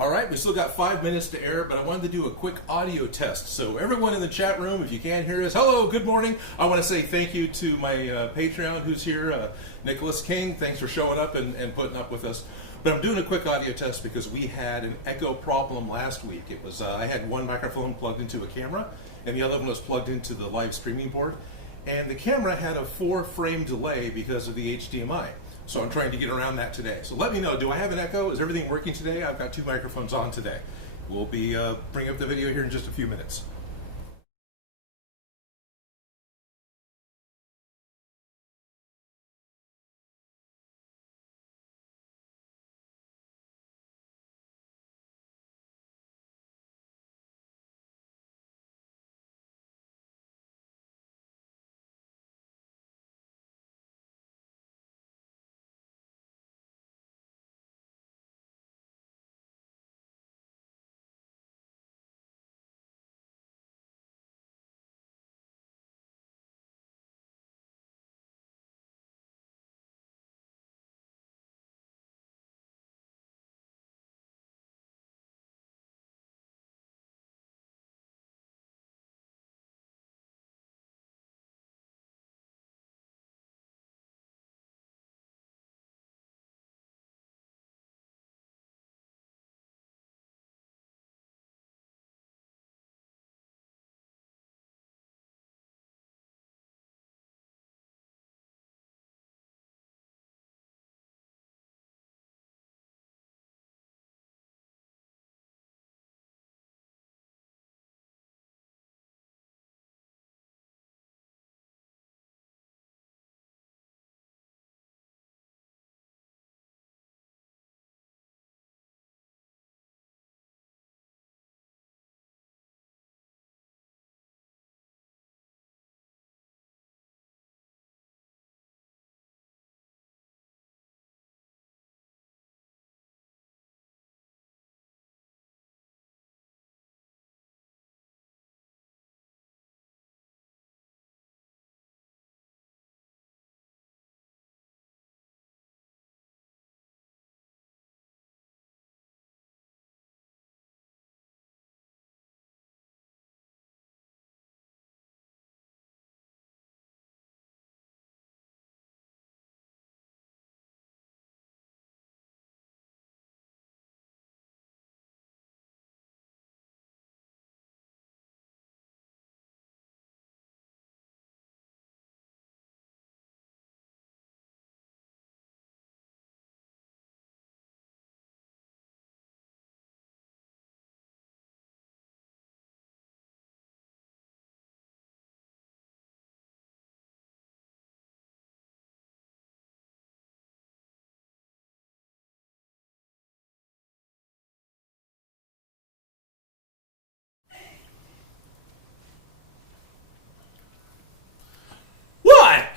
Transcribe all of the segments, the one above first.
All right, we still got 5 minutes to air, but I wanted to do a quick audio test. So everyone in the chat room, if you can't hear us, hello, good morning. I want to say thank you to my Patreon who's here, Nicholas King. Thanks for showing up and putting up with us. But I'm doing a quick audio test because we had an echo problem last week. It was I had one microphone plugged into a camera, and the other one was plugged into the live streaming board. And the camera had a 4-frame delay because of the HDMI. So I'm trying to get around that today. So let me know, do I have an echo? Is everything working today? I've got 2 microphones on today. We'll be bringing up the video here in just a few minutes.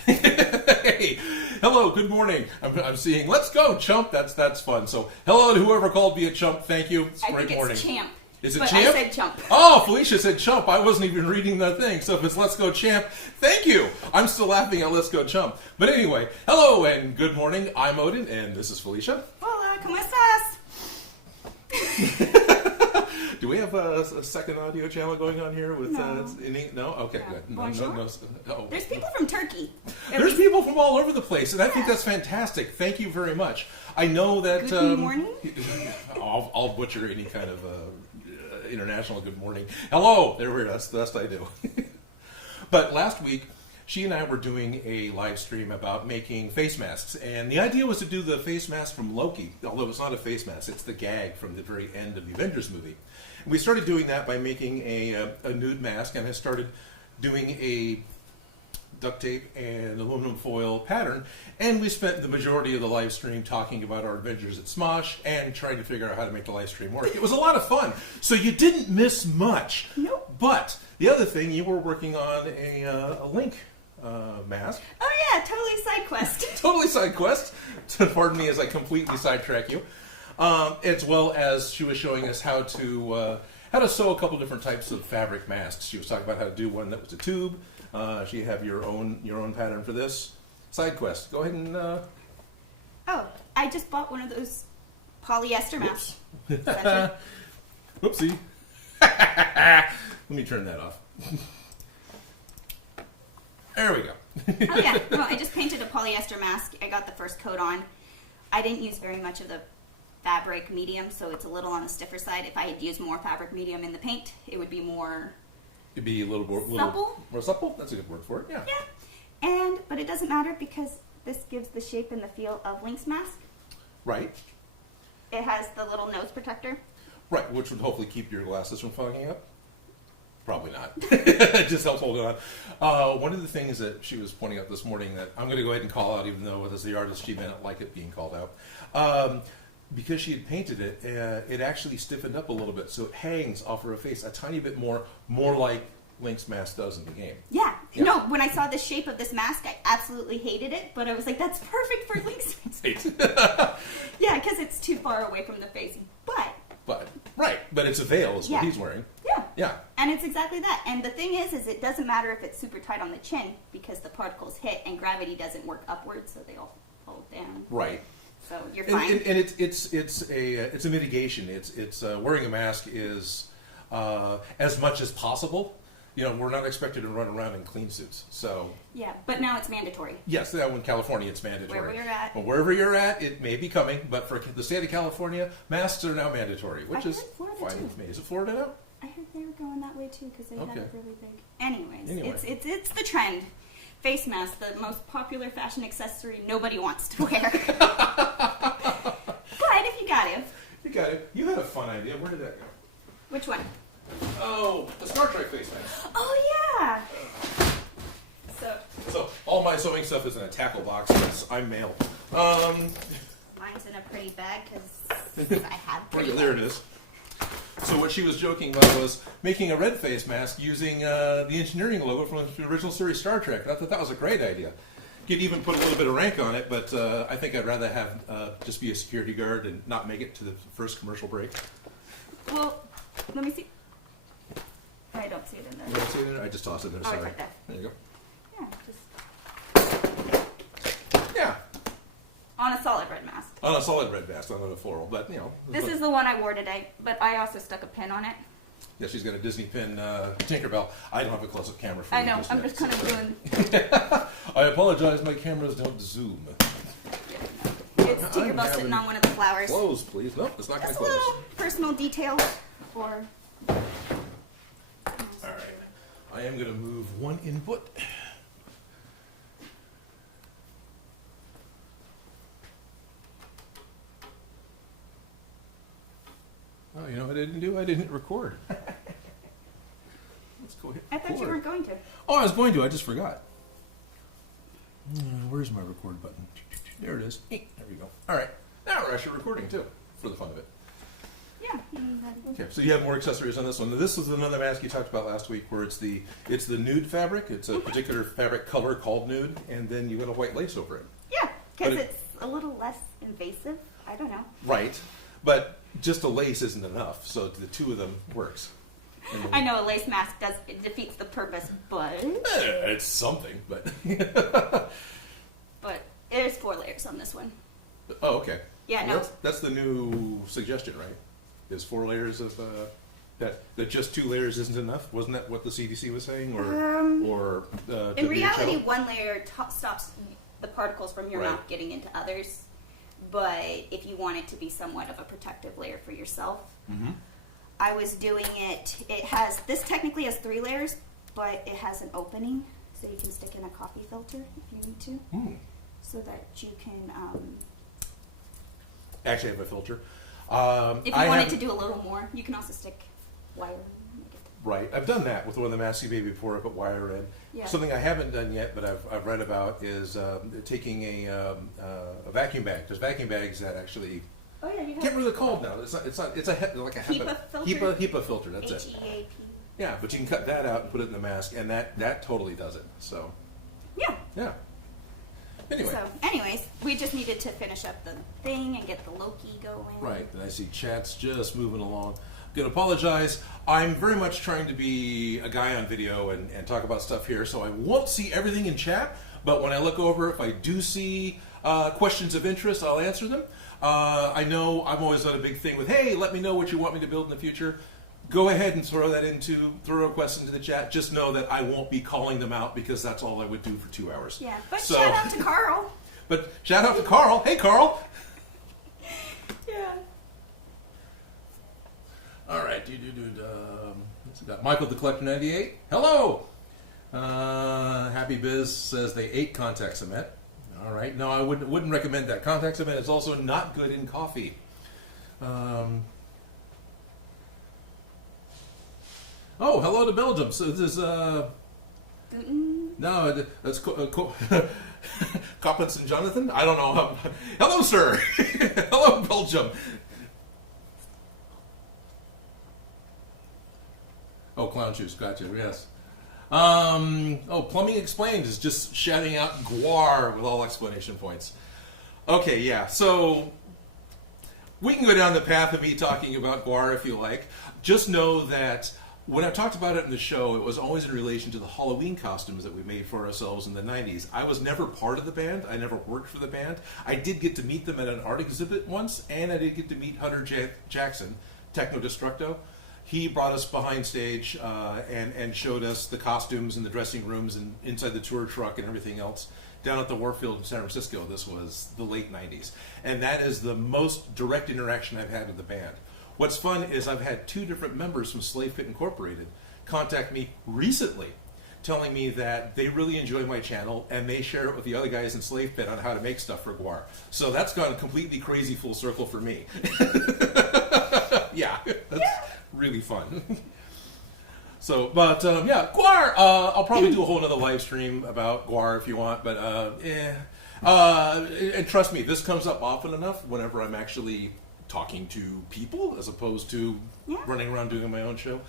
Hey, hello, good morning. I'm seeing, let's go, chump. That's fun. So, hello to whoever called me a chump. Thank you. It's a great morning. It's champ. Is it but champ? I said chump. Oh, Felicia said chump. I wasn't even reading the thing. So if it's let's go champ, thank you. I'm still laughing at let's go chump. But anyway, hello and good morning. I'm Odin and this is Felicia. Hola, ¿cómo estás? Do we have a second audio channel going on here with no? Okay, No. good. Bonjour. Oh. There's people from Turkey. There's people from all over the place, and I think that's fantastic. Thank you very much. I know that. Good morning. I'll butcher any kind of international good morning. Hello, there we are. That's the best I do. But last week, she and I were doing a live stream about making face masks, and the idea was to do the face mask from Loki, although it's not a face mask, it's the gag from the very end of the Avengers movie. And we started doing that by making a nude mask, and I started doing a duct tape and aluminum foil pattern, and we spent the majority of the live stream talking about our adventures at Smosh and trying to figure out how to make the live stream work. It was a lot of fun, so you didn't miss much. Nope. But the other thing, you were working on a Link mask. Oh yeah, totally side quest. Totally side quest. Pardon me as I completely sidetrack you. As well as she was showing us how to sew a couple different types of fabric masks. She was talking about how to do one that was a tube. So you have your own pattern for this. Side quest. Go ahead and. Oh, I just bought one of those polyester mask. Center. Whoopsie. Let me turn that off. There we go. Oh yeah, no, I just painted a polyester mask. I got the first coat on. I didn't use very much of the fabric medium, so it's a little on the stiffer side. If I had used more fabric medium in the paint, it would be more... It'd be a little supple. More supple? That's a good word for it, yeah. Yeah, but it doesn't matter because this gives the shape and the feel of Link's mask. Right. It has the little nose protector. Right, which would hopefully keep your glasses from fogging up. Probably not. It just helps hold it on. One of the things that she was pointing out this morning that I'm going to go ahead and call out, even though as the artist she may not like it being called out, because she had painted it, it actually stiffened up a little bit, so it hangs off her face a tiny bit more like Link's mask does in the game. Yeah. No, when I saw the shape of this mask, I absolutely hated it, but I was like, that's perfect for Link's face. Yeah, because it's too far away from the face. But it's a veil is what he's wearing. Yeah. And it's exactly that. And the thing is it doesn't matter if it's super tight on the chin because the particles hit and gravity doesn't work upwards, so they all fall down. Right. So you're fine. And it's a mitigation. It's wearing a mask is as much as possible. You know, we're not expected to run around in clean suits. So yeah, but now it's mandatory. Yes, in California it's mandatory. Wherever you're at. Well, wherever you're at, it may be coming, but for the state of California, masks are now mandatory, which is fine with me. Is it Florida now? I heard they were going that way too because they have it really big. Anyway. It's the trend. Face mask, the most popular fashion accessory nobody wants to wear. But if you got it. You got it. You had a fun idea. Where did that go? Which one? Oh, the Star Trek face mask. Oh yeah. So all my sewing stuff is in a tackle box because I'm male. Mine's in a pretty bag because I have pretty There it is. So what she was joking about was making a red face mask using the engineering logo from the original series Star Trek. I thought that was a great idea. You could even put a little bit of rank on it, but I think I'd rather have just be a security guard and not make it to the first commercial break. Well, let me see. I don't see it in there. You don't see it in there? I just tossed it in there, sorry. It's right there. There you go. Yeah, Yeah. on a solid red mask. On a solid red mask, not on a floral, but you know. This is the one I wore today, but I also stuck a pin on it. Yeah, she's got a Disney pin Tinkerbell. I don't have a close-up camera for I you. know, I'm just kind of doing... I apologize, my cameras don't zoom. It's Tinkerbell sitting on one of the flowers. Close, please. Nope, it's not going to Just a close. little personal detail for... Alright, I am going to move one input. Oh, you know what I didn't do? I didn't record. Let's go hit I thought you record. weren't going to. Oh, I was going to. I just forgot. Where's my record button? There it is. There we go. All right. Now we're actually recording, too, for the fun of it. Yeah. Okay, so you have more accessories on this one. This is another mask you talked about last week where it's the nude fabric. It's a particular fabric color called nude, and then you got a white lace over it. Yeah, because it's a little less invasive. I don't know. Right. But just a lace isn't enough, so the two of them works. I know a lace mask defeats the purpose, but... It's something, but... But there's 4 layers on this one. Oh, okay. Yeah, Well, no. That's the new suggestion, right? There's 4 layers of... that just 2 layers isn't enough? Wasn't that what the CDC was saying? Or in reality, WHO? 1 layer stops the particles from your mouth getting into others. But if you want it to be somewhat of a protective layer for yourself, I was doing it. This technically has 3 layers, but it has an opening, so you can stick in a coffee filter if you need to, so that you can. Actually, I have a filter. If you wanted to do a little more, you can also stick wire. Right, I've done that with one of the masks you made before. I put wire in. Yeah. Something I haven't done yet, but I've read about is taking a vacuum bag. There's vacuum bags that actually. Oh yeah, you have. Can't really called now. It's like a HEPA filter. HEPA filter. That's it. HEAP. Yeah, but you can cut that out and put it in the mask, and that totally does it. So. Yeah. Yeah. Anyway. So, anyways, we just needed to finish up the thing and get the Loki going. Right, and I see chat's just moving along. I'm going to apologize. I'm very much trying to be a guy on video and talk about stuff here, so I won't see everything in chat, but when I look over, if I do see questions of interest, I'll answer them. I know I'm always on a big thing with, hey, let me know what you want me to build in the future. Go ahead and throw requests into the chat. Just know that I won't be calling them out because that's all I would do for 2 hours. Yeah, but shout out to Carl. But shout out to Carl. Hey, Carl. Yeah. All right. Got Michael the Collector 98. Hello. Happy Biz says they ate contact cement. All right. No, I wouldn't recommend that. Contact cement is also not good in coffee. Oh, hello to Belgium. So this is Guten? no, that's Coppens and Jonathan. I don't know. Hello, sir. Hello, Belgium. Oh, clown shoes. Gotcha. Yes. Plumbing Explained is just shouting out Guar with all exclamation points. Okay, yeah. So we can go down the path of me talking about Guar if you like. Just know that when I talked about it in the show, it was always in relation to the Halloween costumes that we made for ourselves in the 90s. I was never part of the band. I never worked for the band. I did get to meet them at an art exhibit once, and I did get to meet Hunter Jackson, Techno Destructo. He brought us behind stage and showed us the costumes and the dressing rooms and inside the tour truck and everything else down at the Warfield in San Francisco. This was the late 90s. And that is the most direct interaction I've had with the band. What's fun is I've had 2 different members from Slave Pit Incorporated contact me recently telling me that they really enjoy my channel and they share it with the other guys in Slave Pit on how to make stuff for Guar. So that's gone completely crazy full circle for me. Yeah, that's really fun. So, but Guar, I'll probably do a whole other live stream about Guar if you want, but and trust me, this comes up often enough whenever I'm actually talking to people as opposed to running around doing my own show.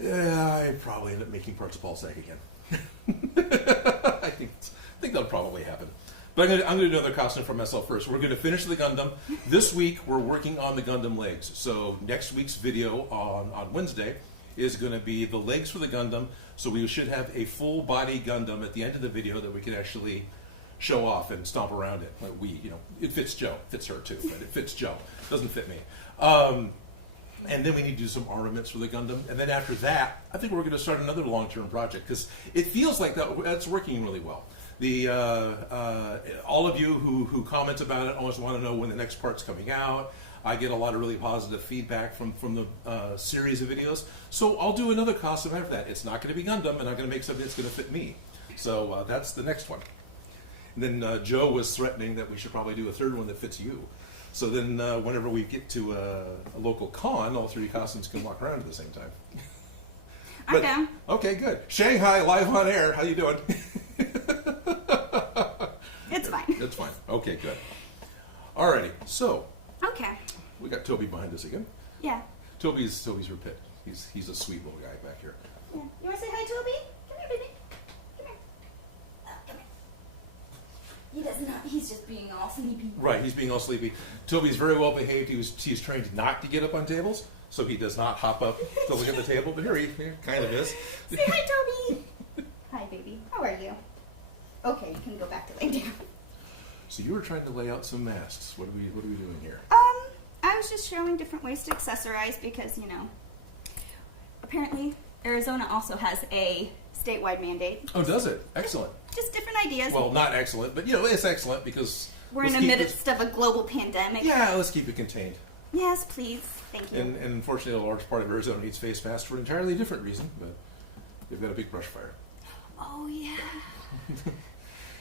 I probably end up making parts of Paul's Sack again. I think that'll probably happen. But I'm going to do another costume for myself first. We're going to finish the Gundam. This week, we're working on the Gundam legs. So next week's video on Wednesday is going to be the legs for the Gundam. So we should have a full body Gundam at the end of the video that we can actually show off and stomp around it. Like it fits Joe. It fits her too, but it fits Joe. It doesn't fit me. And then we need to do some ornaments for the Gundam. And then after that, I think we're going to start another long-term project because it feels like that's working really well. All of you who comment about it always want to know when the next part's coming out. I get a lot of really positive feedback from the series of videos. So I'll do another costume after that. It's not going to be Gundam, and I'm going to make something that's going to fit me. So that's the next one. And then Joe was threatening that we should probably do a third one that fits you. So then whenever we get to a local con, all 3 costumes can walk around at the same time. I'm down. Okay, good. Shanghai, live on air. How you doing? It's fine. It's fine. Okay, good. Alrighty, so Okay. we got Toby behind us again. Yeah. Toby's your pit. He's a sweet little guy back here. Yeah. You want to say hi, Toby? Come here, baby. Come here. Come here. He does not. He's just being all sleepy. Right, he's being all sleepy. Toby's very well behaved. He's trained not to get up on tables, so he does not hop up to look at the table. But here he kind of is. Say hi, Toby. Hi, baby. How are you? Okay, you can go back to lay down. So you were trying to lay out some masks. What are we doing here? I was just showing different ways to accessorize because, apparently Arizona also has a statewide mandate. Oh, does it? Excellent. Just different ideas. Well, not excellent, but it's excellent because we're in the midst of a global pandemic. Yeah, let's keep it contained. Yes, please. Thank you. And unfortunately, a large part of Arizona needs face masks for an entirely different reason, but they've got a big brush fire. Oh, yeah.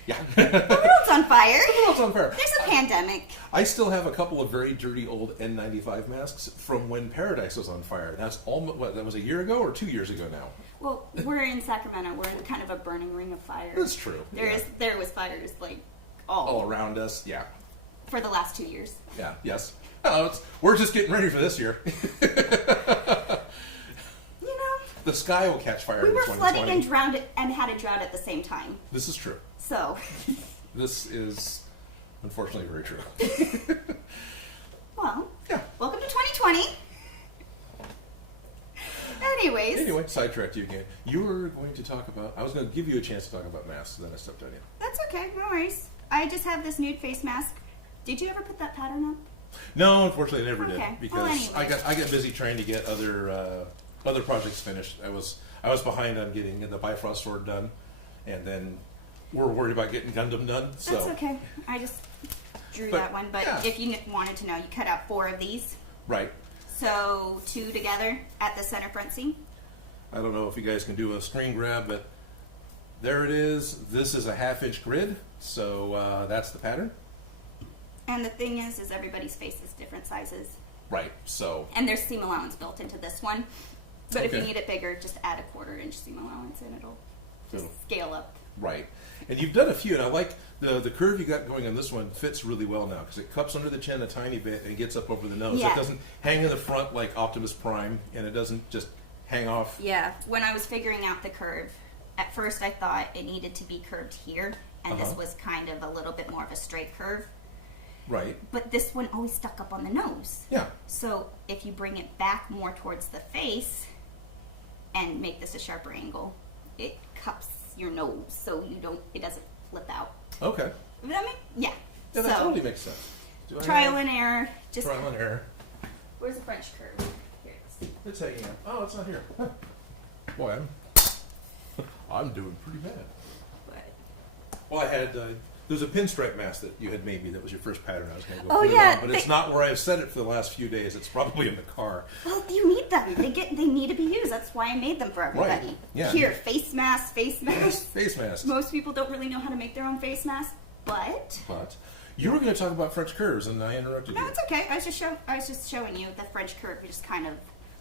Yeah. The world's on fire. The world's on fire. There's a pandemic. I still have a couple of very dirty old N95 masks from when Paradise was on fire. That's that was a year ago or 2 years ago now? Well, we're in Sacramento. We're in kind of a burning ring of fire. That's true. There was fires like all around us. Yeah. For the last 2 years. Yeah. Yes. We're just getting ready for this year. The sky will catch fire. We were flooding and drowned and had a drought at the same time. This is true. So. This is unfortunately very true. Well. Yeah. Welcome to 2020. Anyway, sidetracked you again. You were going to talk about. I was going to give you a chance to talk about masks, and then I stepped on you. That's okay. No worries. I just have this nude face mask Did you ever put that pattern up? No, unfortunately, I never Okay. did because Well, anyway. I got busy trying to get other projects finished. I was behind on getting the Bifrost sword done, and then we're worried about getting Gundam done. So That's okay. I just drew But, that one. But yeah. if you wanted to know, you cut out 4 of these. right. So 2 together at the center front seam. I don't know if you guys can do a screen grab, but there it is. This is a 1/2-inch grid, so that's the pattern. And the thing is everybody's face is different sizes. Right. So And there's seam allowance built into this one. But if you Okay. need it bigger, just add a 1/4-inch seam allowance and it'll just It'll- scale up. right, and you've done a few, and I like the curve you got going on this one fits really well now because it cups under the chin a tiny bit and gets up over the nose. Yeah. It doesn't hang in the front like Optimus Prime, and it doesn't just hang off. Yeah, when I was figuring out the curve, at first I thought it needed to be curved here, and this Uh-huh. was kind of a little bit more of a straight curve. Right. But this one always stuck up on the nose. Yeah. So if you bring it back more towards the face and make this a sharper angle, it cups your nose so it doesn't flip out. Okay. Does that make? Yeah. Yeah, that so totally makes sense. Do I trial have- and error. Just trial and error. where's the French curve? Here it is. It's hanging out. Oh, it's not here. Huh. Boy, I'm doing pretty bad. But Well, I had there's a pinstripe mask that you had made me that was your first pattern. I was going to go Oh, put it yeah, on, but it's not where I've set it for the last few days. It's probably in the car. well, you need them. They need to be used. That's why I made them for everybody. Right. Yeah. Here, face mask, face mask. Face mask. Most people don't really know how to make their own face mask, but But you were going to talk about French curves, and I interrupted no, you. it's okay. I was just showing you the French curve, just kind of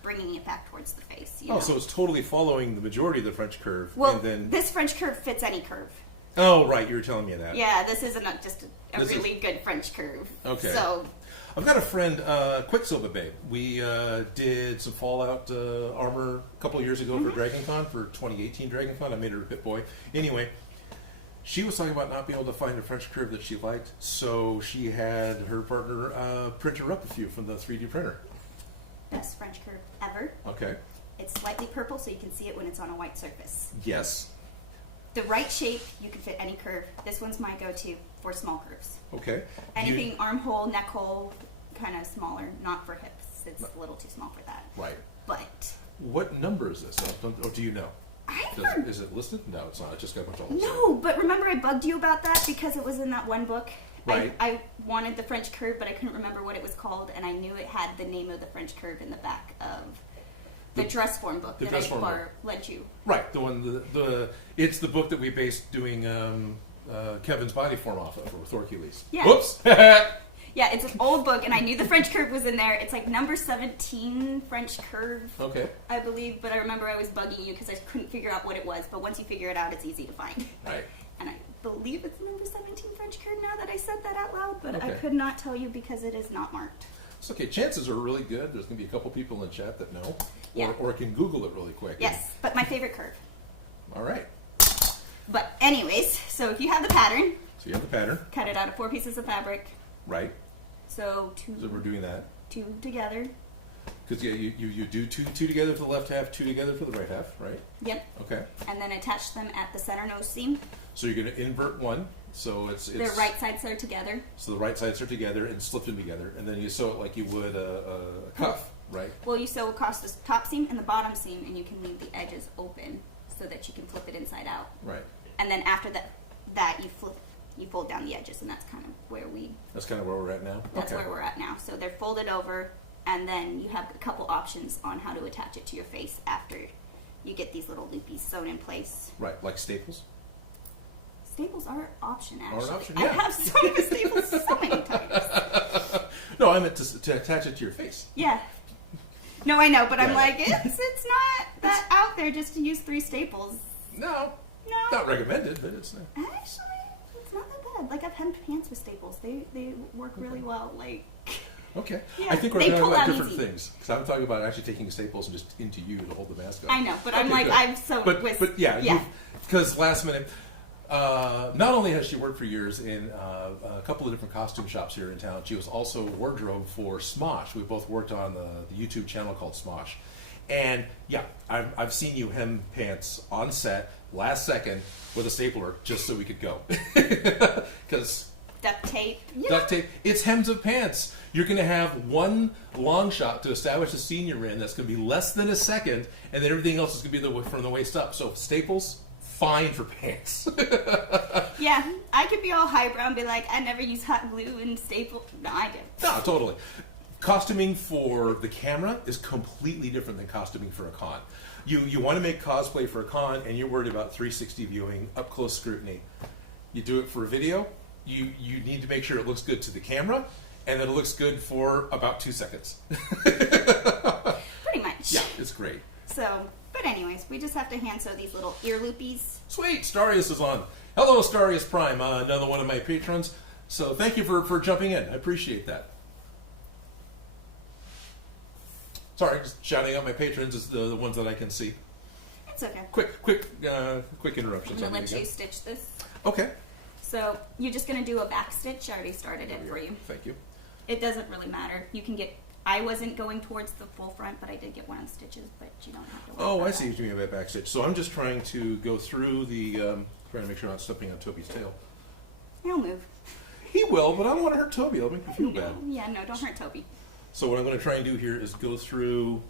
bringing it back towards the face. You Oh, know? so it's totally following the majority of the French curve, well, and then this French curve fits any curve. oh, right, you were telling me that. Yeah, this isn't just a This is- really good French curve. Okay. So I've got a friend, Quicksilver Babe. We did some Fallout armor a couple of years ago for Dragon Con, for 2018 Dragon Con. I made her a Pit Boy. Anyway, she was talking about not being able to find a French curve that she liked, so she had her partner print her up a few from the 3D printer. best French curve ever. Okay. It's slightly purple, so you can see it when it's on a white surface. Yes. The right shape, you can fit any curve. This one's my go-to for small curves. Okay. Anything armhole, neck hole, kind of smaller, not for hips. It's a little too small for that. Right. But What number is this? Or do you know? I Is it listed? No, it's not. It's just got a bunch of holes. no, but remember I bugged you about that because it was in that one book. Right. I wanted the French curve, but I couldn't remember what it was called, and I knew it had the name of the French curve in the back of the dress form book the that dress I form book. lent you. Right, the one, it's the book that we based doing Kevin's body form off of, with Hercules. Yeah. Whoops! Yeah, it's an old book, and I knew the French curve was in there. It's like number 17 French curve, Okay, I believe, but I remember I was bugging you because I couldn't figure out what it was, but once you figure it out, it's easy to find. right. And I believe it's number 17 French curve now that I said that out loud, but I Okay. could not tell you because it is not marked. It's okay, chances are really good. There's going to be a couple people in chat that know, Yeah. or can Google it really quick. Yes, but my favorite curve. All right, But anyways, so if you have the pattern, so you have the pattern, cut it out of 4 pieces of fabric. right? So So we're doing that. two together. Because yeah, you do two together for the left half, two together for the right half, right? Yep. Okay. And then attach them at the center nose seam. So you're going to invert one, so it's Their right sides are together. So the right sides are together and slip them together, and then you sew it like you would a cuff, right? Well, you sew across the top seam and the bottom seam, and you can leave the edges open so that you can flip it inside out. Right. And then after that you fold down the edges, and that's kind of where That's kind of where we're at now. that's Okay. where we're at now. So they're folded over, and then you have a couple options on how to attach it to your face after you get these little loopies sewn in place. Right, like staples. Staples are an option, Are an actually. option, I yeah. have sewn with staples so many times. No, I meant to attach it to your face. Yeah. No, I know, but I'm Yeah. like, it's not that out there just to use 3 staples. No, No. not recommended, but it's. Actually, it's not that bad. Like, I've hemmed pants with staples. They work really well. Like, Okay. Yeah, I think we're they talking pull about out different easy. things because I'm talking about actually taking staples and just into you to hold the mask on. I know, but I'm Okay, like, good. I've sewn with. But yeah, yeah. because last minute. Not only has she worked for years in a couple of different costume shops here in town, she was also wardrobe for Smosh. We both worked on the YouTube channel called Smosh. And yeah, I've seen you hem pants on set last second with a stapler just so we could go. Because duct tape. Yeah. Duct tape. It's hems of pants. You're going to have one long shot to establish the scene you're in that's going to be less than a second, and then everything else is going to be from the waist up. So staples, fine for pants. Yeah, I could be all highbrow and be like, I never use hot glue and staple. No, I do. No, totally. Costuming for the camera is completely different than costuming for a con. You want to make cosplay for a con, and you're worried about 360 viewing, up close scrutiny. You do it for a video. You need to make sure it looks good to the camera, and that it looks good for about 2 seconds. Pretty much. Yeah, it's great. So, but anyways, we just have to hand sew these little ear loopies. Sweet, Starius is on. Hello, Starius Prime, another one of my patrons. So thank you for jumping in. I appreciate that. Sorry, just shouting out my patrons is the ones that I can see. It's okay. Quick interruptions. I'm going to let you stitch this. Okay. So you're just going to do a back stitch. I already started it for you. Thank you. It doesn't really matter. You can get, I wasn't going towards the full front, but I did get one of the stitches, but you don't have to worry Oh, about I see what you mean by back stitch. So I'm just trying to go through the, trying to make sure I'm not stepping on Toby's tail. He'll move. He will, but I don't want to hurt Toby. It'll make me feel bad. Yeah, no, don't hurt Toby. So what I'm going to try and do here is go through,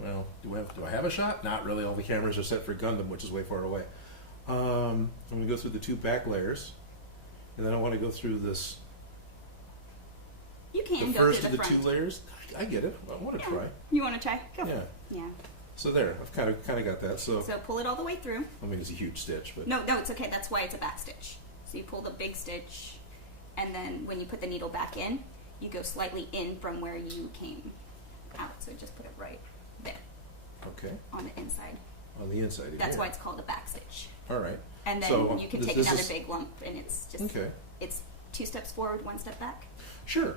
well, do I have a shot? Not really. All the cameras are set for Gundam, which is way far away. I'm going to go through the 2 back layers, and then I want to go through this, You can the go first through of the the front. 2 layers. I get it. I want to try. You want to try? Go. Yeah. Yeah. So there, I've kind of got that. So So pull it all the way through. I mean, it's a huge stitch, but No, it's okay. That's why it's a back stitch. So you pull the big stitch, and then when you put the needle back in, you go slightly in from where you came out. So just put it right there okay, on the inside. on the inside. That's here. why it's called a back stitch. All right. And then So, you can this- take this another is- big lump, and it's just Okay. it's 2 steps forward, 1 step back. Sure.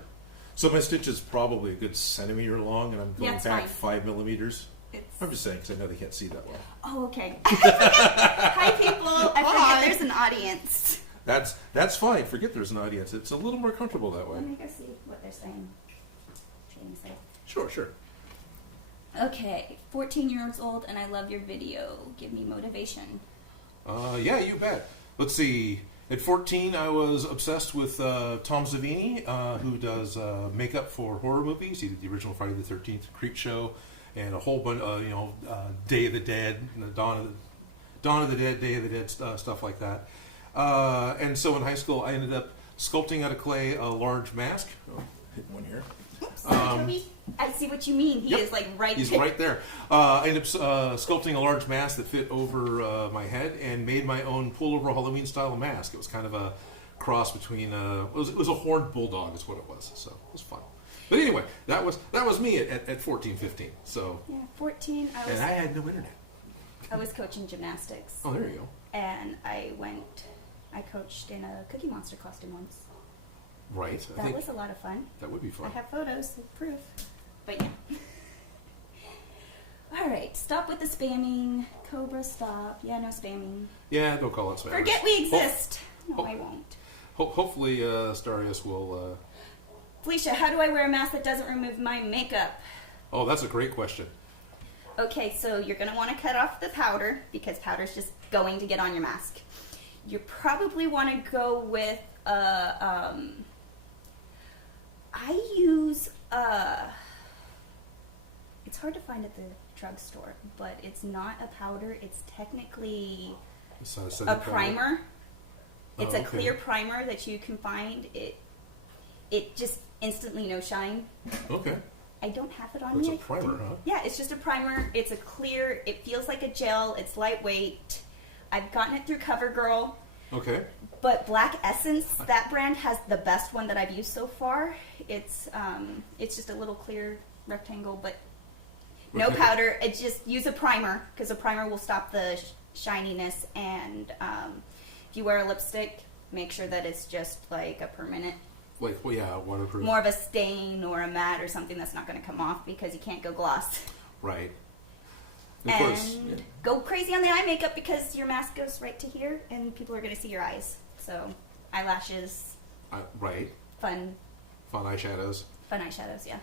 So my stitch is probably a good centimeter long, and I'm going it's back fine. 5 millimeters. It's I'm just saying because I know they can't see that well. oh okay. I forget. Hi people. I Hi. forget there's an audience. That's fine. Forget there's an audience. It's a little more comfortable that way. Let me go see what they're saying. Training site. Sure. Okay, 14 years old, and I love your video. Give me motivation. Yeah, you bet. Let's see. At 14, I was obsessed with Tom Savini, who does makeup for horror movies. He did the original Friday the 13th Creep Show, and a whole bunch, Day of the Dead, Dawn of the Dead, Day of the Dead stuff like that. And so in high school, I ended up sculpting out of clay a large mask. Oh, hit one here. Oops, sorry, Toby. I see what you mean. He Yep. is like right He's there. right there. I ended up sculpting a large mask that fit over my head and made my own pullover Halloween style mask. It was kind of a cross between it was a horned bulldog is what it was. So it was fun. But anyway, that was me at 14, 15. So Yeah, 14. and I had no internet. I was coaching gymnastics, Oh, there you go. and I coached in a Cookie Monster costume once. Right. I That think was a lot of fun. that would be fun. I have photos with proof. But yeah. All right, stop with the spamming. Cobra, stop. Yeah, no spamming. Yeah, don't call it spammers. Forget we exist. Oh. No, I won't. Hopefully, Starius will. Felicia, how do I wear a mask that doesn't remove my makeup? Oh, that's a great question. Okay, so you're going to want to cut off the powder because powder's just going to get on your mask. You probably want to go with I use it's hard to find at the drugstore, but it's not a powder. It's technically It's not a setting primer. It's Oh, a okay. clear primer that you can find. It just instantly no shine. Okay. I don't have it on It's me. a primer, huh? Yeah, it's just a primer. It's a clear. It feels like a gel. It's lightweight. I've gotten it through CoverGirl. Okay. But Black Essence, that brand has the best one that I've used so far. It's just a little clear rectangle, but no Okay. powder. It just use a primer because a primer will stop the shininess. And if you wear a lipstick, make sure that it's just like a permanent, Like, well, yeah, waterproof. more of a stain or a matte or something that's not going to come off because you can't go gloss. Right. Of And course. Yeah. go crazy on the eye makeup because your mask goes right to here and people are going to see your eyes. So eyelashes, Right. fun Fun eyeshadows. eyeshadows, yeah.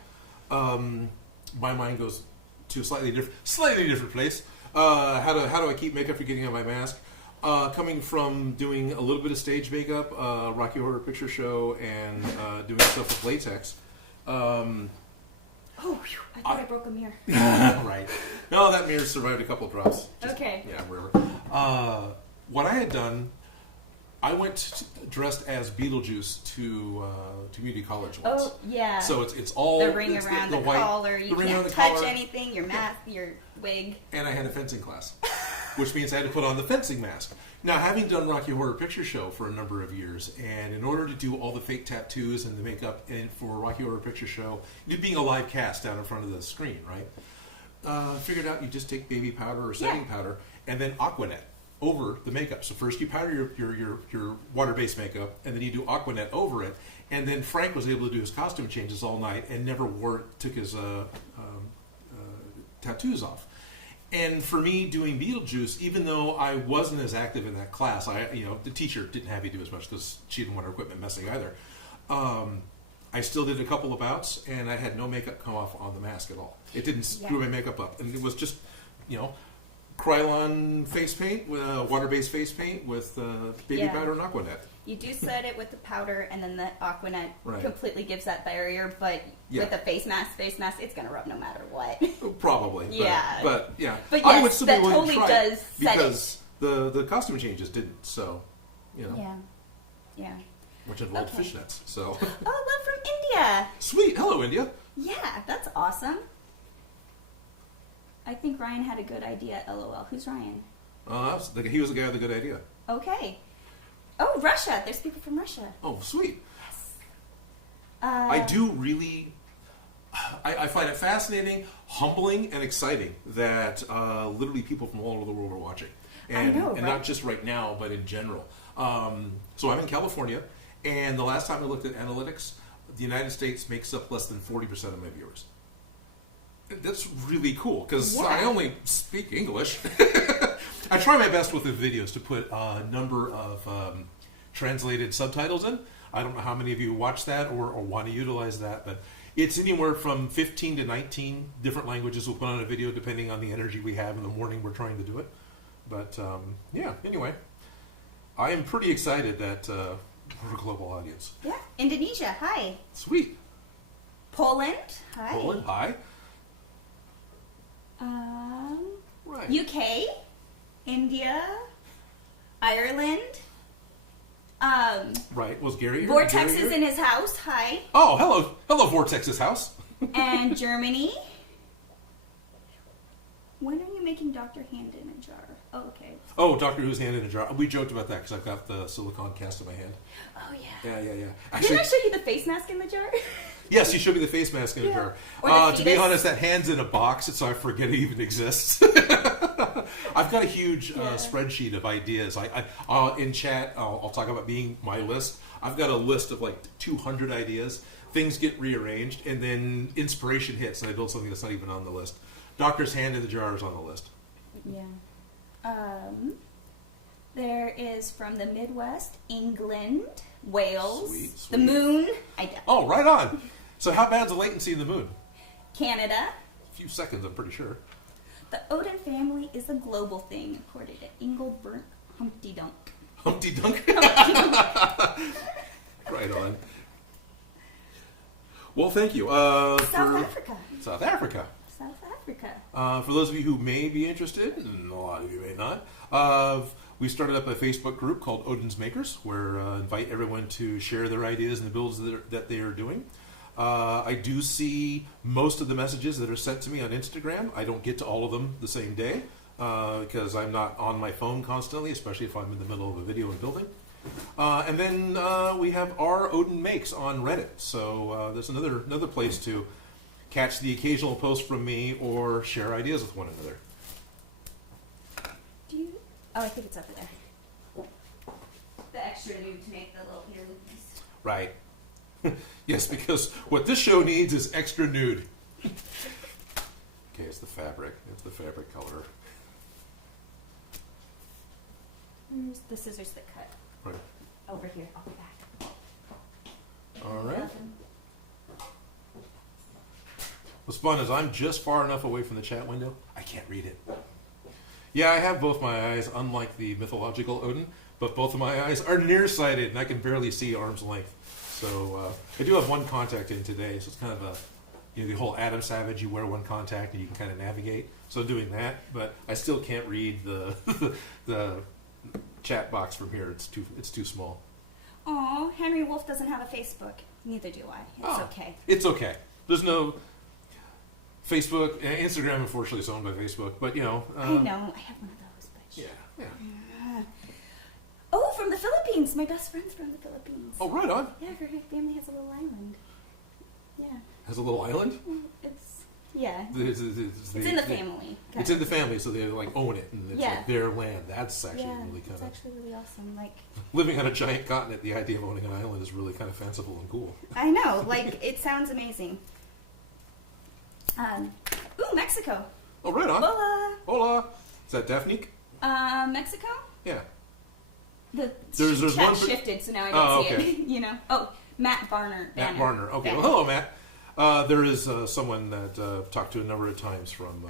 My mind goes to a slightly different place. How do I keep makeup from getting on my mask? Coming from doing a little bit of stage makeup, Rocky Horror Picture Show, and doing stuff with latex. Oh, whew, I thought I broke a mirror. Right. No, that mirror survived a couple drops. Okay. Yeah, wherever. What I had done, I went dressed as Beetlejuice to community college once. Oh, yeah. So it's all the ring around the white, collar. You can't touch anything. Your mask, your wig. And I had a fencing class, which means I had to put on the fencing mask. Now, having done Rocky Horror Picture Show for a number of years, and in order to do all the fake tattoos and the makeup and for Rocky Horror Picture Show, you being a live cast down in front of the screen, right? Figured out you just take baby powder or setting powder and then Aquanet over the makeup. So first you powder your water-based makeup, and then you do Aquanet over it. And then Frank was able to do his costume changes all night and never took his tattoos off. And for me, doing Beetlejuice, even though I wasn't as active in that class, the teacher didn't have me do as much because she didn't want her equipment messing either. I still did a couple of bouts, and I had no makeup come off on the mask at all. It didn't screw my makeup up, and it was just, Krylon face paint, water-based face paint with baby powder and Aquanet. You do set it with the powder, and then the Aquanet completely gives that barrier. But with a face mask, it's going to rub no matter what. Probably. But yes, I would still be willing totally to try does it because the costume changes didn't. So, Yeah. Which involved fishnets. So. Oh, love from India. Sweet. Hello, India. Yeah, that's awesome. I think Ryan had a good idea. LOL. Who's Ryan? He was the guy with the good idea. Okay. Oh, Russia. There's people from Russia. Oh, sweet. Yes. I do really... I find it fascinating, humbling, and exciting that literally people from all over the world are watching. And, I know, and not just right now, but in general. So I'm in California, and the last time I looked at analytics, the United States makes up less than 40% of my viewers. That's really cool, because I only speak English. I try my best with the videos to put a number of translated subtitles in. I don't know how many of you watch that or want to utilize that, but it's anywhere from 15 to 19 different languages we'll put on a video depending on the energy we have in the morning we're trying to do it. But anyway, I am pretty excited that we're a global audience. Yeah. Indonesia, hi. Sweet. Poland, hi. Poland, hi. Right. UK, India, Ireland. Right. Was Gary here? Vortex is in his house. Hi. Oh, hello, Vortex's house. And Germany. When are you making Dr. Hand in a jar? Oh, okay. Oh, Doctor Who's hand in a jar. We joked about that because I've got the silicone cast in my hand. Oh, yeah. Yeah. Actually, didn't I show you the face mask in the jar? Yes, you showed me the face mask in a jar. To be honest, that hand's in a box, so I forget it even exists. I've got a huge spreadsheet of ideas. In chat, I'll talk about being my list. I've got a list of like 200 ideas. Things get rearranged, and then inspiration hits, and I build something that's not even on the list. Doctor's hand in the jar is on the list. Yeah. There is from the Midwest, England, Wales, Sweet. the moon. Oh, right on. So how bad's the latency in the moon? Canada. A few seconds, I'm pretty sure. The Odin family is a global thing, according to Engelbert Humpty Dunk. Humpty Dunk? Right on. Well, thank you. South Africa. South Africa. South Africa. For those of you who may be interested, and a lot of you may not, we started up a Facebook group called Odin Makes, where invite everyone to share their ideas and the builds that they are doing. I do see most of the messages that are sent to me on Instagram. I don't get to all of them the same day because I'm not on my phone constantly, especially if I'm in the middle of a video and building. And then we have our Odin Makes on Reddit. So there's another place to catch the occasional post from me or share ideas with one another. I think it's over there. The extra nude to make the little ear loopies. Right. Yes, because what this show needs is extra nude. Okay, it's the fabric. It's the fabric color. Where's the scissors that cut? Right. Over here. I'll be back. All right. What's fun is I'm just far enough away from the chat window, I can't read it. Yeah, I have both my eyes, unlike the mythological Odin, but both of my eyes are nearsighted, and I can barely see arm's length. So I do have one contact in today, so it's kind of the whole Adam Savage, you wear one contact and you can kind of navigate. So I'm doing that, but I still can't read the the chat box from here. It's too small. Oh, Henry Wolf doesn't have a Facebook. Neither do I. It's okay. It's okay. There's no Facebook, Instagram. Unfortunately, is owned by Facebook, but I know. I have one of those, but yeah. Oh, from the Philippines. My best friend's from the Philippines. Oh, right on. Yeah, her family has a little island. Yeah. Has a little island. It's in the family. It's in the family, so they like own it, and it's Yeah. like their land. That's actually really kind It's of actually really awesome. Like, living on a giant continent. The idea of owning an island is really kind of fanciful and cool. I know. Like, it sounds amazing. Mexico. Oh, right on. Hola. Hola. Is that Daphne? Mexico. Yeah. There's one chat shifted, so now I don't see okay. it. You know. Oh, Matt Barner. Matt Barner. Okay. Banner. Well, hello, Matt. There is someone that I've talked to a number of times from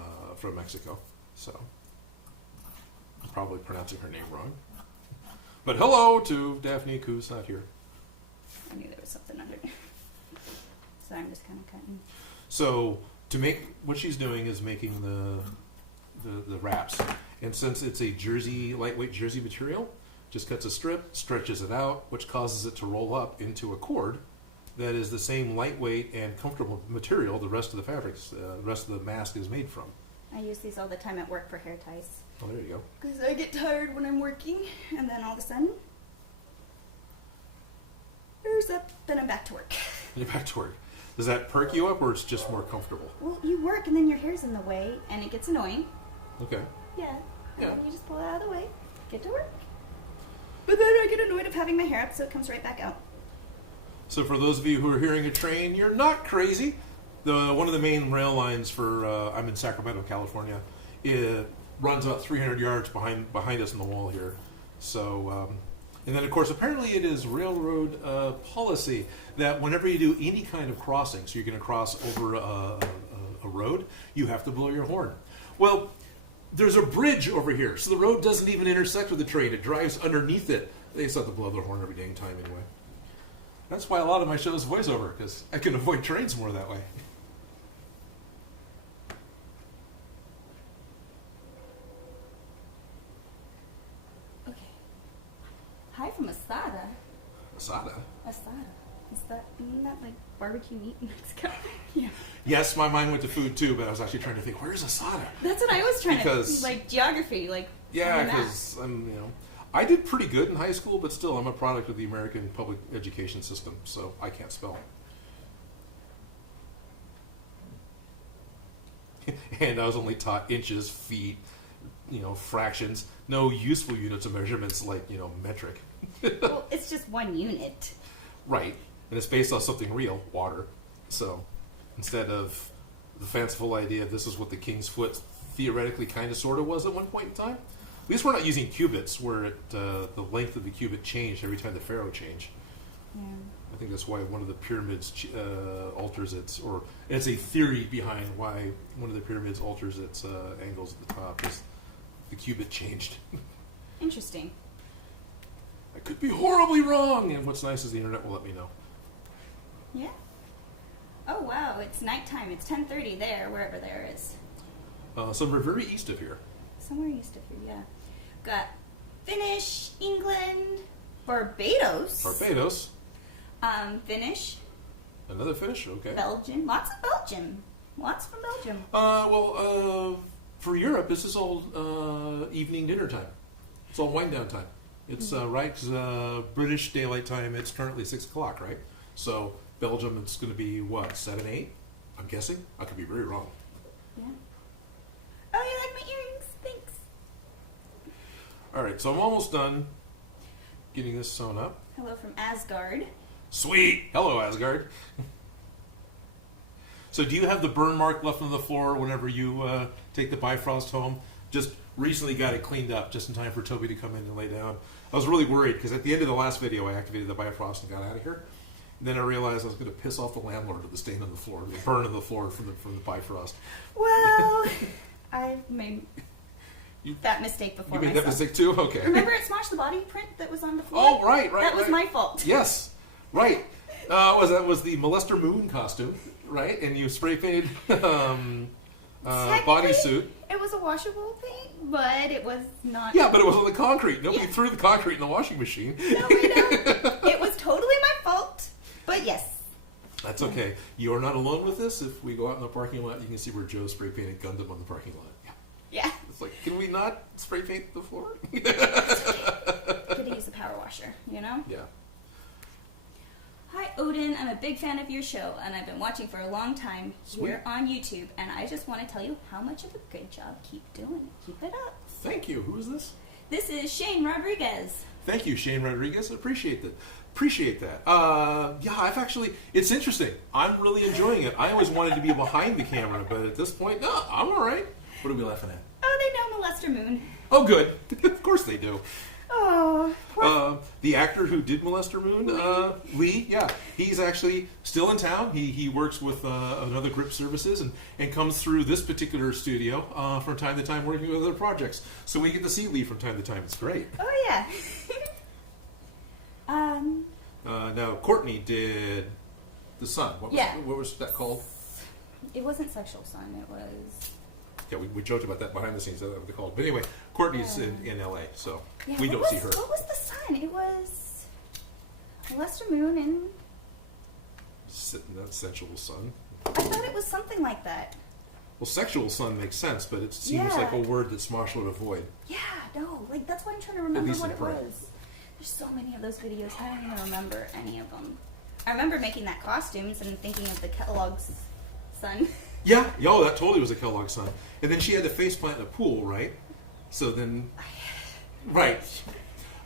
Mexico, so I'm probably pronouncing her name wrong. But hello to Daphne, who's not here. I knew there was something under there. So I'm just kind of cutting. So to make what she's doing is making the wraps, and since it's a lightweight jersey material, just cuts a strip, stretches it out, which causes it to roll up into a cord that is the same lightweight and comfortable material the rest of the fabrics, the rest of the mask is made from. I use these all the time at work for hair ties. Oh, there you go. Because I get tired when I'm working, and then all of a sudden, hair's up, then I'm back to work. You're back to work. Does that perk you up, or it's just more comfortable? Well, you work, and then your hair's in the way, and it gets annoying. Okay. Yeah. And Yeah. then you just pull it out of the way, get to work. But then I get annoyed of having my hair up, so it comes right back out. So for those of you who are hearing a train, you're not crazy. One of the main rail lines for I'm in Sacramento, California. It runs about 300 yards behind us in the wall here. So, and then of course, apparently it is railroad policy that whenever you do any kind of crossing, so you're going to cross over a road, you have to blow your horn. Well, there's a bridge over here, so the road doesn't even intersect with the train. It drives underneath it. They just have to blow their horn every dang time anyway. That's why a lot of my shows voiceover, because I can avoid trains more that way. Okay. Hi from Asada. Asada? Asada. Isn't that like barbecue meat in Mexico? Yeah. Yes, my mind went to food too, but I was actually trying to think, where's Asada? That's what I was trying Because- to, like, geography, like, Yeah, on the map. because I did pretty good in high school, but still, I'm a product of the American public education system, so I can't spell. And I was only taught inches, feet, fractions, no useful units of measurements like, metric. Well, it's just one unit. Right. And it's based on something real, water. So instead of the fanciful idea of this is what the king's foot theoretically kind of sort of was at one point in time, at least we're not using cubits where the length of the cubit changed every time the pharaoh changed. Yeah. I think that's why one of the pyramids alters its, or it's a theory behind why one of the pyramids alters its angles at the top is the cubit changed. Interesting. I could be horribly wrong, and what's nice is the internet will let me know. Yeah. Oh, wow, it's nighttime. It's 10:30 there, wherever there is. Somewhere very east of here. Somewhere east of here, yeah. Got Finnish, England, Barbados. Barbados. Finnish, Another Finnish? Okay. Belgium. Lots of Belgium. Lots from Belgium. For Europe, this is all evening dinner time. It's all wind down time. It's right, because British daylight time, it's currently 6 o'clock, right? So Belgium, it's going to be what, 7, 8? I'm guessing. I could be very wrong. Yeah. Oh, you like my earrings? Thanks. All right, so I'm almost done getting this sewn up. Hello from Asgard. Sweet. Hello, Asgard. So do you have the burn mark left on the floor whenever you take the Bifrost home? Just recently got it cleaned up just in time for Toby to come in and lay down. I was really worried because at the end of the last video I activated the Bifrost and got out of here. And then I realized I was going to piss off the landlord with the stain on the floor, the burn on the floor from the Bifrost. Well, I've made that mistake before You made myself. that mistake too? Okay. Remember at Smosh the Body print that was on the floor? Oh, right. That was my fault. Yes, right. That was the Molester Moon costume, right? And you spray painted bodysuit. It was a washable paint, but it was not. Yeah, but it was on the concrete. Nobody threw the concrete in the washing machine. No, I know. It was totally my fault. But yes. That's okay. You are not alone with this. If we go out in the parking lot, you can see where Joe spray painted Gundam on the parking lot. Yeah. It's like, can we not spray paint the floor? Could have used a power washer, you know? Yeah. Hi, Odin. I'm a big fan of your show, and I've been watching for a long time here on YouTube, and I just want to tell you how much of a good job. Keep doing it. Keep it up. Thank you. Who is this? This is Shane Rodriguez. Thank you, Shane Rodriguez. Appreciate that. Yeah, I've actually, it's interesting. I'm really enjoying it. I always wanted to be behind the camera, but at this point, no, I'm all right. What are we laughing at? Oh, they know Molester Moon. Oh, good. Of course they do. Oh. The actor who did Molester Moon, Lee, yeah, he's actually still in town. He works with another Grip Services and comes through this particular studio from time to time working with other projects. So we get to see Lee from time to time. It's great. Oh, yeah. Now, Courtney did The Sun. What was that called? It wasn't Sexual Sun. It was... Yeah, we joked about that behind the scenes. That's what they called. But anyway, Courtney's in L.A., so we don't see her. What was The Sun? It was Molester Moon and... Not Sensual Sun. I thought it was something like that. Well, Sexual Sun makes sense, but it seems like a word that Smosh would avoid. Yeah, no. Like, that's why I'm trying to remember what it was. There's so many of those videos. I don't even remember any of them. I remember making that costumes and thinking of the Kellogg's Sun. Yeah, that totally was a Kellogg Sun. And then she had to faceplant in a pool, right? So then, right.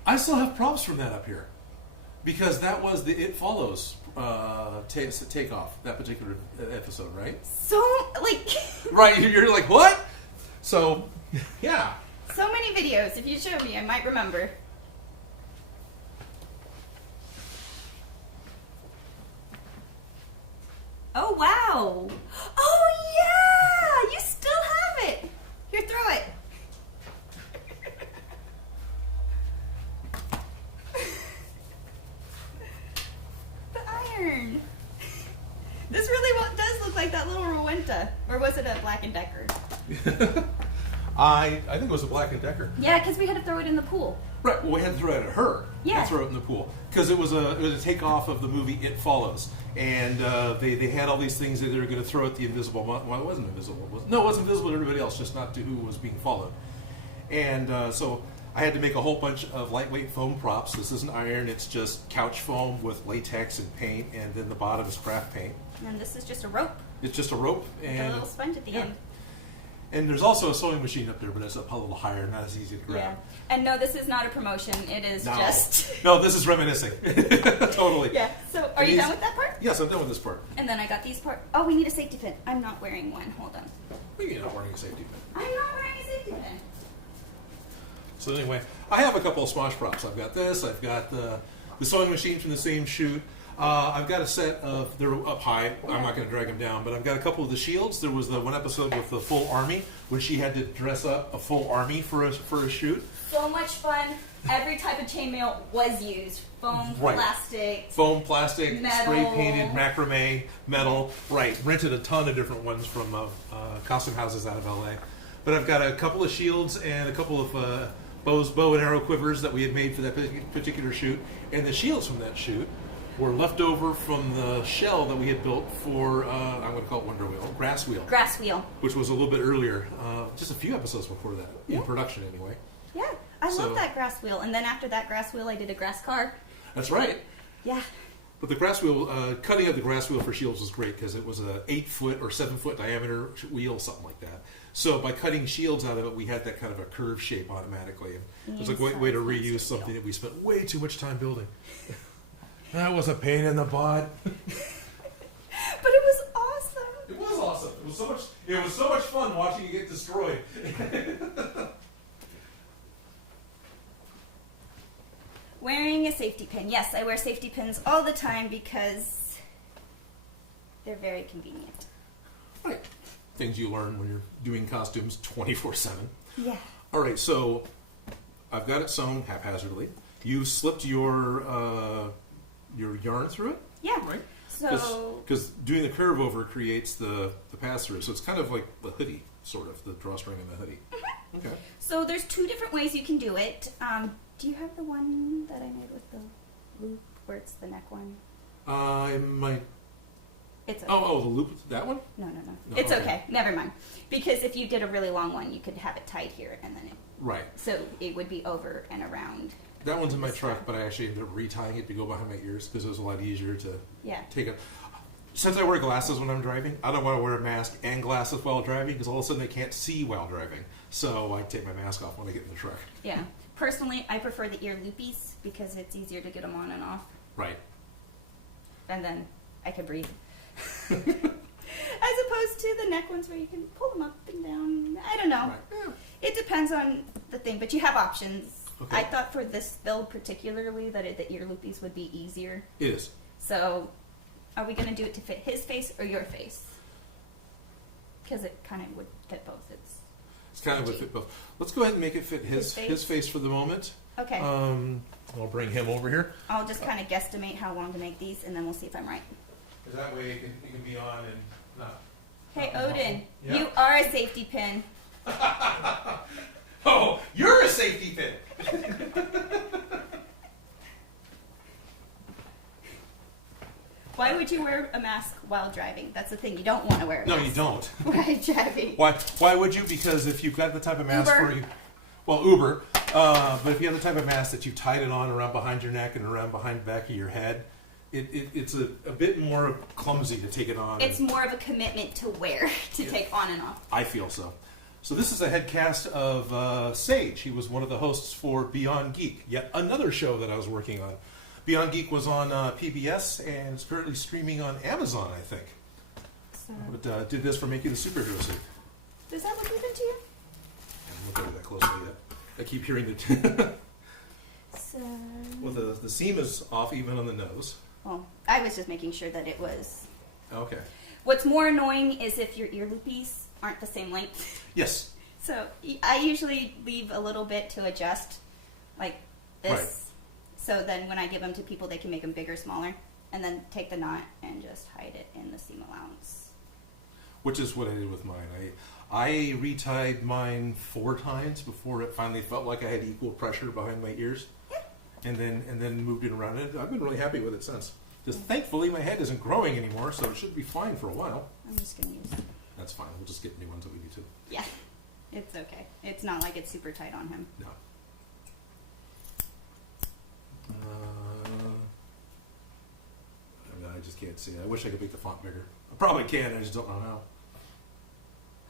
I still have props from that up here because that was the It Follows takeoff, that particular episode, right? So, like... Right, you're like, what? So, yeah. So many videos. If you show me, I might remember. Oh, wow. Oh, yeah! You still have it. Here, throw it. The iron. This really does look like that little Rowenta. Or was it a Black & Decker? I think it was a Black & Decker. Yeah, because we had to throw it in the pool. Right, well, we had to throw it at her. Yeah. And throw it in the pool. Because it was a takeoff of the movie It Follows. And they had all these things that they were going to throw at the invisible... Well, it wasn't invisible. No, it wasn't visible to everybody else, just not to who was being followed. And so I had to make a whole bunch of lightweight foam props. This isn't iron, it's just couch foam with latex and paint, and then the bottom is craft paint. And this is just a rope. It's just a rope. With a little sponge at the end. And there's also a sewing machine up there, but it's up a little higher, not as easy to grab. Yeah. And no, this is not a promotion. It is just... No, this is reminiscing. Totally. Yeah. So, are you done with that part? Yes, I'm done with this part. And then I got these parts. Oh, we need a safety pin. I'm not wearing one. Hold on. You're not wearing a safety pin. I'm not wearing a safety pin. So anyway, I have a couple of Smosh props. I've got this. I've got the sewing machine from the same shoot. I've got a set of, they're up high, I'm not going to drag them down, but I've got a couple of the shields. There was the one episode with the full army, when she had to dress up a full army for a shoot. So much fun. Every type of chainmail was used. Foam, plastic. Foam, plastic, metal. spray painted, macrame, metal. Right, rented a ton of different ones from costume houses out of LA. But I've got a couple of shields and a couple of bow and arrow quivers that we had made for that particular shoot. And the shields from that shoot were left over from the shell that we had built for, I'm going to call it Wonder Wheel, Grass Wheel. Grass Wheel. Which was a little bit earlier, just a few episodes before that, in production anyway. Yeah, I love that Grass Wheel. And then after that Grass Wheel, I did a grass car. That's right. Yeah. But the Grass Wheel, cutting of the Grass Wheel for shields was great because it was a 8-foot or 7-foot diameter wheel, something like that. So by cutting shields out of it, we had that kind of a curved shape automatically. And it was a great way to reuse something that we spent way too much time building. That was a pain in the butt. But it was awesome. It was awesome. It was so much fun watching it get destroyed. Wearing a safety pin. Yes, I wear safety pins all the time because they're very convenient. Right. Things you learn when you're doing costumes 24/7. Yeah. All right, so I've got it sewn haphazardly. You slipped your yarn through it, Yeah. right? So Because doing the curve over creates the pass-through, so it's kind of like the hoodie, sort of, the drawstring and the hoodie. Okay. So there's two different ways you can do it. Do you have the one that I made with the loop where it's the neck one? I might... It's okay. Oh, the loop, that one? No. No, It's okay. okay. Never mind. Because if you did a really long one, you could have it tied here and then it... Right. So it would be over and around. That one's in my truck, but I actually ended up retying it to go behind my ears because it was a lot easier to take it. Since I wear glasses when I'm driving, I don't want to wear a mask and glasses while driving because all of a sudden I can't see while driving. So I take my mask off when I get in the truck. Yeah. Personally, I prefer the ear loopies because it's easier to get them on and off. Right. And then I can breathe. As opposed to the neck ones where you can pull them up and down. I don't know. Right. Yeah. It depends on the thing, but you have options. Okay. I thought for this build particularly that the ear loopies would be easier. It is. So, are we going to do it to fit his face or your face? Because it kind of would fit both. It's kind of would fit both. Let's go ahead and make it fit his face for the moment. Okay. I'll bring him over here. I'll just kind of guesstimate how long to make these, and then we'll see if I'm right. Because that way it can be on and not... Hey, Odin, Yeah? you are a safety pin. Oh, you're a safety pin! Why would you wear a mask while driving? That's the thing. You don't want to wear a No, mask. you don't. While driving. Why would you? Because if you've got the type of mask Uber. where you... Well, Uber. But if you have the type of mask that you tied it on around behind your neck and around behind the back of your head, it's a bit more clumsy to take it on. It's more of a commitment to wear, to take on and off. I feel so. So this is a head cast of Sage. He was one of the hosts for Beyond Geek, yet another show that I was working on. Beyond Geek was on PBS and is currently streaming on Amazon, I think. So, But did this for making the superhero suit. does that look even to you? I haven't looked at it that closely yet. I keep hearing the... So, Well, the seam is off even on the nose. well, I was just making sure that it was. Okay. What's more annoying is if your ear loopies aren't the same length. Yes. So I usually leave a little bit to adjust, like this. Right. So then when I give them to people, they can make them bigger, smaller, and then take the knot and just hide it in the seam allowance. Which is what I did with mine. I retied mine 4 times before it finally felt like I had equal pressure behind my ears. Yeah. And then moved it around. And I've been really happy with it since. Just thankfully my head isn't growing anymore, so it should be fine for a while. I'm just going to use. That's fine. We'll just get new ones if we need to. Yeah, it's okay. It's not like it's super tight on him. No. I just can't see it. I wish I could make the font bigger. I probably can. I just don't know how.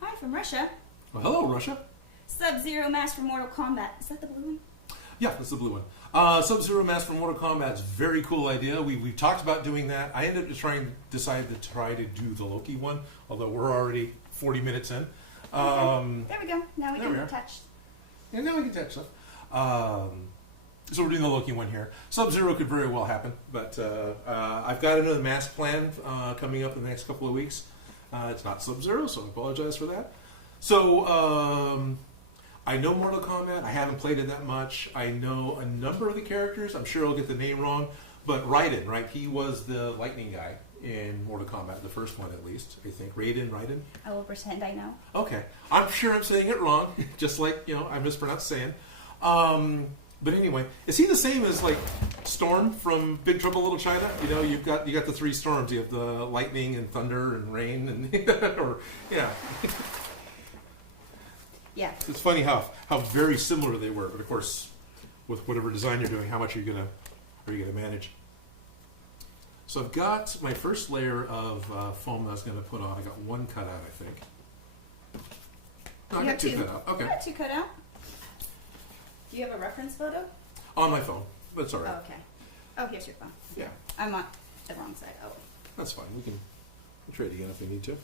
Hi from Russia. Well, hello, Russia. Sub-Zero Mask from Mortal Kombat. Is that the blue one? Yeah, that's the blue one. Sub-Zero Mask from Mortal Kombat's very cool idea. We've talked about doing that. I ended up decided to try to do the Loki one, although we're already 40 minutes in. Okay. There we go. Now we there we can are. touch. And now we can touch stuff. So we're doing the Loki one here. Sub-Zero could very well happen, but I've got another mask plan coming up in the next couple of weeks. It's not Sub-Zero, so I apologize for that. So I know Mortal Kombat. I haven't played it that much. I know a number of the characters. I'm sure I'll get the name wrong, but Raiden, right? He was the lightning guy in Mortal Kombat, the first one at least, I think. Raiden? I will pretend I know. Okay. I'm sure I'm saying it wrong, just like, I mispronounced saying. But anyway, is he the same as like Storm from Big Trouble in Little China? You've got the 3 storms. You have the lightning and thunder and rain and or yeah. Yeah. It's funny how very similar they were, but of course, with whatever design you're doing, how much are you gonna manage? So I've got my first layer of foam I was gonna put on. I got 1 cut out, I think. No, I got 2 cut out. Okay. You got 2 cut out. Do you have a reference photo? On my phone. That's all right. Oh, okay. Oh, here's your phone. Yeah. I'm on the wrong side. Oh. That's fine. We'll trade again if we need to.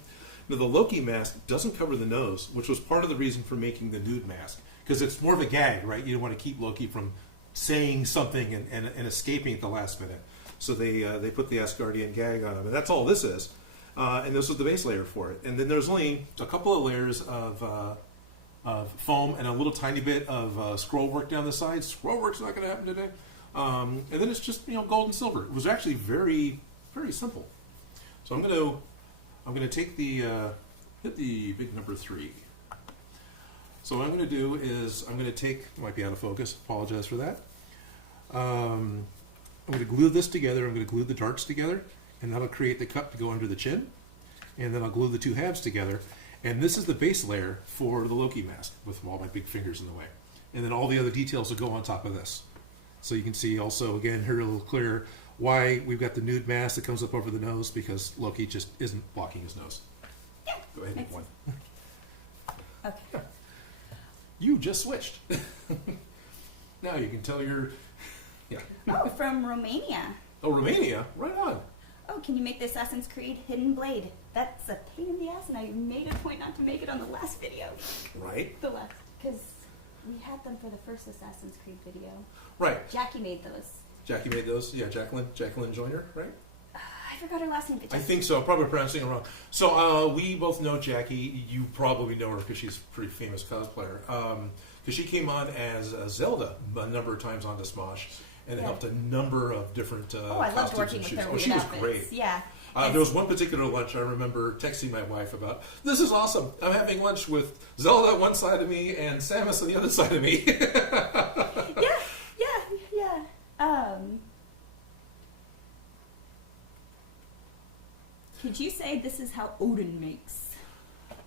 Now, the Loki mask doesn't cover the nose, which was part of the reason for making the nude mask. Because it's more of a gag, right? You don't want to keep Loki from saying something and escaping at the last minute. So they put the Asgardian gag on him. And that's all this is. And this was the base layer for it. And then there's only a couple of layers of foam and a little tiny bit of scroll work down the side. Scroll work's not going to happen today. And then it's just gold and silver. It was actually very, very simple. So I'm going to take hit the big number 3. So what I'm going to do is I'm going to take, might be out of focus, apologize for that. I'm going to glue this together. I'm going to glue the darts together, and that'll create the cup to go under the chin. And then I'll glue the 2 halves together. And this is the base layer for the Loki mask with all my big fingers in the way. And then all the other details will go on top of this. So you can see also, again, here a little clearer, why we've got the nude mask that comes up over the nose, because Loki just isn't blocking his nose. Yeah. Go ahead and hit one. Okay. Yeah. You just switched. Now you can tell you're... Yeah. Oh, from Romania. Oh, Romania? Right on. Oh, can you make the Assassin's Creed hidden blade? That's a pain in the ass, and I made a point not to make it on the last video. Right. The last, because we had them for the first Assassin's Creed video. Right. Jackie made those. Jackie made those? Yeah, Jacqueline Joyner, right? I forgot her last name. But I think so. Probably pronouncing it wrong. So we both know Jackie. You probably know her because she's a pretty famous cosplayer. Because she came on as Zelda a number of times on the Smosh and helped a number of different I loved working with her. Oh, she was great. Yeah. There was one particular lunch I remember texting my wife about. This is awesome. I'm having lunch with Zelda on one side of me and Samus on the other side of me. Yeah. Could you say this is how Odin makes?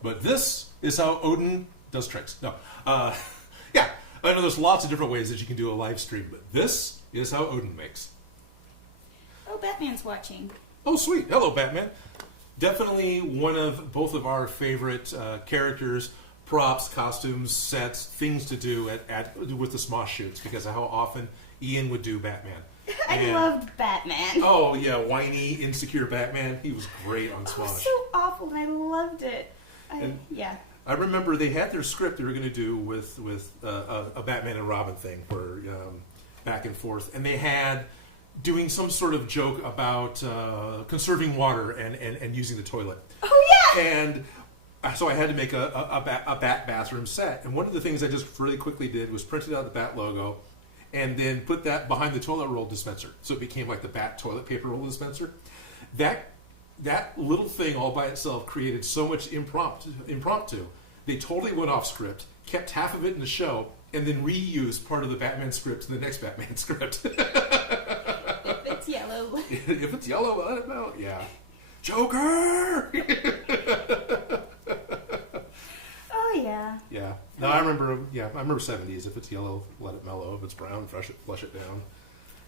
But this is how Odin does tricks. No. Yeah. I know there's lots of different ways that you can do a live stream, but this is how Odin makes. Oh, Batman's watching. Oh, sweet. Hello, Batman. Definitely one of both of our favorite characters, props, costumes, sets, things to do with the Smosh shoots, because of how often Ian would do Batman. I loved Batman. Oh, yeah, whiny, insecure Batman. He was great on Smosh. Oh, so awful, and I loved it. Yeah. I remember they had their script they were going to do with a Batman and Robin thing, where back and forth, and they had doing some sort of joke about conserving water and using the toilet. Oh yeah. And so I had to make a Bat bathroom set, and one of the things I just really quickly did was printed out the Bat logo, and then put that behind the toilet roll dispenser, so it became like the Bat toilet paper roll dispenser. That little thing all by itself created so much impromptu. They totally went off script, kept half of it in the show, and then reused part of the Batman script in the next Batman script. If it's yellow. If it's yellow, let it melt. Yeah. Joker! Oh, yeah. Yeah. No, I remember 70s. If it's yellow, let it mellow. If it's brown, flush it down.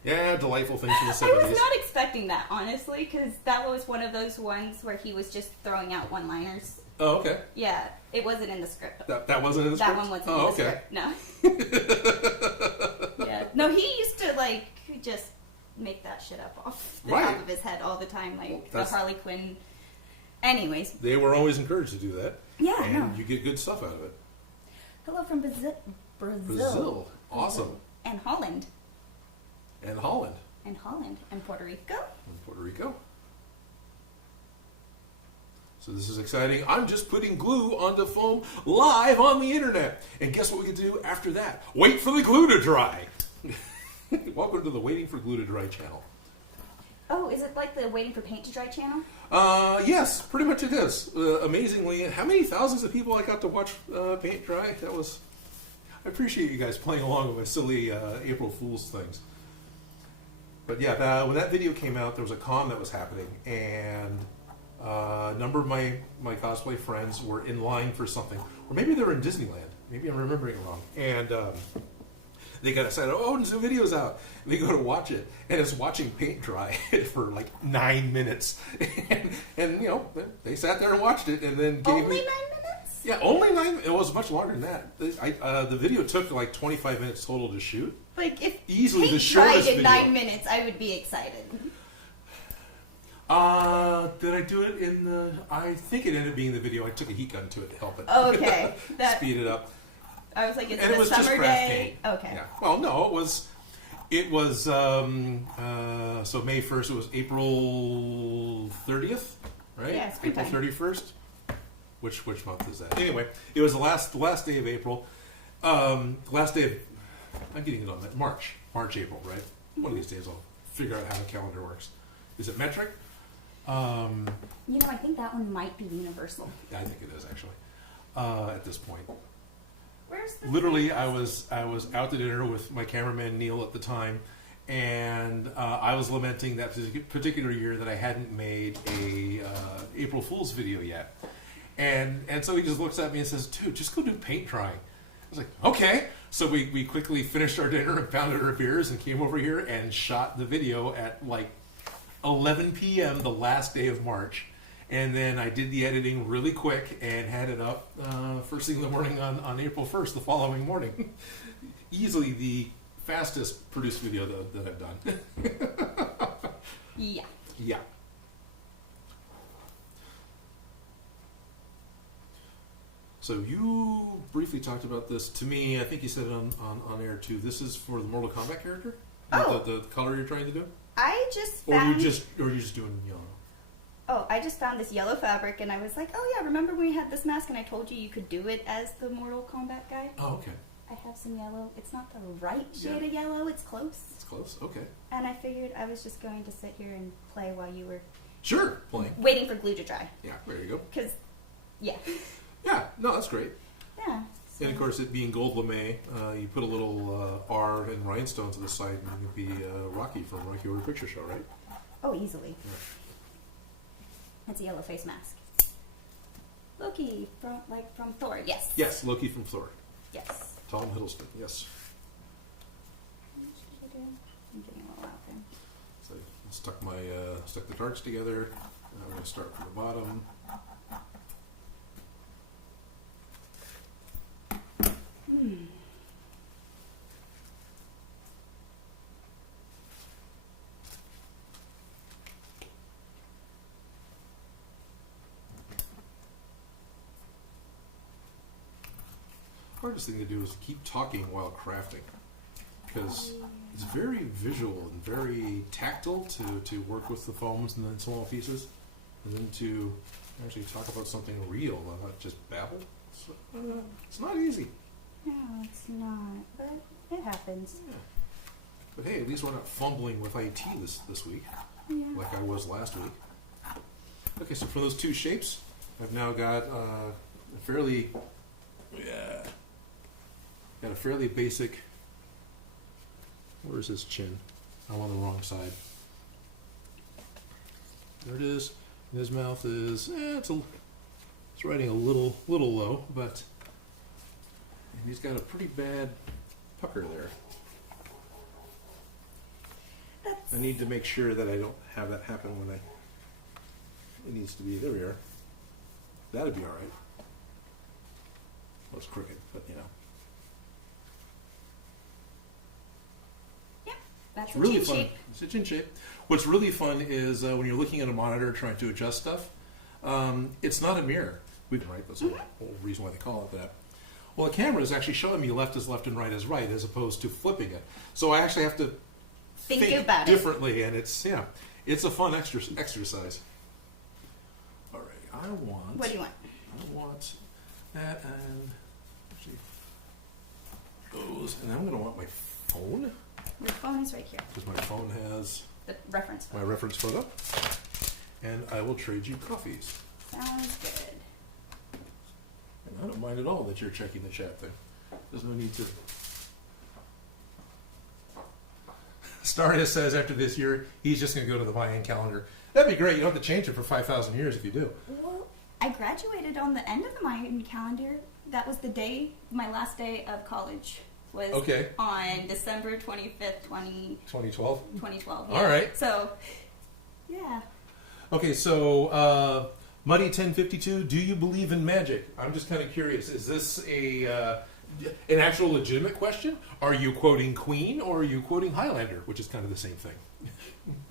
Yeah, delightful things from the 70s. I was not expecting that, honestly, because that was one of those ones where he was just throwing out one-liners. Oh, okay. Yeah, it wasn't in the script. That wasn't in the script? That one wasn't in the script, no. Yeah. No, he used to, just make that shit up off the top of his head all the time, the Harley Quinn. Anyways. They were always encouraged to do that. Yeah, and you get good stuff out of it. Hello from Brazil. Awesome. And Holland. And Holland. And Puerto Rico. So this is exciting. I'm just putting glue onto foam live on the internet. And guess what we can do after that? Wait for the glue to dry. Welcome to the Waiting for Glue to Dry channel. Oh, is it like the Waiting for Paint to Dry channel? Yes, pretty much it is. Amazingly, how many thousands of people I got to watch paint dry? I appreciate you guys playing along with my silly April Fool's things. But yeah, when that video came out, there was a con that was happening, and a number of my cosplay friends were in line for something. Or maybe they were in Disneyland. Maybe I'm remembering it wrong. And they got excited, Odin's new video's out. And they go to watch it, and it's watching paint dry for 9 minutes. and they sat there and watched it, and then gave Only me... 9 minutes? Yeah, only 9. It was much longer than that. The video took 25 minutes total to shoot. If easily paint the shortest dried in video. 9 minutes, I would be excited. Did I do it in the... I think it ended up being the video. I took a heat gun to it to help it. Okay. Speed it up. I was like, And it was just summer craft day? paint. Okay. Yeah. Well, no, it was so May 1st, it was April 30th, right? Yeah, April springtime. 31st. Which month is that? Anyway, it was the last day of April. Last day of, I'm getting it on that, March, April, right? One of these days I'll figure out how the calendar works. Is it metric? I think that one might be universal. Yeah, I think it is actually. At this point, Where's the literally, I was out to dinner with my cameraman Neil at the time, and I was lamenting that particular year that I hadn't made a April Fool's video yet, and so he just looks at me and says, "Dude, just go do paint drying." I was like, "Okay." So we quickly finished our dinner and pounded our beers and came over here and shot the video at like 11 p.m. the last day of March. And then I did the editing really quick and had it up first thing in the morning on April 1st, the following morning. Easily the fastest produced video that I've done. Yeah. Yeah. So you briefly talked about this to me. I think you said it on air too. This is for the Mortal Kombat character? Oh. The color you're trying to do? I just Or found... you're just doing yellow? Oh, I just found this yellow fabric, and I was like, oh yeah, remember when we had this mask and I told you could do it as the Mortal Kombat guy? Oh, okay. I have some yellow. It's not the right shade of yellow. It's close. It's close. Okay. And I figured I was just going to sit here and play while you were Sure. Playing. waiting for glue to dry. Yeah, there you go. Because, yeah. Yeah, no, that's great. Yeah. So. And of course, it being gold lame, you put a little R and rhinestones to the side, and you can be Rocky from Rocky Horror Picture Show, right? Oh, easily. Yeah. That's a yellow face mask. Loki from Thor. Yes. Yes, Loki from Thor. Yes. Tom Hiddleston. Yes. What should I do? I'm getting a little out there. So I stuck the darts together. And I'm going to start from the bottom. Hardest thing to do is keep talking while crafting, because it's very visual and very tactile to work with the foams and then small pieces, and then to actually talk about something real, not just babble. It's not easy. No, it's not, but it happens. Yeah. But hey, at least we're not fumbling with IT this week, Yeah. like I was last week. Okay, so for those two shapes, I've now got a fairly basic. Where's his chin? I'm on the wrong side. There it is. And his mouth is it's riding a little low, but and he's got a pretty bad pucker there. I need to make sure that I don't have that happen when it needs to be. There we are. That'd be all right. Well, it's crooked, but you know. That's It's really chin fun. shape. It's a chin shape. What's really fun is when you're looking at a monitor trying to adjust stuff. It's not a mirror. Right? That's the whole reason why they call it that. Well, the camera is actually showing me left is left and right is right, as opposed to flipping it. So I actually have to Think about differently, and it's a fun exercise. All right, I want. What do you want? I want that and actually those, and I'm going to want my phone. Your phone is right here. Because my phone has The reference photo. my reference photo, and I will trade you coffees. Sounds good. And I don't mind at all that you're checking the chat thing. There's no need to. Stardust says after this year, he's just going to go to the Mayan calendar. That'd be great. You don't have to change it for 5,000 years if you do. Well, I graduated on the end of the Mayan calendar. That was the day, my last day of college was on December 25th, 2012? 2012. All right. So, yeah. Okay, so Muddy 1052, do you believe in magic? I'm just kind of curious. Is this an actual legitimate question? Are you quoting Queen or are you quoting Highlander, which is kind of the same thing?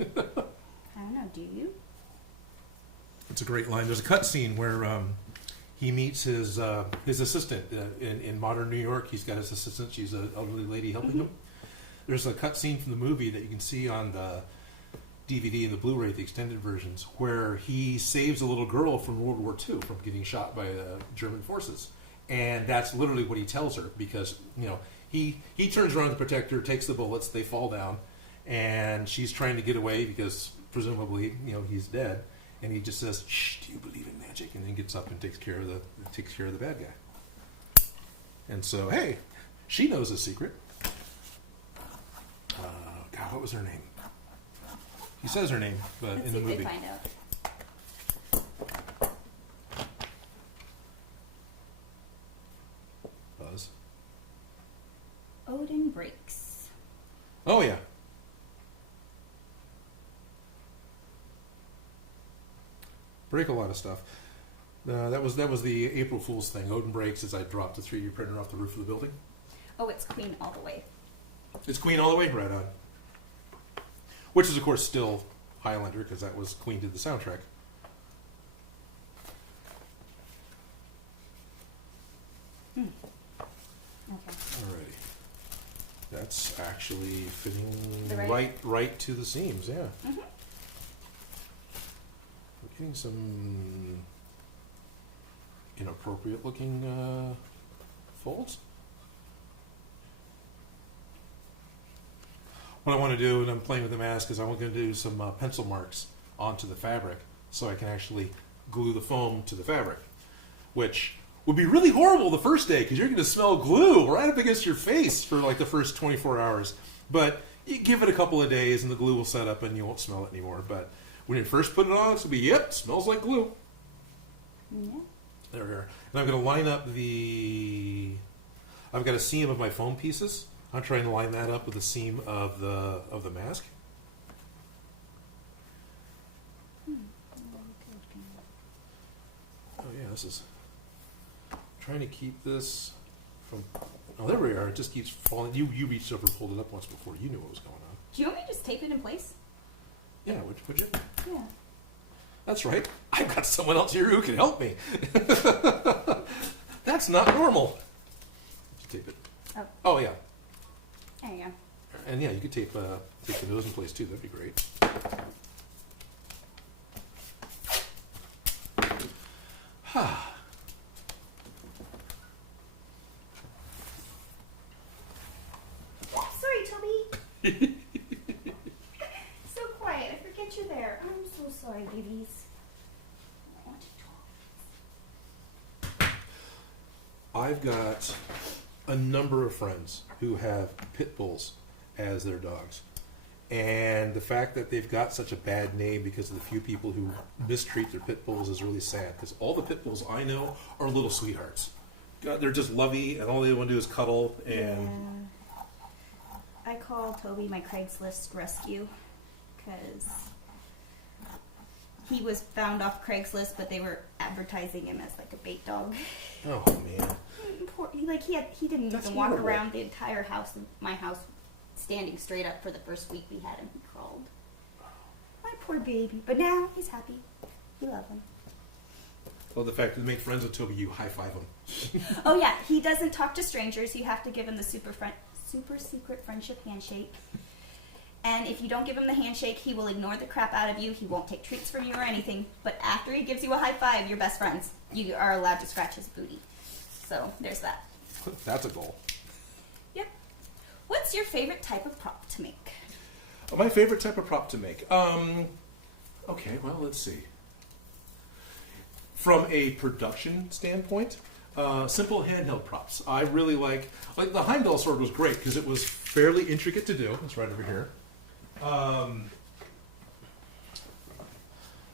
I don't know. Do you? It's a great line. There's a cut scene where he meets his assistant in modern New York. He's got his assistant. She's an elderly lady helping him. There's a cut scene from the movie that you can see on DVD and the Blu-ray, the extended versions, where he saves a little girl from World War II from getting shot by German forces. And that's literally what he tells her, because, you know, he turns around to protect her, takes the bullets, they fall down, and she's trying to get away because presumably, you know, he's dead. And he just says, "Shh, do you believe in magic?" And then gets up and takes care of the bad guy. And so, hey, she knows a secret. God, what was her name? He says her name, but Let's in see the if movie. they find out. Buzz. Odin Breaks. Oh yeah. Break a lot of stuff. That was the April Fool's thing. Odin Breaks as I dropped the 3D printer off the roof of the building. Oh, it's Queen all the way. It's Queen all the way, right on. Which is, of course, still Highlander, because that was Queen did the soundtrack. Okay. Alrighty. That's actually fitting The right to the seams, yeah. Mm-hmm. We're getting some inappropriate looking folds. What I want to do, and I'm playing with the mask, is I'm going to do some pencil marks onto the fabric so I can actually glue the foam to the fabric, which would be really horrible the first day because you're going to smell glue right up against your face for like the first 24 hours. But you give it a couple of days and the glue will set up and you won't smell it anymore. But when you first put it on, it's going to be, yep, smells like glue. Yeah. There we are. And I'm going to line up I've got a seam of my foam pieces. I'm trying to line that up with the seam of the mask. Oh yeah, this is trying to keep this from. Oh, there we are. It just keeps falling. You reached over and pulled it up once before. You knew what was going on. Do you want me to just tape it in place? Yeah, would you? Yeah. That's right. I've got someone else here who can help me. That's not normal. Tape it. Oh yeah. There you go. And yeah, you could tape the nose in place too. That'd be great. Sorry, Toby. So quiet. I forget you're there. I'm so sorry, babies. I want to talk. I've got a number of friends who have pit bulls as their dogs. And the fact that they've got such a bad name because of the few people who mistreat their pit bulls is really sad. Because all the pit bulls I know are little sweethearts. God, they're just lovey, and all they want to do is cuddle. And I call Toby my Craigslist rescue because he was found off Craigslist, but they were advertising him as like a bait dog. oh man, Poor, he didn't That's even walk horrible. around the entire house, my house, standing straight up for the first week we had him. He crawled. My poor baby. But now he's happy. We love him. well, the fact that they make friends with Toby, you high five him. Oh yeah, he doesn't talk to strangers. You have to give him the super secret friendship handshake. And if you don't give him the handshake, he will ignore the crap out of you. He won't take treats from you or anything. But after he gives you a high five, you're best friends. You are allowed to scratch his booty. So there's that. That's a goal. Yep. What's your favorite type of prop to make? My favorite type of prop to make. Okay, well, let's see. From a production standpoint, simple handheld props. I really like the Heimdall sword was great because it was fairly intricate to do. It's right over here.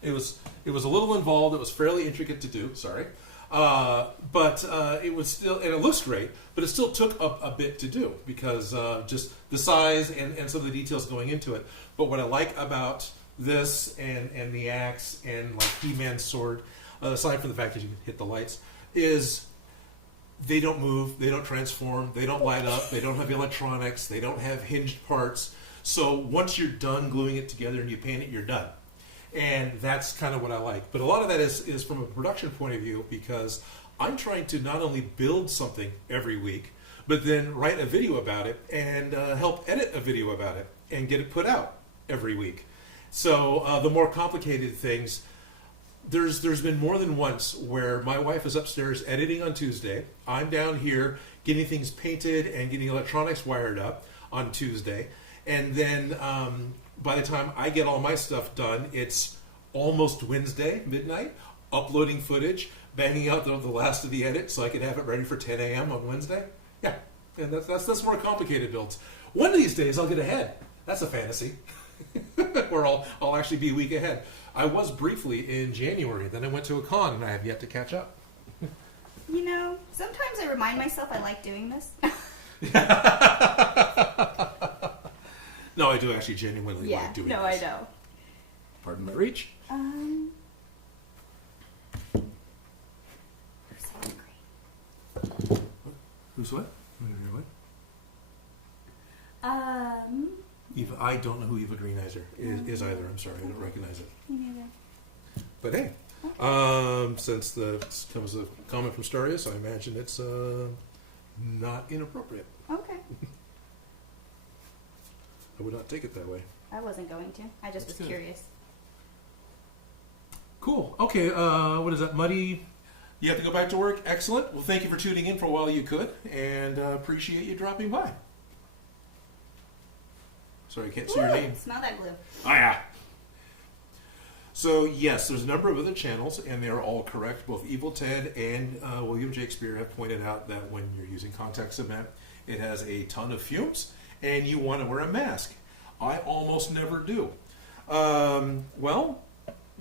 It was a little involved. It was fairly intricate to do. Sorry, but it was still, and it looks great. But it still took a bit to do because just the size and some of the details going into it. But what I like about this and the axe and like He-Man's sword, aside from the fact that you can hit the lights, is they don't move, they don't transform, they don't light up, they don't have electronics, they don't have hinged parts. So once you're done gluing it together and you paint it, you're done. And that's kind of what I like. But a lot of that is from a production point of view because I'm trying to not only build something every week, but then write a video about it and help edit a video about it and get it put out every week. So the more complicated things, there's been more than once where my wife is upstairs editing on Tuesday. I'm down here getting things painted and getting electronics wired up on Tuesday. And then by the time I get all my stuff done, it's almost Wednesday, midnight, uploading footage, banging out the last of the edit so I can have it ready for 10 a.m. on Wednesday. Yeah, and that's more complicated builds. One of these days I'll get ahead. That's a fantasy. Where I'll actually be a week ahead. I was briefly in January, then I went to a con and I have yet to catch up. You know, sometimes I remind myself I like doing this. No, I do actually genuinely like doing this. I know. Pardon my reach. Who's what? Eva, I don't know who Eva Greenizer is either. I'm sorry, I don't recognize it. Me neither. But hey, since that was a comment from Starius, I imagine it's not inappropriate. Okay. I would not take it that way. I wasn't going to. I just was curious. Cool. Okay, what is that, Muddy? You have to go back to work? Excellent. Well, thank you for tuning in for a while you could, and appreciate you dropping by. Sorry, I can't see your name. Smell that glue. Oh, yeah. So, yes, there's a number of other channels, and they're all correct. Both Evil Ted and William Shakespeare have pointed out that when you're using contact cement, it has a ton of fumes, and you want to wear a mask. I almost never do. Well,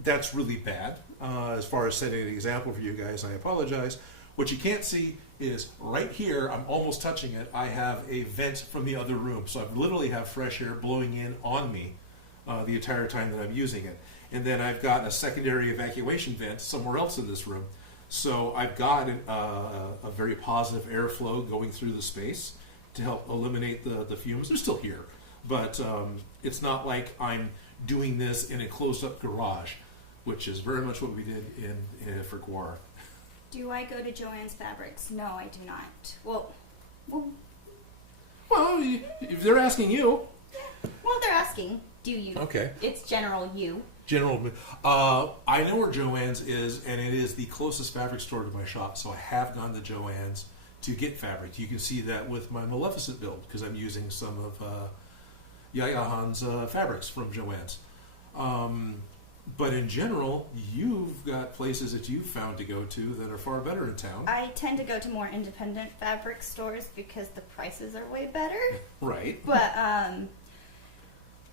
that's really bad. As far as setting an example for you guys, I apologize. What you can't see is right here, I'm almost touching it, I have a vent from the other room. So I literally have fresh air blowing in on me the entire time that I'm using it. And then I've got a secondary evacuation vent somewhere else in this room. So I've got a very positive airflow going through the space to help eliminate the fumes. They're still here, but it's not like I'm doing this in a closed-up garage, which is very much what we did in for Guar. Do I go to Joann's Fabrics? No, I do not. Well, if they're asking you. Well, they're asking, do you? Okay. It's general you. I know where Joann's is, and it is the closest fabric store to my shop, so I have gone to Joann's to get fabric. You can see that with my Maleficent build, because I'm using some of Yaya Han's fabrics from Joann's. But in general, you've got places that you've found to go to that are far better in town. I tend to go to more independent fabric stores because the prices are way better. Right. But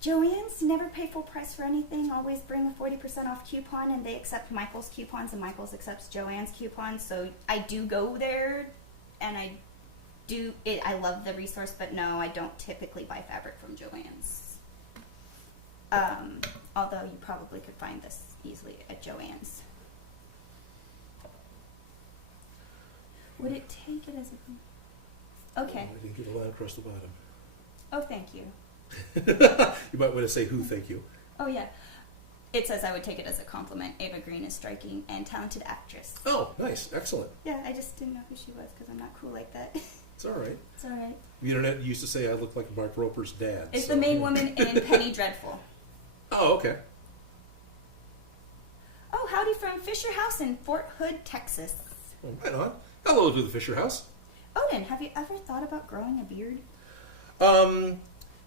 Joann's never pay full price for anything. Always bring a 40% off coupon, and they accept Michael's coupons, and Michael's accepts Joann's coupons. So I do go there, and I love the resource, but no, I don't typically buy fabric from Joann's. Although you probably could find this easily at Joann's. Would it take it as a... Okay. I didn't get a line across the bottom. Oh, thank you. You might want to say who thank you. Oh, yeah. It says I would take it as a compliment. Ava Green is striking and talented actress. Oh, nice. Excellent. Yeah, I just didn't know who she was because I'm not cool like that. It's all right. It's all right. The internet used to say I look like Mark Roper's dad. It's the main woman in Penny Dreadful. Oh, okay. Oh, howdy from Fisher House in Fort Hood, Texas. Well, right on. Hello to the Fisher House. Odin, have you ever thought about growing a beard?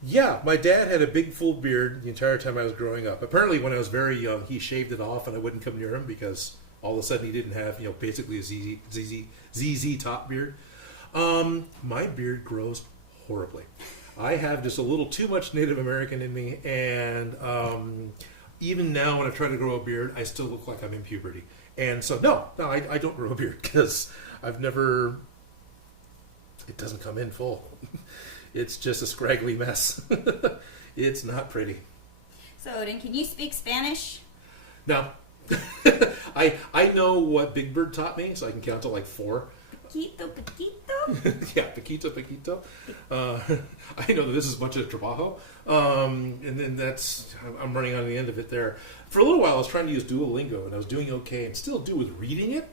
Yeah, my dad had a big full beard the entire time I was growing up. Apparently, when I was very young, he shaved it off, and I wouldn't come near him because all of a sudden he didn't have, basically a ZZ top beard. My beard grows horribly. I have just a little too much Native American in me, and even now when I try to grow a beard, I still look like I'm in puberty. And so, no, I don't grow a beard because I've never... It doesn't come in full. It's just a scraggly mess. It's not pretty. So, Odin, can you speak Spanish? No. I know what Big Bird taught me, so I can count to like 4. Paquito, paquito? Yeah, paquito, paquito. I know that this is much of trabajo. And then I'm running on the end of it there. For a little while, I was trying to use Duolingo, and I was doing okay, and still do with reading it.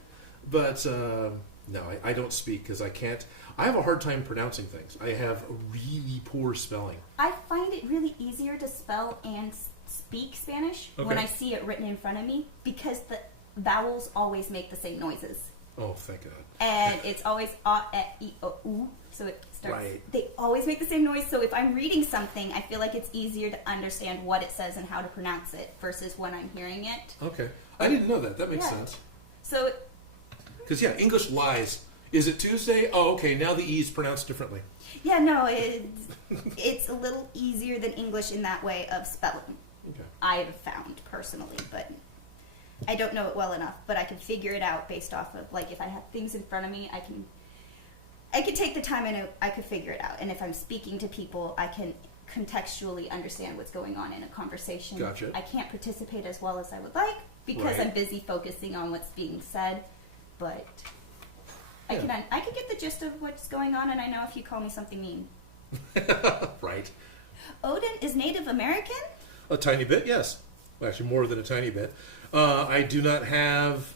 But no, I don't speak because I can't. I have a hard time pronouncing things. I have really poor spelling. I find it really easier to spell and speak Spanish Okay. when I see it written in front of me, because the vowels always make the same noises. Oh, thank God. And it's always a, e, I, o, u. So it starts. Right. They always make the same noise. So if I'm reading something, I feel like it's easier to understand what it says and how to pronounce it versus when I'm hearing it. Okay. I didn't know that. That makes sense. So, Because, yeah, English lies. Is it Tuesday? Oh, okay. Now the E is pronounced differently. yeah, no, it's a little easier than English in that way of spelling. Okay. I've found personally, but I don't know it well enough. But I can figure it out based off of, like, if I have things in front of me, I can take the time and I could figure it out. And if I'm speaking to people, I can contextually understand what's going on in a conversation. Gotcha. I can't participate as well as I would like because Right. I'm busy focusing on what's being said, but I can get the gist of what's going on, and I know if you call me something mean. Right. Odin is Native American? A tiny bit, yes. Well, actually, more than a tiny bit. I do not have...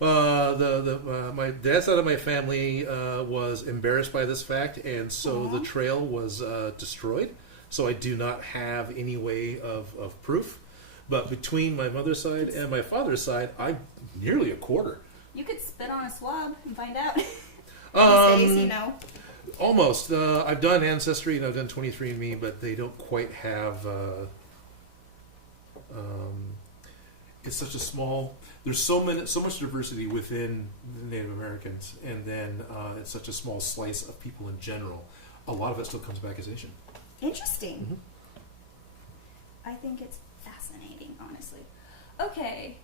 my dad's side of my family was embarrassed by this fact, and so the trail was destroyed. So I do not have any way of proof. But between my mother's side and my father's side, I'm nearly a quarter. You could spit on a swab and find out. These days, you know. Almost. I've done Ancestry and I've done 23andMe, but they don't quite have... it's such a small... There's so much diversity within the Native Americans, and then it's such a small slice of people in general. A lot of it still comes back as Asian. Interesting. Mm-hmm. I think it's fascinating, honestly. Okay.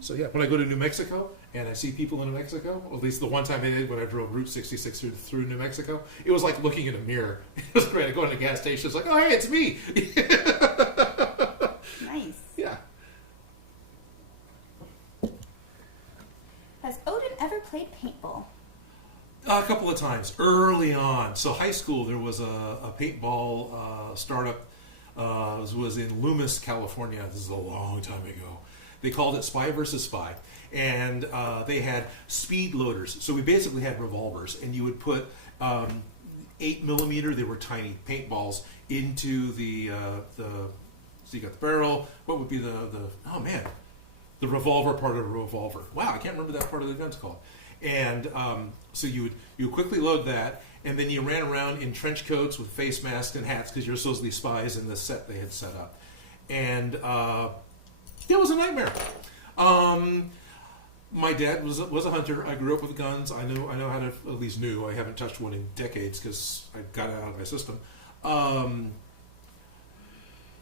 So yeah, when I go to New Mexico and I see people in New Mexico, or at least the one time I did when I drove Route 66 through New Mexico, it was like looking in a mirror. It was great. I go in a gas station, it's like, oh hey, it's me. Nice. Yeah. Has Odin ever played paintball? A couple of times early on. So high school, there was a paintball startup. Was in Loomis, California. This is a long time ago. They called it Spy versus Spy, and they had speed loaders. So we basically had revolvers, and you would put 8mm. They were tiny paintballs into the. So you got the barrel. What would be the revolver part of a revolver? Wow, I can't remember that part of the gun's called. And so you would quickly load that, and then you ran around in trench coats with face masks and hats because you're supposedly spies in the set they had set up. And it was a nightmare. My dad was a hunter. I grew up with guns. I know how to, at least knew. I haven't touched one in decades because I got it out of my system.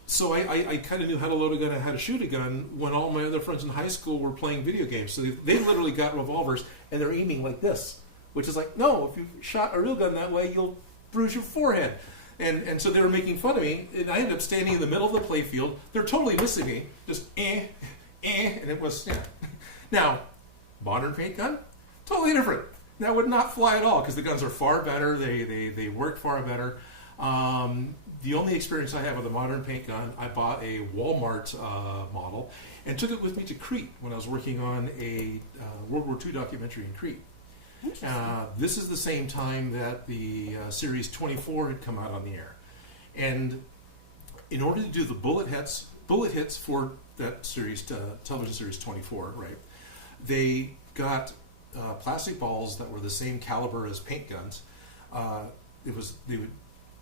So I kind of knew how to load a gun and how to shoot a gun when all my other friends in high school were playing video games. So they literally got revolvers and they're aiming like this, which is like, no, if you shot a real gun that way, you'll bruise your forehead. And so they were making fun of me, and I ended up standing in the middle of the play field. They're totally missing me, just and it was, yeah. Now, modern paint gun, totally different. That would not fly at all because the guns are far better. They work far better. The only experience I have with a modern paint gun, I bought a Walmart model and took it with me to Crete when I was working on a World War II documentary in Crete. This is the same time that the Series 24 had come out on the air. And in order to do the bullet hits for that series, television series 24, right, they got plastic balls that were the same caliber as paint guns.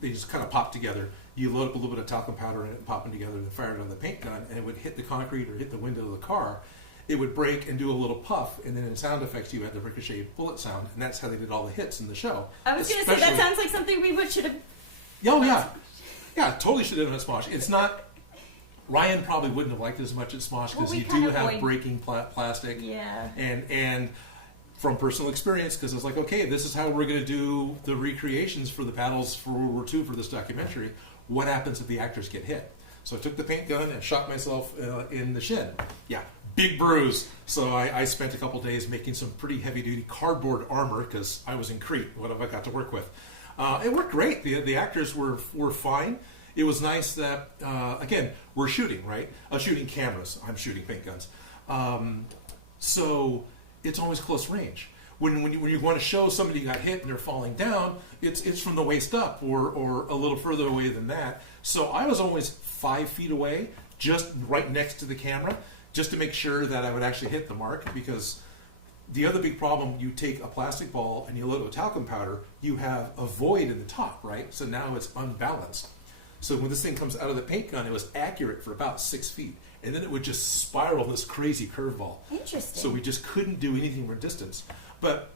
They just kind of popped together. You load up a little bit of talcum powder in it and pop them together and fire it on the paint gun, and it would hit the concrete or hit the window of the car. It would break and do a little puff, and then in sound effects you had the ricochet bullet sound, and that's how they did all the hits in the show. I was going to say, that sounds like something we should have... Oh, yeah. Yeah, totally should have done at Smosh. It's not... Ryan probably wouldn't have liked it as much at Smosh because you do have breaking plastic. Yeah. And from personal experience, because it's like, okay, this is how we're going to do the recreations for the battles for World War II for this documentary. What happens if the actors get hit? So I took the paint gun and shot myself in the shin. Yeah, big bruise. So I spent a couple days making some pretty heavy-duty cardboard armor because I was in Crete. What have I got to work with? It worked great. The actors were fine. It was nice that, again, we're shooting, right? Shooting cameras. I'm shooting paint guns. So it's always close range. when you want to show somebody got hit and they're falling down, it's from the waist up or a little further away than that. So I was always 5 feet away, just right next to the camera, just to make sure that I would actually hit the mark. Because the other big problem, you take a plastic ball and you load it with talcum powder, you have a void in the top, right? So now it's unbalanced. So when this thing comes out of the paint gun, it was accurate for about 6 feet. And then it would just spiral this crazy curveball. Interesting. So we just couldn't do anything from distance. But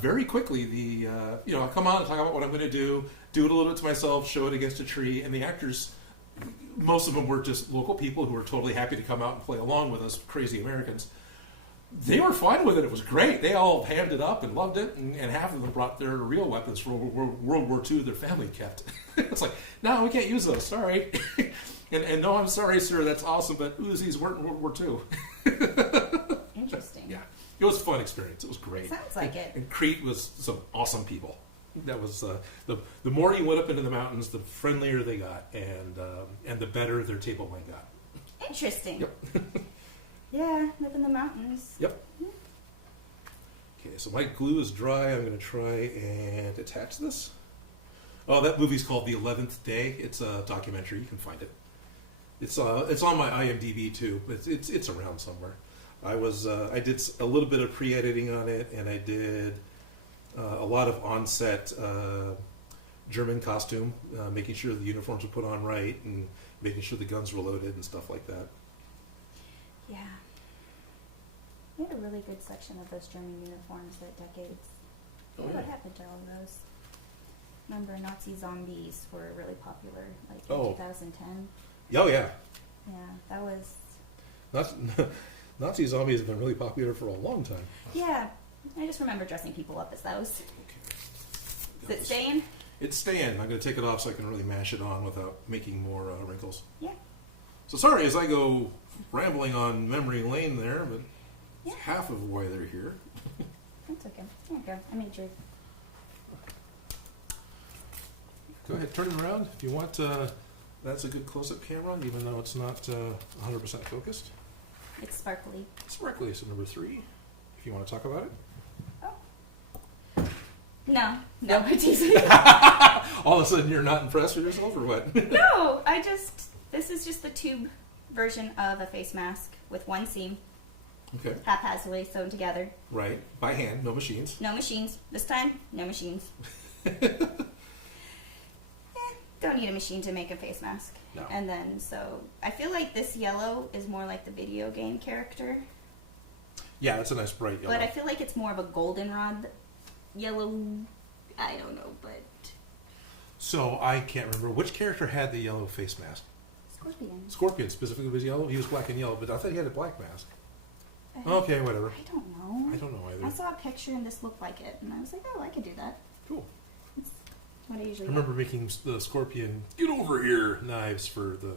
very quickly, I come on and talk about what I'm going to do it a little bit to myself, show it against a tree, and the actors, most of them were just local people who were totally happy to come out and play along with us, crazy Americans. They were fine with it. It was great. They all hammed it up and loved it, and half of them brought their real weapons from World War II their family kept. It's like, no, we can't use those, sorry. and no, I'm sorry, sir, that's awesome, but Uzis weren't in World War II. Interesting. Yeah. It was a fun experience. It was great. Sounds like it. And Crete was some awesome people. That was the more you went up into the mountains, the friendlier they got, and the better their table wine got. Interesting. Yep. Yeah, live in the mountains. Yep. Okay, so my glue is dry. I'm going to try and attach this. Oh, that movie's called The 11th Day. It's a documentary. You can find it. It's on my IMDb too, but it's around somewhere. I did a little bit of pre-editing on it, and I did a lot of on-set German costume, making sure the uniforms were put on right, and making sure the guns were loaded and stuff like that. Yeah. We had a really good section of those German uniforms at Decades. Oh, What yeah. happened to all those? Remember, Nazi zombies were really popular, like Oh. in 2010. Oh yeah, Yeah, that was. Nazi zombies have been really popular for a long time. Yeah, I just remember dressing people up as those. Okay. Is it staying? It's staying. I'm going to take it off so I can really mash it on without making more wrinkles. Yeah. So sorry as I go rambling on memory lane there, but it's Yeah. half of why they're here. That's okay. There you go. I made sure. Go ahead, turn it around if you want. That's a good close-up camera, even though it's not 100% focused. It's sparkly. Sparkly is number 3, if you want to talk about it. Oh. No, it's easy. All of a sudden you're not impressed with yourself, or what? No, this is just the tube version of a face mask with one seam, Okay, haphazardly sewn together. right. By hand, no machines. No machines. This time, no machines. Don't need a machine to make a face mask. No. And then, so, I feel like this yellow is more like the video game character. Yeah, that's a nice bright yellow. But I feel like it's more of a goldenrod yellow. I don't know, but So I can't remember which character had the yellow face mask. Scorpion. Scorpion specifically was yellow. He was black and yellow, but I thought he had a black mask. I Okay, whatever. don't know. I don't know either. I saw a picture and this looked like it, and I was like, oh, I could do that. Cool. That's what I usually I remember making the Scorpion "get over here" knives for the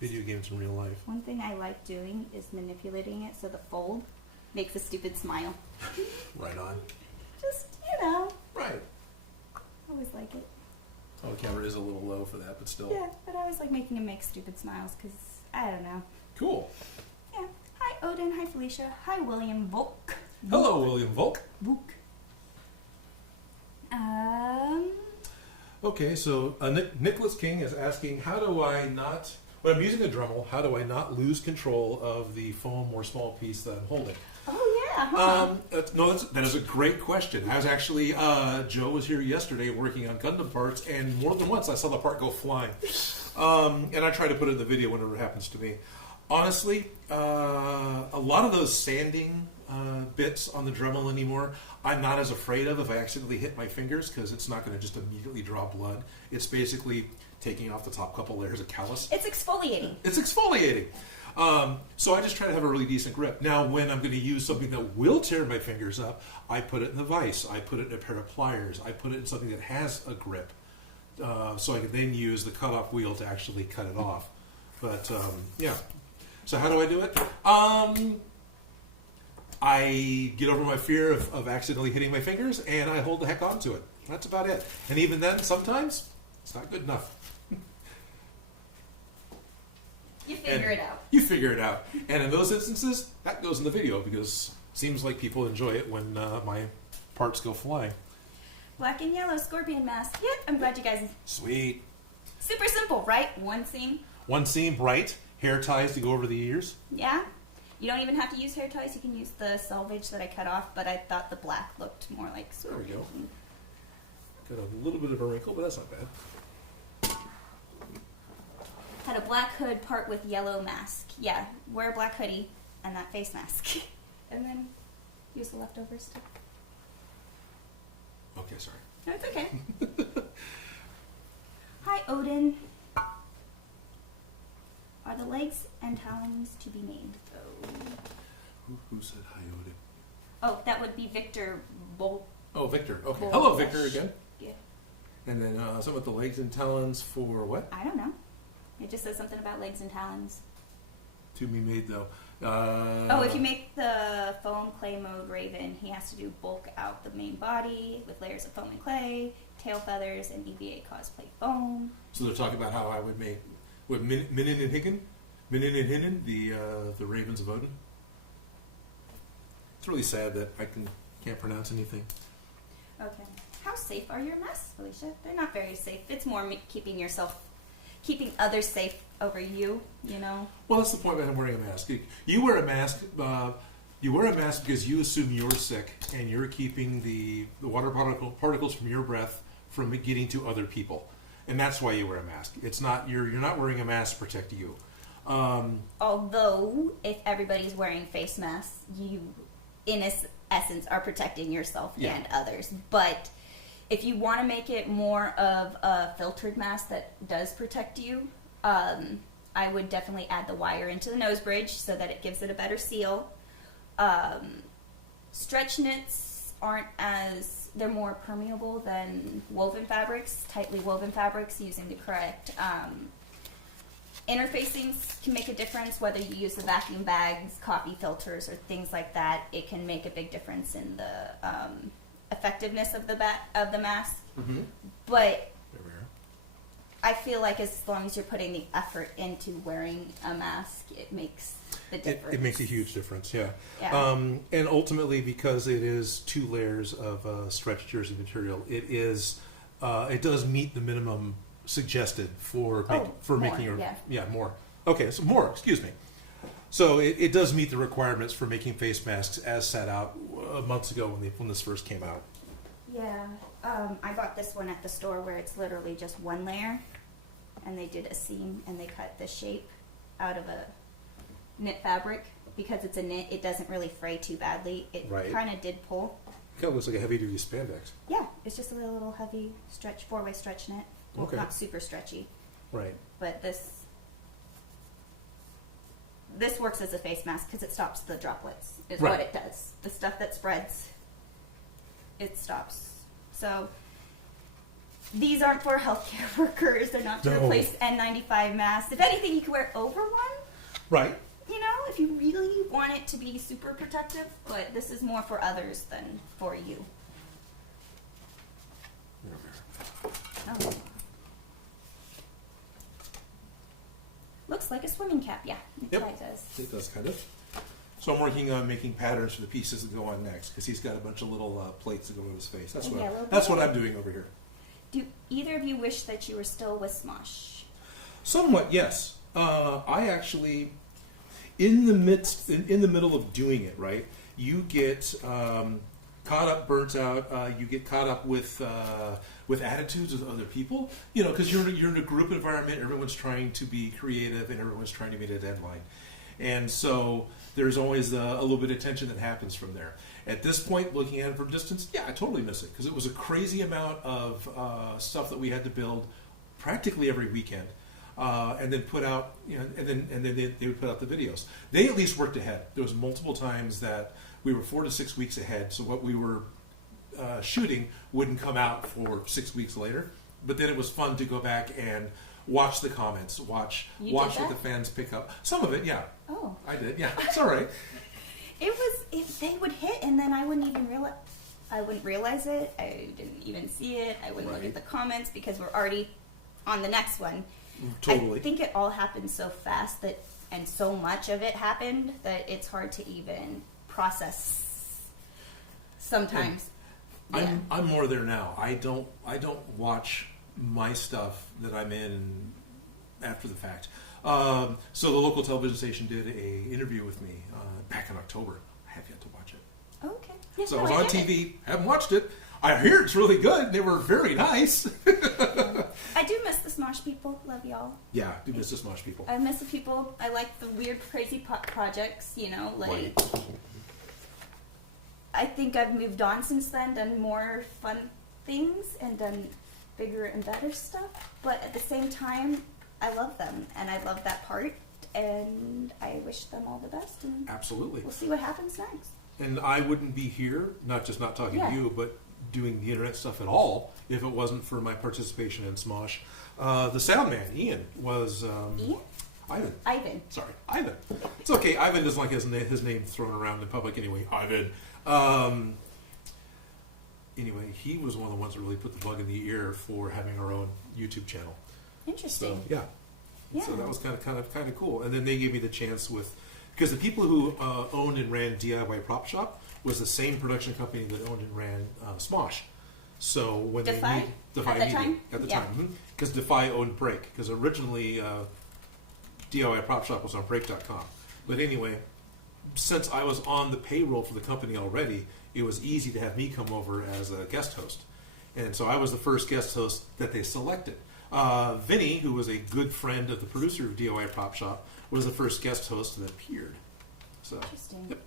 video games in real life. One thing I like doing is manipulating it so the fold makes a stupid smile. Right on. Just, Right. I always like it. Oh, the camera is a little low for that, but still. Yeah, but I always like making him make stupid smiles because, I don't know. Cool. Yeah. Hi, Odin. Hi, Felicia. Hi, William Volk. Hello, William Volk. Volk. Okay, so Nicholas King is asking, how do I not, when I'm using a Dremel, how do I not lose control of the foam or small piece that I'm holding? Oh, yeah, huh? That is a great question. I was actually, Joe was here yesterday working on Gundam parts, and more than once I saw the part go flying. And I try to put it in the video whenever it happens to me. Honestly, a lot of those sanding bits on the Dremel anymore, I'm not as afraid of if I accidentally hit my fingers, because it's not going to just immediately draw blood. It's basically taking off the top couple layers of callus. It's exfoliating. It's exfoliating. So I just try to have a really decent grip. Now, when I'm going to use something that will tear my fingers up, I put it in the vise. I put it in a pair of pliers. I put it in something that has a grip. So I can then use the cutoff wheel to actually cut it off. But, yeah. So how do I do it? I get over my fear of accidentally hitting my fingers, and I hold the heck on to it. That's about it. And even then, sometimes, it's not good enough. You figure it out. You figure it out. And in those instances, that goes in the video, because Seems like people enjoy it when my parts go flying. Black and yellow scorpion mask. Yep, I'm glad you guys... Sweet. Super simple, right? One seam. One seam, bright. Hair ties to go over the ears. Yeah. You don't even have to use hair ties. You can use the selvage that I cut off, but I thought the black looked more like There we scorpion. go. Got a little bit of a wrinkle, but that's not bad. Had a black hood part with yellow mask. Yeah, wear a black hoodie and that face mask. And then use the leftovers too. Okay, sorry. No, it's okay. Hi, Odin. Are the legs and talons to be named? Who said hi, Odin? Oh, that would be Victor Bolt. Oh, Victor. Okay. Bull- Hello, Victor, again. Yeah. And then some with the legs and talons for what? I don't know. It just says something about legs and talons. To be made, though. If you make the foam clay mode raven, he has to do bulk out the main body with layers of foam and clay, tail feathers, and EVA cosplay foam. So they're talking about how I would make Minin and Higgin, the ravens of Odin. It's really sad that I can't pronounce anything. Okay. How safe are your masks, Felicia? They're not very safe. It's more keeping others safe over you, you know? Well, that's the point about him wearing a mask. You wear a mask. You wear a mask because you assume you're sick and you're keeping the water particles from your breath from getting to other people, and that's why you wear a mask. It's not you're not wearing a mask to protect you. Although, if everybody's wearing face masks, you, in essence, are protecting yourself and others. But if you want to make it more of a filtered mask that does protect you, I would definitely add the wire into the nose bridge so that it gives it a better seal. Stretch knits they're more permeable than woven fabrics, tightly woven fabrics using the correct interfacings can make a difference, whether you use the vacuum bags, coffee filters, or things like that. It can make a big difference in the effectiveness of the mask. Mm-hmm. But I feel like as long as you're putting the effort into wearing a mask, it makes the difference. It makes a huge difference, yeah. Yeah. And ultimately, because it is 2 layers of stretch jersey material, it does meet the minimum suggested for making more. Okay, so more. Excuse me. So it does meet the requirements for making face masks as set out months ago when this first came out. Yeah, I bought this one at the store where it's literally just 1 layer, and they did a seam and they cut the shape out of a knit fabric. Because it's a knit, it doesn't really fray too badly. It kind of did pull. It kind of looks like a heavy-duty spandex. Yeah, it's just a little heavy stretch, 4-way stretch knit. Well, Okay. Not super stretchy. Right. But this works as a face mask because it stops the droplets. Is what it does. The stuff that spreads, it stops. So these aren't for healthcare workers. They're not to replace N95 masks. If anything, you can wear over one. Right. You know, if you really want it to be super protective, but this is more for others than for you. Oh. Looks like a swimming cap, yeah. It does. It does, kind of. So I'm working on making patterns for the pieces that go on next, because he's got a bunch of little plates that go on his face. That's what I'm doing over here. Do either of you wish that you were still with Smosh? Somewhat, yes. I actually, in the middle of doing it, right, you get caught up, burnt out. You get caught up with attitudes of other people, because you're in a group environment. Everyone's trying to be creative and everyone's trying to meet a deadline, and so there's always a little bit of tension that happens from there. At this point, looking at it from distance, I totally miss it because it was a crazy amount of stuff that we had to build practically every weekend. And then put out, and then they would put out the videos. They at least worked ahead. There was multiple times that we were 4 to 6 weeks ahead, so what we were shooting wouldn't come out for 6 weeks later. But then it was fun to go back and watch the comments, watch what the fans pick up. Some of it, yeah. Oh, I did. Yeah, it's all right. It was if they would hit, and then I wouldn't even realize. I wouldn't realize it. I didn't even see it. I wouldn't look at the comments because we're already on the next one. Totally. I think it all happened so fast and so much of it happened that it's hard to even process sometimes. I'm more there now. I don't watch my stuff that I'm in after the fact. So the local television station did a interview with me back in October. I have yet to watch it. Okay. Yes, So I was on TV. Haven't watched it. I hear it's really good. They were very nice. I do miss the Smosh people. Love y'all. Yeah, I do miss the Smosh people. I miss the people. I like the weird, crazy projects. You know, like. Right. I think I've moved on since then, done more fun things, and done bigger and better stuff. But at the same time, I love them, and I love that part, and I wish them all the best. And Absolutely. we'll see what happens next. And I wouldn't be here, not talking Yeah. to you, but doing the internet stuff at all if it wasn't for my participation in Smosh. The sound man, Ian, was... Ian? Ivan. Sorry, Ivan. It's okay. Ivan doesn't like his name thrown around in public anyway. Ivan. Anyway, he was one of the ones that really put the bug in the ear for having our own YouTube channel. Interesting. So Yeah. So that was kind of cool. And then they gave me the chance because the people who owned and ran DIY Prop Shop was the same production company that owned and ran Smosh. So when Defy? Defy At the Media time? at the Yeah. time, because Defy owned Break, because originally DIY Prop Shop was on Break.com. But anyway, since I was on the payroll for the company already, it was easy to have me come over as a guest host. And so I was the first guest host that they selected. Vinny, who was a good friend of the producer of DIY Prop Shop, was the first guest host that appeared. So, Interesting. Yep.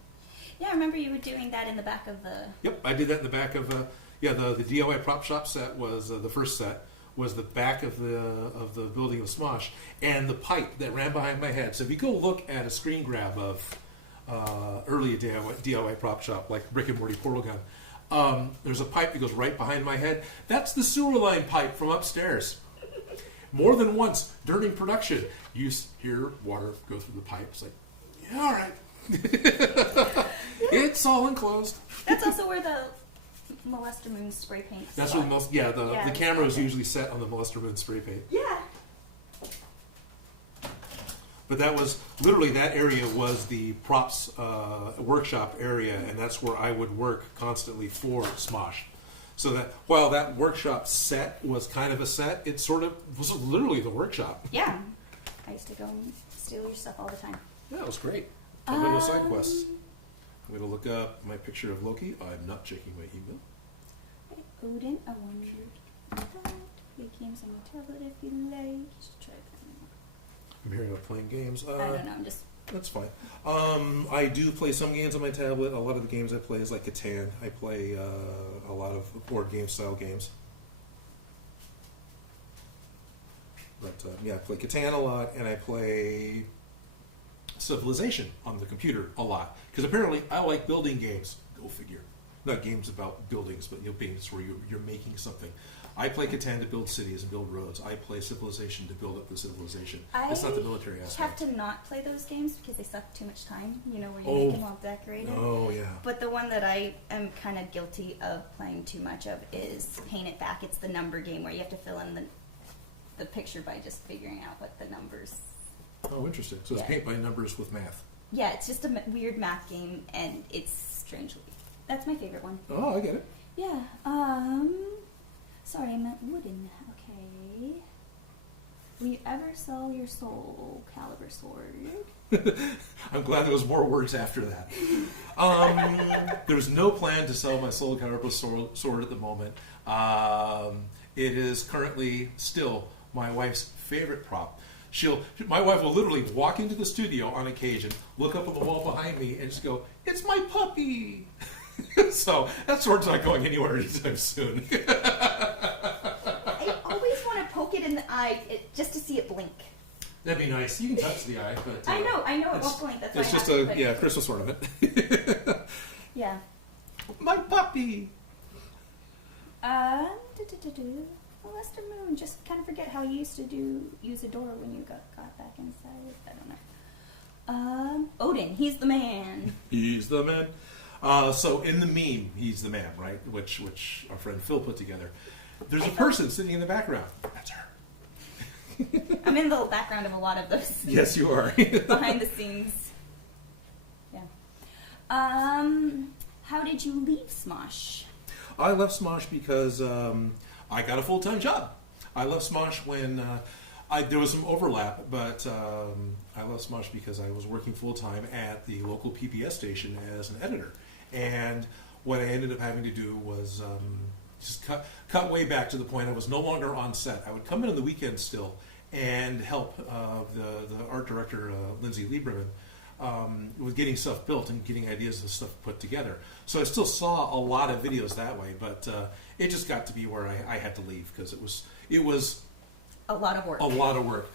Yeah, I remember you were doing that in the back of the... Yep, I did that in the back of the DIY Prop Shop set was the first set. Was the back of the building of Smosh, and the pipe that ran behind my head. So if you go look at a screen grab of early DIY Prop Shop, like Rick and Morty Portal Gun, there's a pipe that goes right behind my head. That's the sewer line pipe from upstairs. More than once during production, you hear water go through the pipe. It's like, yeah, all right. It's all enclosed. That's also where the Molester Moon spray paint. That's where the camera is exactly. usually set on the Molester Moon spray paint. Yeah. But that was literally, that area was the props workshop area, and that's where I would work constantly for Smosh. So that while that workshop set was kind of a set, it sort of was literally the workshop. Yeah. I used to go and steal your stuff all the time. Yeah, it was great. I've been to side quests. I'm going to look up my picture of Loki. I'm not checking my email. Odin, I wondered that. Play games on my tablet if you like. Just try them. I'm hearing about playing games. I don't know, I'm just... That's fine. I do play some games on my tablet. A lot of the games I play is like Catan. I play a lot of board game style games. But yeah, I play Catan a lot, and I play Civilization on the computer a lot. Because apparently I like building games. Go figure. Not games about buildings, but games where you're making something. I play Catan to build cities and build roads. I play Civilization to build up the civilization. It's not the military aspect. I have to not play those games because they suck too much time, where you make them all decorated. Oh, yeah. But the one that I am kind of guilty of playing too much of is Paint It Back. It's the number game where you have to fill in the picture by just figuring out what the numbers... Oh, interesting. So it's paint by numbers with math. Yeah, it's just a weird math game, and it's strangely... That's my favorite one. Oh, I get it. Yeah, sorry, I meant wooden. Okay. Will you ever sell your Soul Calibur sword? I'm glad there was more words after that. There's no plan to sell my Soul Calibur sword at the moment. It is currently still my wife's favorite prop. My wife will literally walk into the studio on occasion, look up at the wall behind me, and just go, "It's my puppy." So that sword's not going anywhere anytime soon. I always want to poke it in the eye just to see it blink. That'd be nice. You can touch the eye, but I know it won't blink. That's why it's I just have to, a Christmas ornament. Yeah. My puppy. Molester Moon. Just kind of forget how you used to use a door when you got back inside. I don't know. Odin. He's the man. He's the man. So in the meme, he's the man, right? Which our friend Phil put together. There's a person sitting in the background. That's her. I'm in the background of a lot of those. Yes, you are. Behind the scenes. Yeah. How did you leave Smosh? I left Smosh because I got a full-time job. I left Smosh when there was some overlap, but I left Smosh because I was working full-time at the local PBS station as an editor. And what I ended up having to do was just cut way back to the point I was no longer on set. I would come in on the weekends still and help the art director, Lindsay Lieberman, with getting stuff built and getting ideas and stuff put together. So I still saw a lot of videos that way, but it just got to be where I had to leave because it was a lot of work. A lot of work.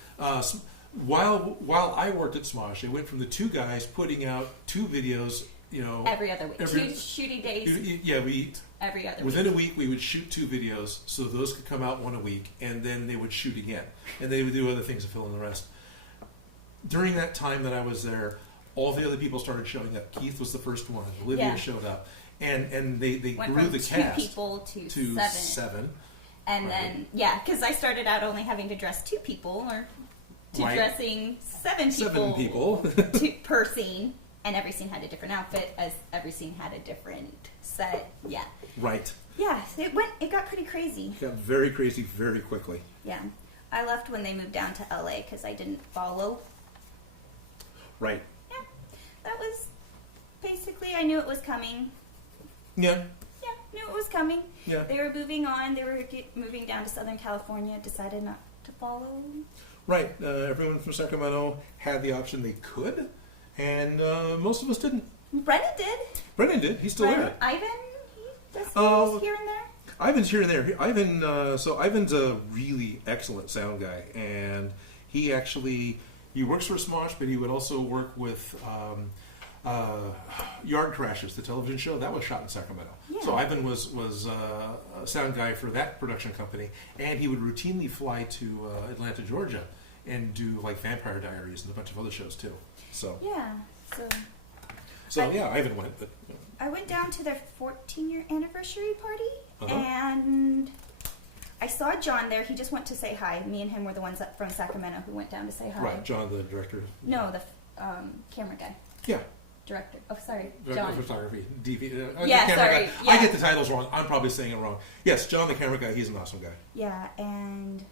While I worked at Smosh, it went from the two guys putting out 2 videos, every other week. 2 shooting days. Yeah, we every other within week. a week we would shoot 2 videos, so those could come out one a week, and then they would shoot again, and they would do other things to fill in the rest. During that time that I was there, all the other people started showing up. Keith was the first one. Olivia showed up, and they Went grew from the 2 cast people to 7. And then because I started out only having to dress 2 people, or dressing 7 people, per scene, and every scene had a different outfit, as every scene had a different set. Yeah. Right. Yeah, it got pretty crazy. It got very crazy very quickly. Yeah. I left when they moved down to LA because I didn't follow. Right. Yeah. That was basically, I knew it was coming. Yeah. Yeah, knew it was coming. Yeah. They were moving on. They were moving down to Southern California. Decided not to follow. Right. Everyone from Sacramento had the option they could, and most of us didn't. Brennan did. Brennan did. He's still there. Ivan, he's here and there. Ivan's here and there. Ivan's a really excellent sound guy, and he works for Smosh, but he would also work with Yard Crashers, the television show that was shot in Sacramento. Yeah. So Ivan was a sound guy for that production company, and he would routinely fly to Atlanta, Georgia, and do like Vampire Diaries and a bunch of other shows too. So yeah, Ivan went. But I went down to their 14-year anniversary party, and I saw John there. He just went to say hi. Me and him were the ones from Sacramento who went down to say hi. Right, John, the director. No, the camera guy. Yeah. Director. Oh, sorry, Director John. of photography. DV. Sorry. Guy. Yeah. I get the titles wrong. I'm probably saying it wrong. Yes, John, the camera guy. He's an awesome guy. Yeah, and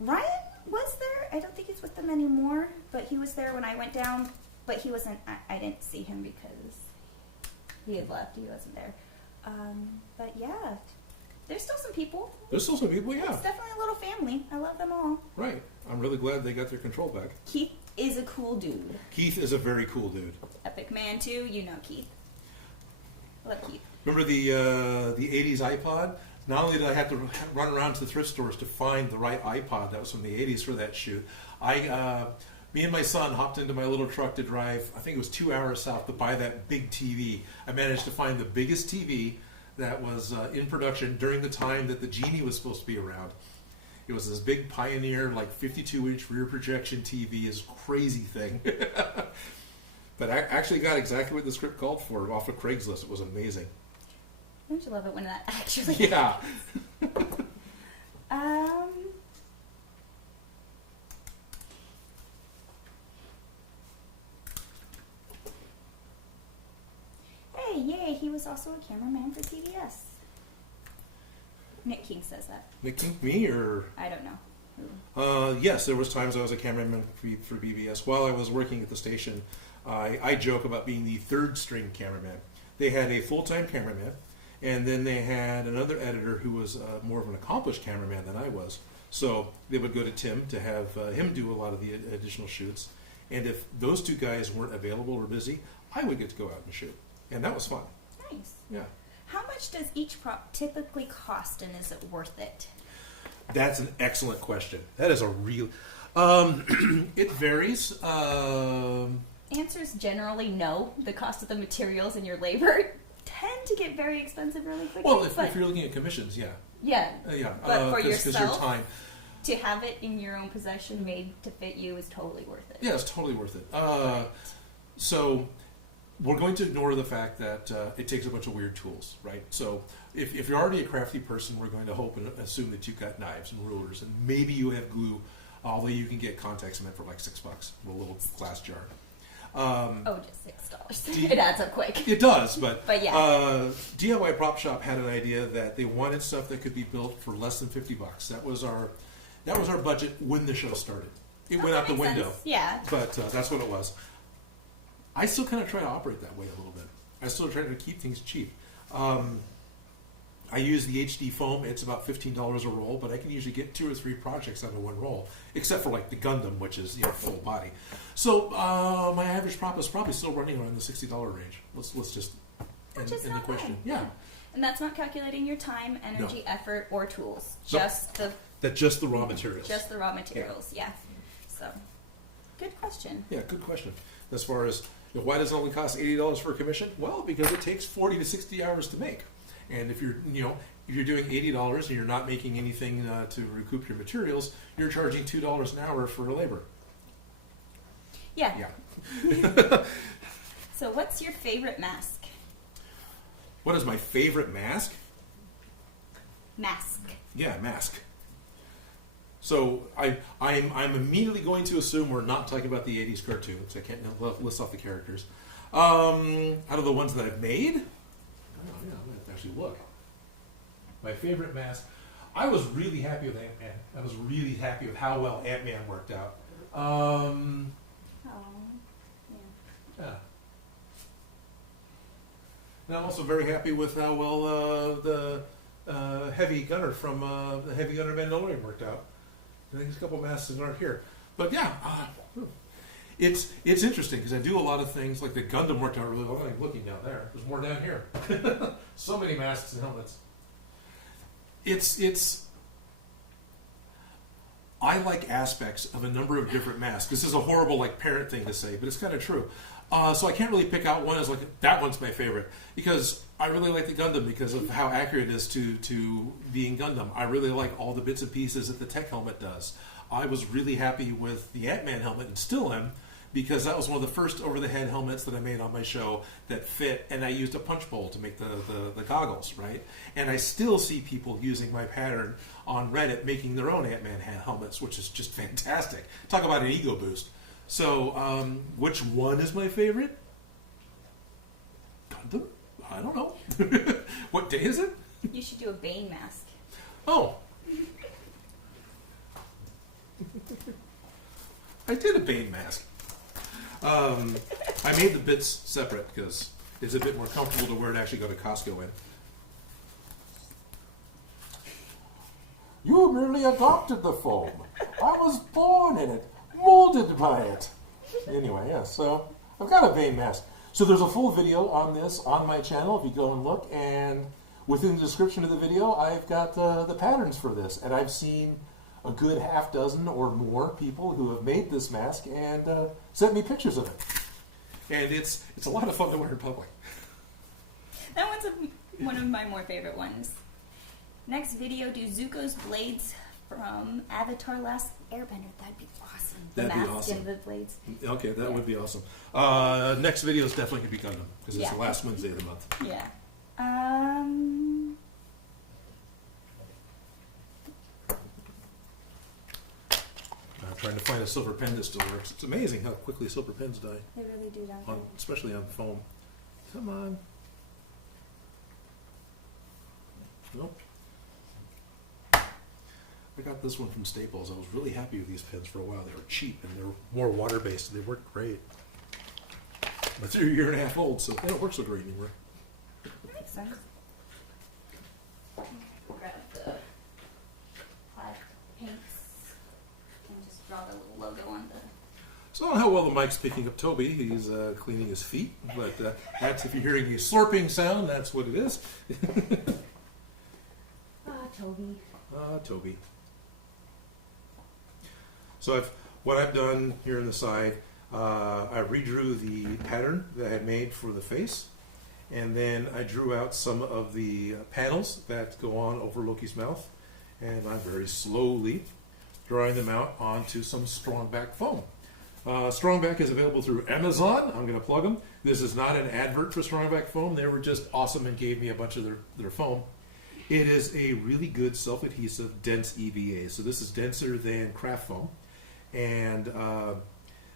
Ryan was there. I don't think he's with them anymore, but he was there when I went down. But he wasn't. I didn't see him because he had left. He wasn't there. But yeah, there's still some people. There's still some people. Yeah. It's definitely a little family. I love them all. Right. I'm really glad they got their control back. Keith is a cool dude. Keith is a very cool dude. Epic man too. You know Keith. Love Keith. Remember the 80s iPod? Not only did I have to run around to the thrift stores to find the right iPod that was from the 80s for that shoot, me and my son hopped into my little truck to drive, I think it was 2 hours south, to buy that big TV. I managed to find the biggest TV that was in production during the time that the Genie was supposed to be around. It was this big Pioneer, like 52-inch rear projection TV, is crazy thing. But I actually got exactly what the script called for off of Craigslist. It was amazing. Don't you love it when that actually Yeah. Hey, yay, he was also a cameraman for CBS. Nick King says that. Nick King, me, or? I don't know. Yes, there was times I was a cameraman for BBS. While I was working at the station, I joke about being the third string cameraman. They had a full-time cameraman, and then they had another editor who was more of an accomplished cameraman than I was. So they would go to Tim to have him do a lot of the additional shoots. And if those two guys weren't available or busy, I would get to go out and shoot. And that was fun. Nice. Yeah. How much does each prop typically cost, and is it worth it? That's an excellent question. That is a real... it varies. Answers generally no. The cost of the materials and your labor tend to get very expensive really quickly. Well, if you're looking at commissions, yeah. Yeah. Yeah. But for 'cause yourself, your time. to have it in your own possession made to fit you is totally worth it. Yeah, it's totally worth it. So we're going to ignore the fact that it takes a bunch of weird tools, right? So if you're already a crafty person, we're going to hope and assume that you've got knives and rulers, and maybe you have glue, although you can get contact cement for like $6 in a little glass jar. Just $6. It adds up quick. It does, but yeah. DIY Prop Shop had an idea that they wanted stuff that could be built for less than $50. That was our budget when the show started. It went out the window. Sense. Yeah. But that's what it was. I still kind of try to operate that way a little bit. I still try to keep things cheap. I use the HD foam. It's about $15 a roll, but I can usually get 2 or 3 projects out of one roll, except for like the Gundam, which is full body. So my average prop is probably still running around the $60 range. Let's just Which is in not the question. bad. Yeah. And that's not calculating your time, energy, effort, or tools. So, just the raw materials. Just the raw materials. Yeah. So, good question. Yeah, good question. As far as why does it only cost $80 for a commission? Well, because it takes 40 to 60 hours to make. And if you're doing $80 and you're not making anything to recoup your materials, you're charging $2 an hour for labor. Yeah. So, what's your favorite mask? What is my favorite mask? Mask. Yeah, mask. So I'm immediately going to assume we're not talking about the 80s cartoons. I can't list off the characters. Out of the ones that I've made, I'm going to actually look. My favorite mask. I was really happy with Ant-Man. I was really happy with how well Ant-Man worked out. Yeah. And I'm also very happy with how well the Heavy Gunner from the Heavy Gunner Mandalorian worked out. I think there's a couple masks that aren't here. But yeah, it's interesting because I do a lot of things like the Gundam worked out really well. I'm looking down there. There's more down here. So many masks and helmets. I like aspects of a number of different masks. This is a horrible parent thing to say, but it's kind of true. So I can't really pick out one as that one's my favorite because I really like the Gundam because of how accurate it is to being Gundam. I really like all the bits and pieces that the tech helmet does. I was really happy with the Ant-Man helmet and still am because that was one of the first over-the-head helmets that I made on my show that fit, and I used a punch bowl to make the goggles, right? And I still see people using my pattern on Reddit making their own Ant-Man helmets, which is just fantastic. Talk about an ego boost. So, which one is my favorite? Gundam? I don't know. What day is it? You should do a Bane mask. Oh. I did a Bane mask. I made the bits separate because it's a bit more comfortable to wear it actually go to Costco in. You merely adopted the foam. I was born in it. Molded by it. Anyway, yeah, so I've got a Bane mask. So there's a full video on this on my channel if you go and look, and within the description of the video I've got the patterns for this, and I've seen a good half dozen or more people who have made this mask and sent me pictures of it. And it's a lot of fun to wear in public. That one's one of my more favorite ones. Next video, do Zuko's blades from Avatar Last Airbender. That'd be awesome. That'd be mask awesome. and the blades. Okay, that would be awesome. Next video is definitely going to be Gundam because it's the last Wednesday of the month. Yeah. I'm trying to find a silver pen that still works. It's amazing how quickly silver pens die, They really do, don't they? especially on foam. Come on. Nope. I got this one from Staples. I was really happy with these pens for a while. They were cheap and they were more water-based and they worked great. But they're a year and a half old, so they don't work so great anymore. That makes sense. Grab the plaid paints and just draw the little logo on the... So I don't know how well the mic's picking up Toby. He's cleaning his feet, but that's, if you're hearing a slurping sound, that's what it is. Toby. Toby. So what I've done here on the side, I redrew the pattern that I had made for the face, and then I drew out some of the panels that go on over Loki's mouth, and I'm very slowly drawing them out onto some Strongback foam. Strongback is available through Amazon. I'm going to plug them. This is not an advert for Strongback foam. They were just awesome and gave me a bunch of their foam. It is a really good self-adhesive, dense EVA. So this is denser than craft foam. And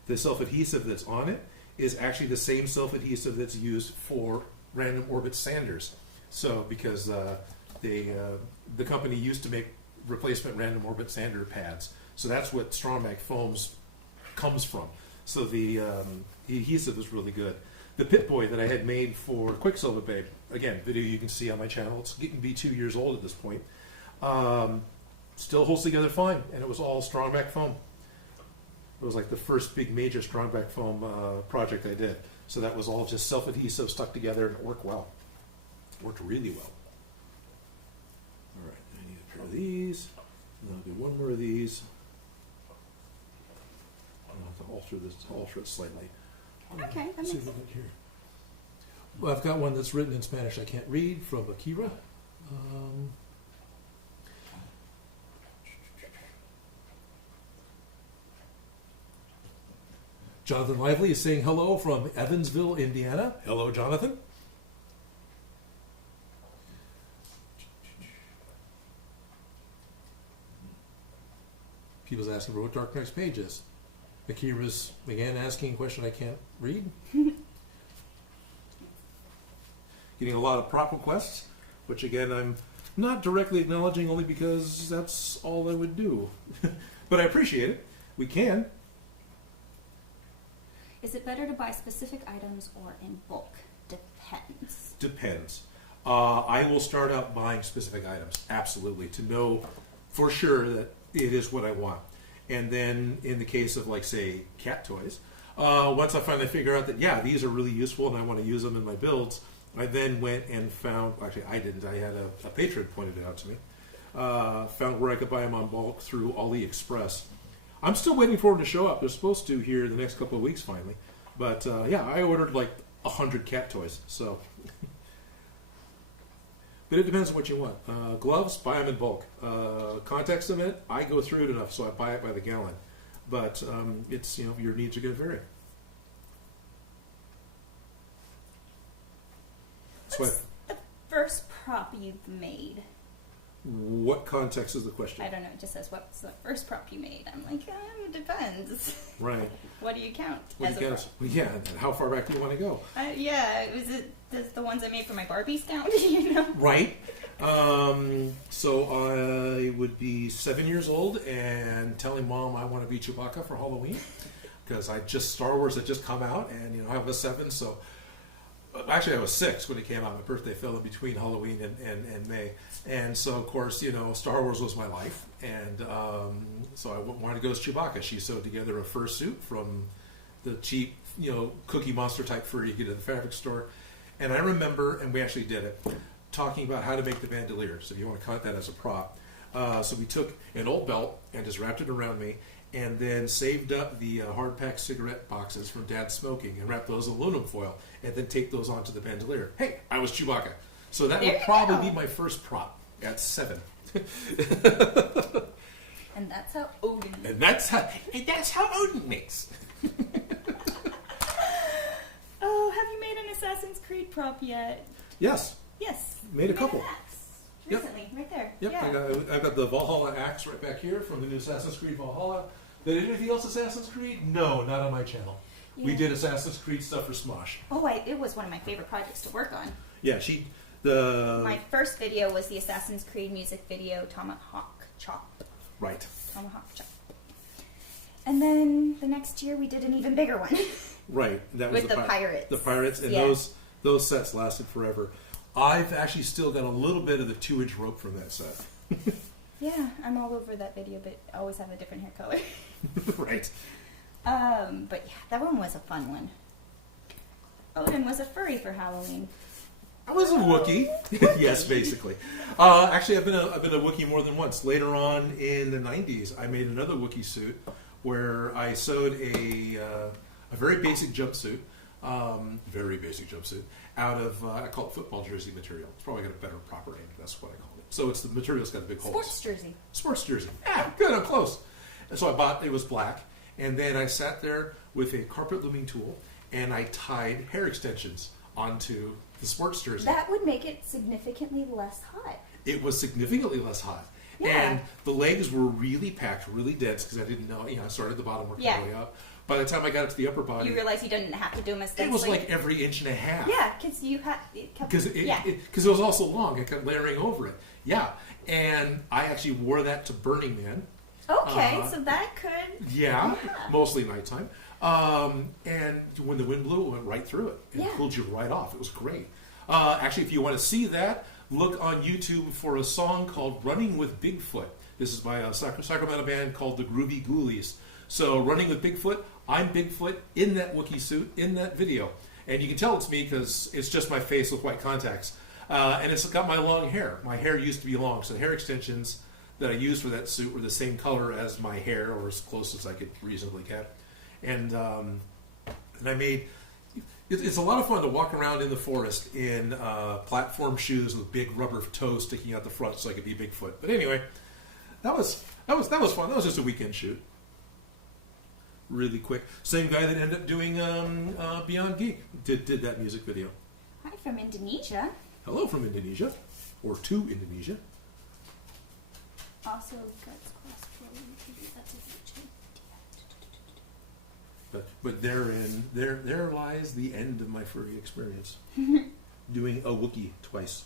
the self-adhesive that's on it is actually the same self-adhesive that's used for random orbit sanders. So because the company used to make replacement random orbit sander pads, so that's what StrongMac foams comes from. So the adhesive is really good. The Pip-Boy that I had made for Quicksilver Babe, again, video you can see on my channel. It's getting to be 2 years old at this point. Still holds together fine, and it was all StrongMac foam. It was like the first big major StrongMac foam project I did. So that was all just self-adhesive stuck together, and it worked well. It worked really well. All right, I need a pair of these. And I'll do one more of these. I'll have to alter it slightly. Okay, that See makes what I got here. Well, I've got one that's written in Spanish I can't read from Akira. Jonathan Lively is saying hello from Evansville, Indiana. Hello, Jonathan. People's asking for what Dark Knight's page is. Akira's again asking a question I can't read. Getting a lot of prop requests, which again I'm not directly acknowledging only because that's all I would do. But I appreciate it. We can. Is it better to buy specific items or in bulk? Depends. Depends. I will start out buying specific items, absolutely, to know for sure that it is what I want. And then in the case of, like, say, cat toys, once I finally figure out that, yeah, these are really useful and I want to use them in my builds, I then went and found, actually I didn't, I had a patron pointed it out to me, found where I could buy them on bulk through AliExpress. I'm still waiting for them to show up. They're supposed to here the next couple of weeks finally. But yeah, I ordered like 100 cat toys, so... But it depends on what you want. Gloves, buy them in bulk. Contact cement, I go through it enough, so I buy it by the gallon. But it's, you know, your needs are going to vary. What's the first prop you've made? What context is the question? I don't know. It just says, what's the first prop you made? I'm like, it depends. Right. What do you count What as do you a count? Well, yeah, and how far back do you want to go? Yeah, does the ones I made for my Barbies count? You know? Right. So I would be 7 years old and telling Mom I want to be Chewbacca for Halloween because Star Wars had just come out, and you know I was 7, so actually I was 6 when it came out. My birthday fell in between Halloween and May, and so of course you know Star Wars was my life, and so I wanted to go as Chewbacca. She sewed together a fursuit from the cheap Cookie Monster type fur you get at the fabric store, and I remember, and we actually did it, talking about how to make the bandolier. So if you want to count that as a prop, so we took an old belt and just wrapped it around me, and then saved up the hard pack cigarette boxes from Dad smoking and wrapped those in aluminum foil, and then take those onto the bandolier. Hey, I was Chewbacca. So that would probably be my first prop at 7. And that's how Odin. And that's how Odin makes. Oh, have you made an Assassin's Creed prop yet? Yes. Yes. Made a couple. An axe recently, right there. Yep, Yeah. I've got the Valhalla axe right back here from the new Assassin's Creed Valhalla. Did I do anything else Assassin's Creed? No, not on my channel. Yeah. We did Assassin's Creed stuff for Smosh. Oh, it was one of my favorite projects to work on. Yeah, My first video was the Assassin's Creed music video, Tomahawk Chop. Right. Tomahawk Chop. And then the next year we did an even bigger one. Right. That was With the pirates. The pirates, and Yeah. those sets lasted forever. I've actually still got a little bit of the 2-inch rope from that set. Yeah, I'm all over that video, but I always have a different hair color. Right. But yeah, that one was a fun one. Odin was a furry for Halloween. I was a Wookiee. Yes, basically. Actually, I've been a Wookiee more than once. Later on in the 90s, I made another Wookiee suit where I sewed a very basic jumpsuit, out of, I call it football jersey material. It's probably got a better proper name. That's what I call it. So it's the material's got a big holes. Sports jersey. Sports jersey. Ah, good, I'm close. And so I bought, it was black, and then I sat there with a carpet looming tool, and I tied hair extensions onto the sports jersey. That would make it significantly less hot. It was significantly less hot. And the legs were really packed, really dense, because I didn't know, I started at the bottom, worked my way up. By the time I got up to the upper body, you realized you didn't have to do them as densely. it was like every inch and a half. Yeah, because you had... Because it was also long. It kept layering over it. Yeah. And I actually wore that to Burning Man. Okay, so that could... Yeah, mostly nighttime. And when the wind blew, it went right through it. It pulled you right off. It was great. Actually, if you want to see that, look on YouTube for a song called Running with Bigfoot. This is by a Sacramento band called the Groovy Ghoulies. So, Running with Bigfoot, I'm Bigfoot in that Wookiee suit, in that video. And you can tell it's me because it's just my face with white contacts. And it's got my long hair. My hair used to be long, so the hair extensions that I used for that suit were the same color as my hair, or as close as I could reasonably get. And I made... It's a lot of fun to walk around in the forest in platform shoes with big rubber toes sticking out the front, so I could be Bigfoot. But anyway, that was fun. That was just a weekend shoot. Really quick. Same guy that ended up doing Beyond Geek did that music video. Hi from Indonesia. Hello from Indonesia, or to Indonesia. Also, guts cross-flowing. That's a huge But there lies the end of my furry experience. Doing a Wookiee twice.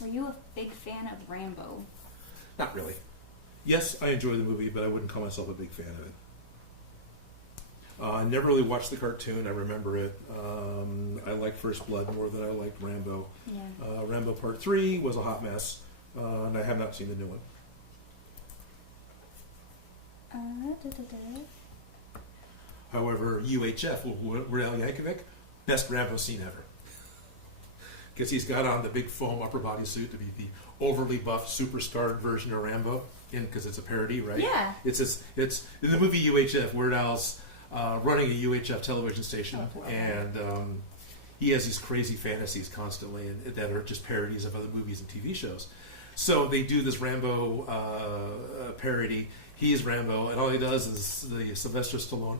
Were you a big fan of Rambo? Not really. Yes, I enjoy the movie, but I wouldn't call myself a big fan of it. I never really watched the cartoon. I remember it. I liked First Blood more than I liked Rambo. Yeah. Rambo Part 3 was a hot mess, and I have not seen the new one. However, UHF, Rael Yankovic, best Rambo scene ever. Because he's got on the big foam upper body suit to be the overly buffed, superstar version of Rambo, because it's a parody, right? Yeah. It's in the movie UHF, Weird Al's running a UHF television station, and he has these crazy fantasies constantly that are just parodies of other movies and TV shows. So they do this Rambo parody. He's Rambo, and all he does is the Sylvester Stallone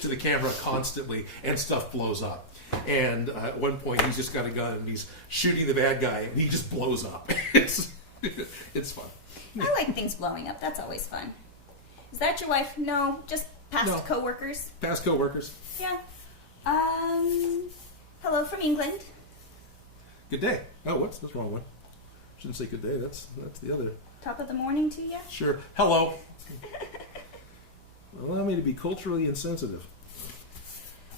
to the camera constantly, and stuff blows up. And at one point, he's just got a gun, and he's shooting the bad guy, and he just blows up. It's fun. I like things blowing up. That's always fun. Is that your wife? No, just past co-workers. Past co-workers. Yeah. Hello from England. Good day. Oh, what's the wrong one? Shouldn't say good day. That's the other. Top of the morning to you. Sure. Hello. Allow me to be culturally insensitive.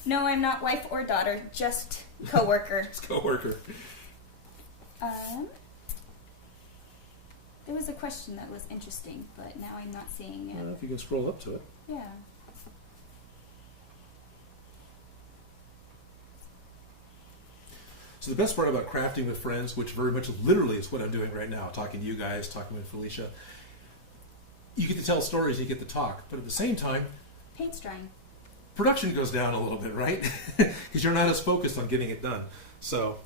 No, I'm not wife or daughter, just co-worker. Just co-worker. There was a question that was interesting, but now I'm not seeing it. If you can scroll up to it. Yeah. So the best part about crafting with friends, which very much literally is what I'm doing right now, talking to you guys, talking with Felicia, you get to tell stories, you get to talk, but at the same time, Paint's drying. Production goes down a little bit, right? Because you're not as focused on getting it done. So,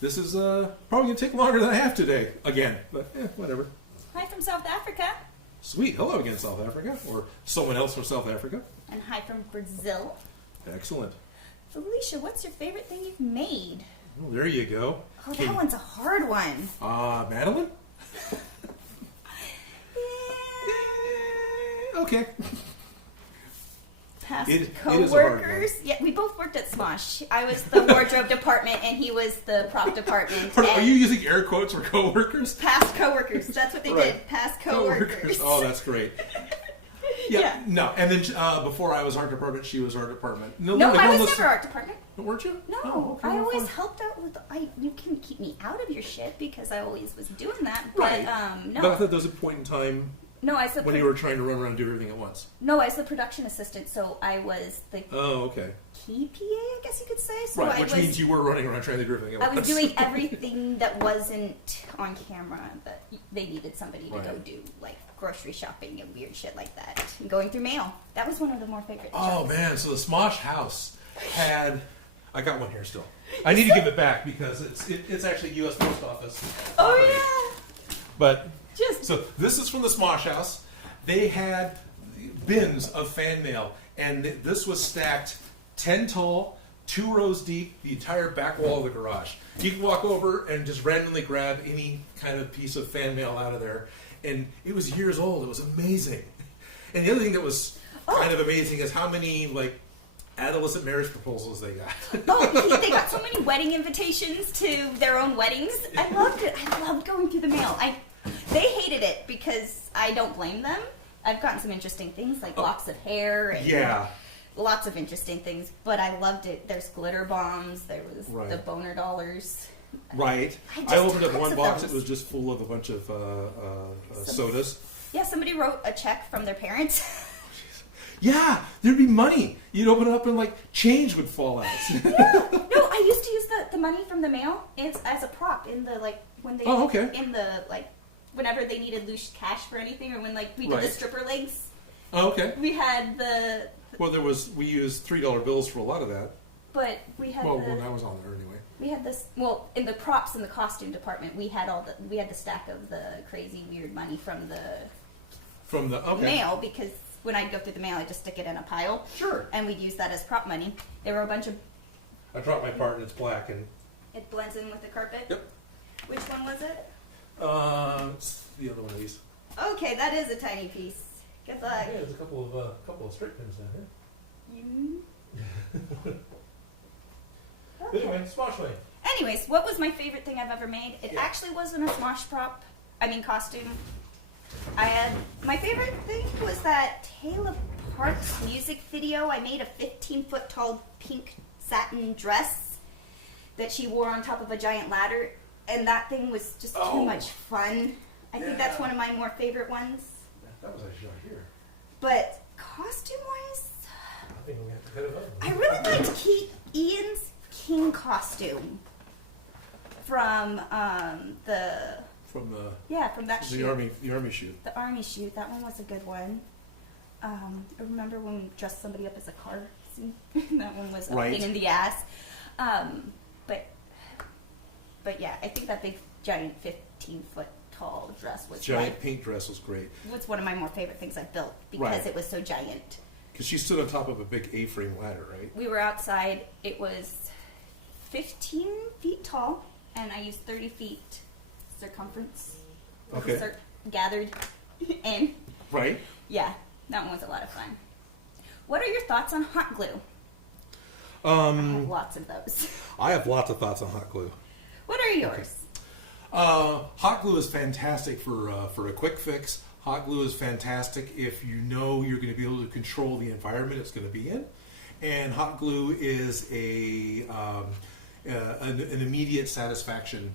this is probably going to take longer than I have today, again, but whatever. Hi from South Africa. Sweet. Hello again, South Africa, or someone else from South Africa. And hi from Brazil. Excellent. Felicia, what's your favorite thing you've made? Well, there you go. Oh, that one's a hard one. Madeline? Okay. Past co-workers. Yeah, we both worked at Smosh. I was the wardrobe department, and he was the prop department. Are you using air quotes for co-workers? Past co-workers. That's what they did. Past co-workers. Oh, that's great. Yeah. No, and then before I was art department, she was art department. No, I was never art department. Weren't you? No, okay, I always helped out with. You can keep me out of your shit because I always was doing that. But right. No. But I thought there was a point in time. No, I said when you were trying to run around and do everything at once. No, I was the production assistant, so I was the key PA, I guess you could say. So right, which means you were running around trying to do everything at once. I was doing everything that wasn't on camera that they needed somebody to go do, like grocery shopping and weird shit like that, and going through mail. That was one of the more favorite jobs. Man, so the Smosh house had. I got one here still. I need to give it back because it's actually U.S. Post Office. Oh yeah. But. So this is from the Smosh House. They had bins of fan mail, and this was stacked 10 tall, 2 rows deep, the entire back wall of the garage. You can walk over and just randomly grab any kind of piece of fan mail out of there. And it was years old. It was amazing. And the other thing that was kind of amazing is how many, like, adolescent marriage proposals they got. They got so many wedding invitations to their own weddings. I loved it. I loved going through the mail. They hated it because I don't blame them. I've gotten some interesting things like locks of hair and lots of interesting things, but I loved it. There's glitter bombs. There was the boner dollars. Right. I opened up one box. It was just full of a bunch of sodas. Yeah, somebody wrote a check from their parents. Yeah, there'd be money. You'd open it up and like change would fall out. Yeah. No, I used to use the money from the mail as a prop in the when they in the whenever they needed loose cash for anything, or when we did the stripper legs. Oh, okay. We had we used $3 bills for a lot of that. But we had that was on there anyway. We had this in the props in the costume department. We had the stack of the crazy weird money from the mail, because when I'd go through the mail, I'd just stick it in a pile. Sure. And we'd use that as prop money. There were a bunch of... I dropped my part and it's black and... It blends in with the carpet? Yep. Which one was it? It's the other one of these. Okay, that is a tiny piece. Good luck. Yeah, there's a couple of straight pins down here. Okay. Anyway, Smosh Lane. Anyways, what was my favorite thing I've ever made? It actually wasn't a Smosh costume. My favorite thing was that Taylor Park's music video. I made a 15-foot tall pink satin dress that she wore on top of a giant ladder, and that thing was just too much fun. I think that's one of my more favorite ones. That was actually right here. But costume-wise, I think we have to cut it up. I really liked Ian's King costume from that shoot. The army shoot. The army shoot. That one was a good one. I remember when we dressed somebody up as a car scene. That one was a pain in the ass. But yeah, I think that big giant 15-foot tall dress was pink dress was great. It's one of my more favorite things I've built because it was so giant. Because she stood on top of a big A-frame ladder, right? We were outside. It was 15 feet tall, and I used 30 feet circumference. Okay. Gathered in. Right. Yeah, that one was a lot of fun. What are your thoughts on hot glue? I have lots of those. I have lots of thoughts on hot glue. What are yours? Hot glue is fantastic for a quick fix. Hot glue is fantastic if you know you're going to be able to control the environment it's going to be in. And hot glue is an immediate satisfaction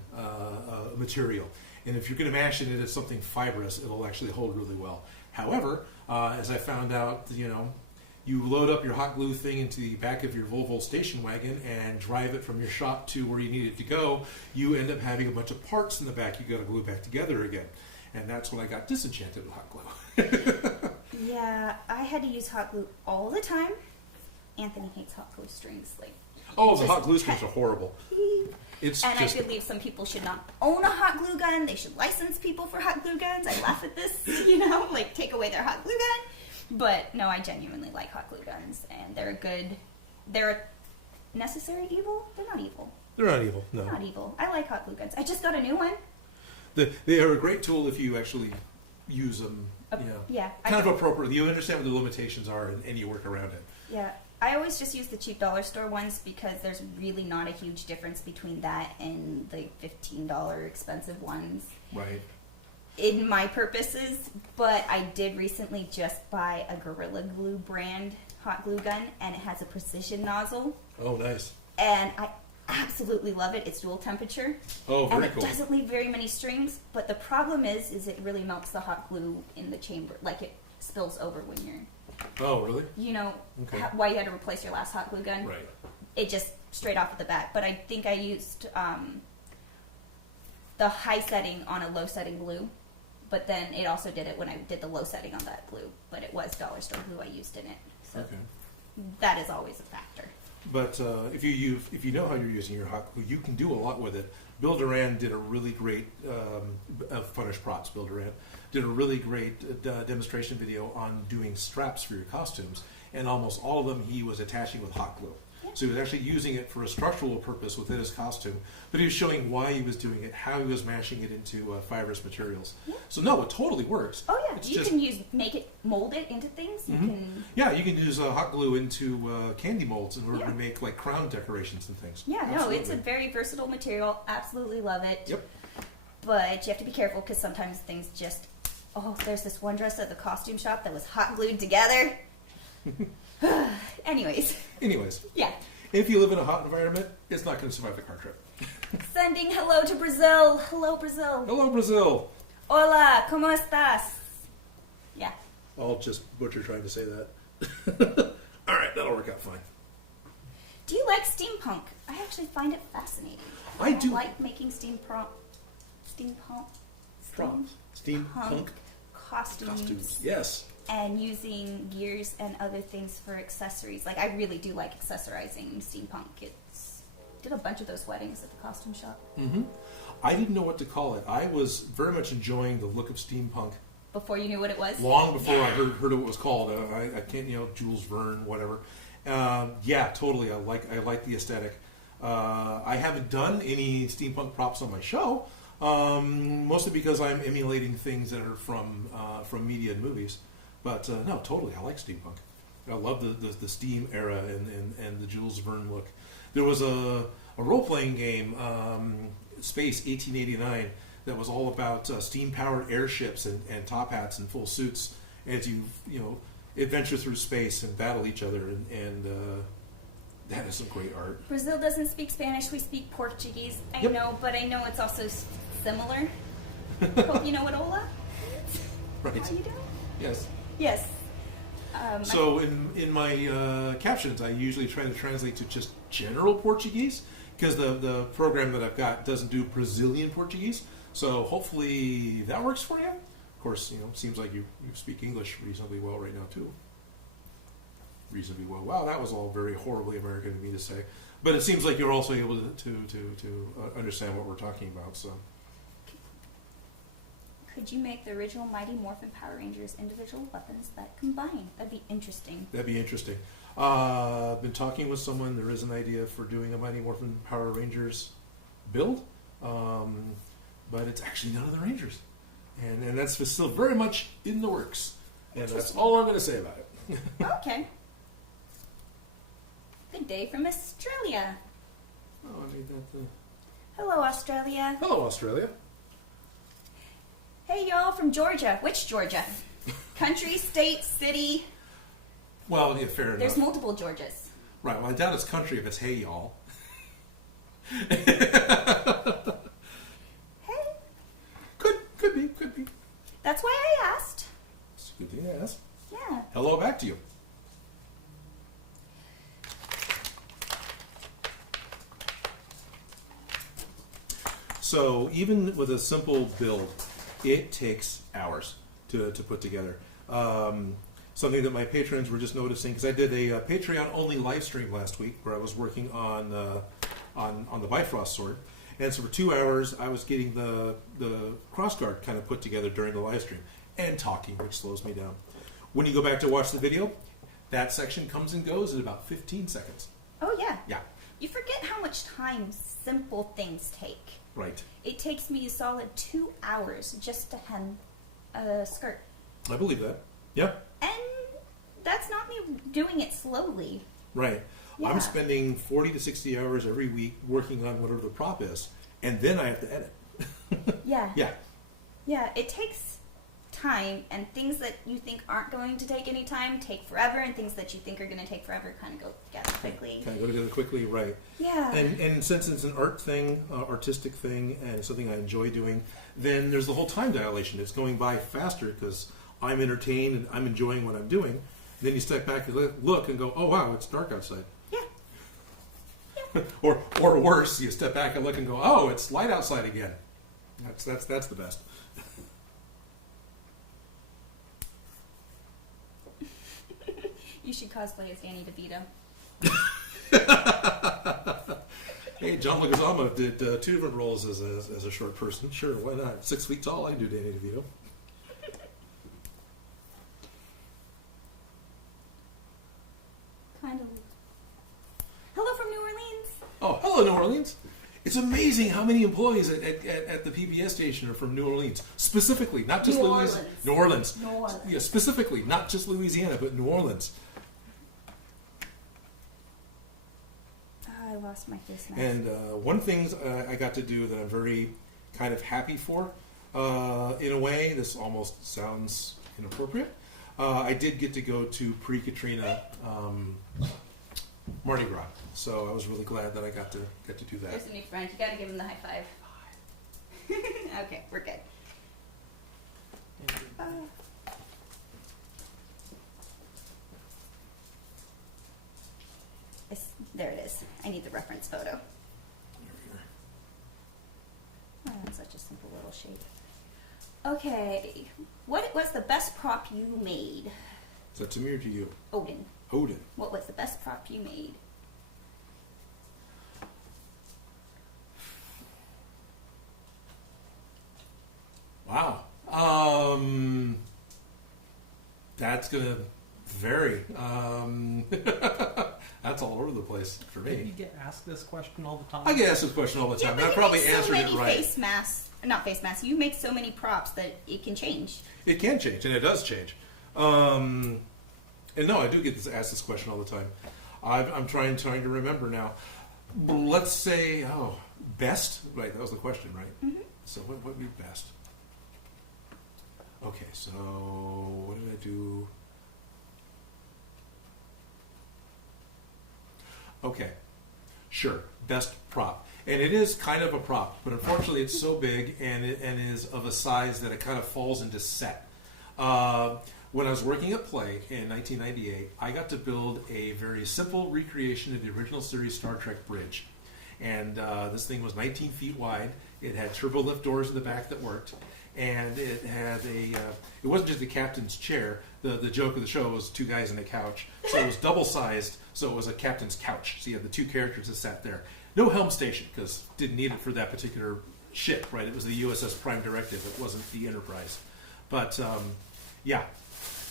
material. And if you're going to mash it into something fibrous, it'll actually hold really well. However, as I found out, you load up your hot glue thing into the back of your Volvo station wagon and drive it from your shop to where you need it to go, you end up having a bunch of parts in the back you got to glue back together again. And that's when I got disenchanted with hot glue. Yeah, I had to use hot glue all the time. Anthony hates hot glue strings. The hot glue strings are horrible. I believe some people should not own a hot glue gun. They should license people for hot glue guns. I laugh at this, take away their hot glue gun. But no, I genuinely like hot glue guns, and they're a necessary evil. They're not evil. They're not evil, no. They're not evil. I like hot glue guns. I just got a new one. They are a great tool if you actually use them, kind of appropriately. You understand what the limitations are, and you work around it. Yeah. I always just use the cheap dollar store ones because there's really not a huge difference between that and the $15 expensive ones. Right. In my purposes, but I did recently just buy a Gorilla Glue brand hot glue gun, and it has a precision nozzle. Oh, nice. And I absolutely love it. It's dual temperature. Oh, very cool. And it doesn't leave very many strings, but the problem is it really melts the hot glue in the chamber. It spills over when you're... Oh, really? Why you had to replace your last hot glue gun? Right. It just straight off at the bat. But I think I used the high setting on a low setting glue. But then it also did it when I did the low setting on that glue. But it was dollar store glue I used in it. So that is always a factor. But if you know how you're using your hot glue, you can do a lot with it. Bill Duran did a really great Funish Props. Bill Duran did a really great demonstration video on doing straps for your costumes, and almost all of them he was attaching with hot glue. Yeah. So he was actually using it for a structural purpose within his costume, but he was showing why he was doing it, how he was mashing it into fibrous materials. Yeah. So no, it totally works. Oh yeah, It's you just, can mold it into things. You can. Yeah, you can use hot glue into candy molds in order to make like crown decorations and things. Yeah, Absolutely. no, it's a very versatile material. Absolutely love it. Yep. But you have to be careful because sometimes things just. Oh, there's this one dress at the costume shop that was hot glued together. Anyways. Yeah. If you live in a hot environment, it's not going to survive the car trip. Sending hello to Brazil. Hello, Brazil. Hello, Brazil. Hola, ¿cómo estás? Yeah. I'll just butcher trying to say that. All right, that'll work out fine. Do you like steampunk? I actually find it fascinating. I do. like making steampunk costumes. Yes. And using gears and other things for accessories. Like, I really do like accessorizing steampunk. Did a bunch of those weddings at the costume shop. Mm-hmm. I didn't know what to call it. I was very much enjoying the look of steampunk. Before you knew what it was? Long before I heard of what it was called. I can't, Jules Verne, whatever. Yeah, totally. I like the aesthetic. I haven't done any steampunk props on my show, mostly because I'm emulating things that are from media and movies. But no, totally, I like steampunk. I love the steam era and the Jules Verne look. There was a role-playing game, Space 1889, that was all about steam-powered airships and top hats and full suits as you adventure through space and battle each other, and that is some great art. Brazil doesn't speak Spanish, we speak Portuguese. I know, but I know it's also similar. Hope you know what hola is. Right. How you doing? Yes. Yes. So in my captions, I usually try to translate to just general Portuguese, because the program that I've got doesn't do Brazilian Portuguese. So hopefully that works for you. Of course, it seems like you speak English reasonably well right now too. Reasonably well. Wow, that was all very horribly American of me to say. But it seems like you're also able to understand what we're talking about. So. Could you make the original Mighty Morphin Power Rangers individual weapons that combine? That'd be interesting. That'd be interesting. I've been talking with someone. There is an idea for doing a Mighty Morphin Power Rangers build, but it's actually none of the Rangers. And that's still very much in the works. And that's all I'm going to say about it. Okay. Good day from Australia. Oh, I made that. Hello, Australia. Hello, Australia. Hey, y'all from Georgia. Which Georgia? Country, state, city? Well, yeah, fair enough. There's multiple Georgias. Right. Well, I doubt it's country if it's hey, y'all. Hey. Could be. That's why I asked. It's a good thing to ask. Yeah. Hello back to you. So even with a simple build, it takes hours to put together. Something that my patrons were just noticing, because I did a Patreon-only live stream last week where I was working on the Bifrost sword. And so for 2 hours, I was getting the crossguard kind of put together during the live stream and talking, which slows me down. When you go back to watch the video, that section comes and goes in about 15 seconds. Oh, yeah. Yeah. You forget how much time simple things take. Right. It takes me a solid 2 hours just to hem a skirt. I believe that. Yeah. And that's not me doing it slowly. Right. Yeah. I'm spending 40 to 60 hours every week working on whatever the prop is, and then I have to edit. Yeah. Yeah. Yeah, it takes time, and things that you think aren't going to take any time take forever, and things that you think are going to take forever kind of go together quickly. Kind of go together quickly, right. Yeah. And since it's an artistic thing, and something I enjoy doing, then there's the whole time dilation. It's going by faster because I'm entertained and I'm enjoying what I'm doing. Then you step back and look and go, oh, wow, it's dark outside. Yeah. or worse, you step back and look and go, oh, it's light outside again. That's the best. You should cosplay as Danny DeVito. Hey, John Leguizamo did 2 different roles as a short person. Sure, why not? 6 feet tall, I can do Danny DeVito. Kind of. Hello Hello, New Orleans. It's amazing how many employees at the PBS station are from New Orleans. Specifically, not just Louisiana. New Orleans. Yeah, specifically, not just Louisiana, but New Orleans. I lost my face mask. And one thing I got to do that I'm very kind of happy for, in a way, this almost sounds inappropriate. I did get to go to pre-Katrina Mardi Gras, so I was really glad that I got to do that. There's a new friend. You got to give him the high five. Okay, we're good. There it is. I need the reference photo. Oh, that's such a simple little shape. Okay, what was the best prop you made? Is that to me or to you? Odin. Odin. What was the best prop you made? Wow. That's gonna vary. That's all over the place for me. You get asked this question all the time. I get asked this question all the time. Yeah, I probably answered it right. Face masks, not face masks. You make so many props that it can change. It can change, and it does change. And no, I do get asked this question all the time. I'm trying to remember now. Let's say, best. Right, that was the question, right? Mm-hmm. So what would be best? Okay, so what did I do? Okay, sure, best prop. And it is kind of a prop, but unfortunately it's so big and is of a size that it kind of falls into set. When I was working at Play in 1998, I got to build a very simple recreation of the original series Star Trek bridge. And this thing was 19 feet wide. It had turbo lift doors in the back that worked. And it had it wasn't just the captain's chair. The joke of the show was two guys on a couch. So it was double sized, so it was a captain's couch. So you had the two characters that sat there. No helm station, because didn't need it for that particular ship, right? It was the USS Prime Directive. It wasn't the Enterprise. But, yeah,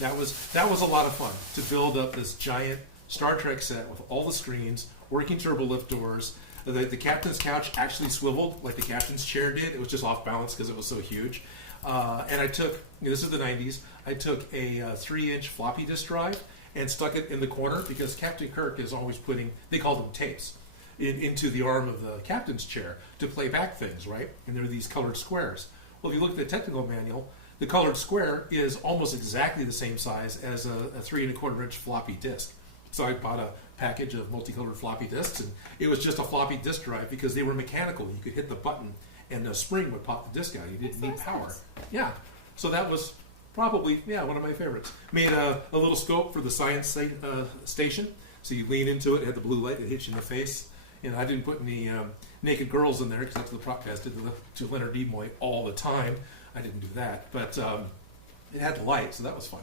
that was a lot of fun to build up this giant Star Trek set with all the screens, working turbo lift doors. The captain's couch actually swiveled like the captain's chair did. It was just off balance because it was so huge. And I took, this is the 90s, I took a 3-inch floppy disk drive and stuck it in the corner because Captain Kirk is always putting, they called them tapes, into the arm of the captain's chair to play back things, right? And there are these colored squares. Well, if you look at the technical manual, the colored square is almost exactly the same size as a 3¼ inch floppy disk. So I bought a package of multicolored floppy disks, and it was just a floppy disk drive because they were mechanical. You could hit the button, and the spring would pop the disk out. You didn't need power. Nice. Yeah, so that was probably one of my favorites. Made a little scope for the science station, so you lean into it. It had the blue light that hits you in the face. And I didn't put any naked girls in there because that's what the prop guys did to Leonard Nimoy all the time. I didn't do that, but it had the light, so that was fun.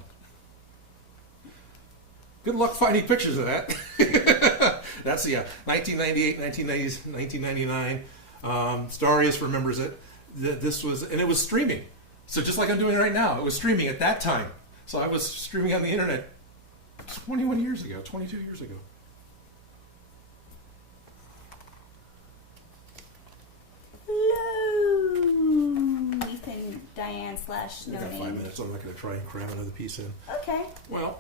Good luck finding pictures of that. That's 1998, 1999. Starius remembers it. This was, and it was streaming. So just like I'm doing right now, it was streaming at that time. So I was streaming on the internet 22 years ago. Hello, Ethan, Diane / I no got 5 name. minutes, so I'm not going to try and cram another piece in. Okay. Well,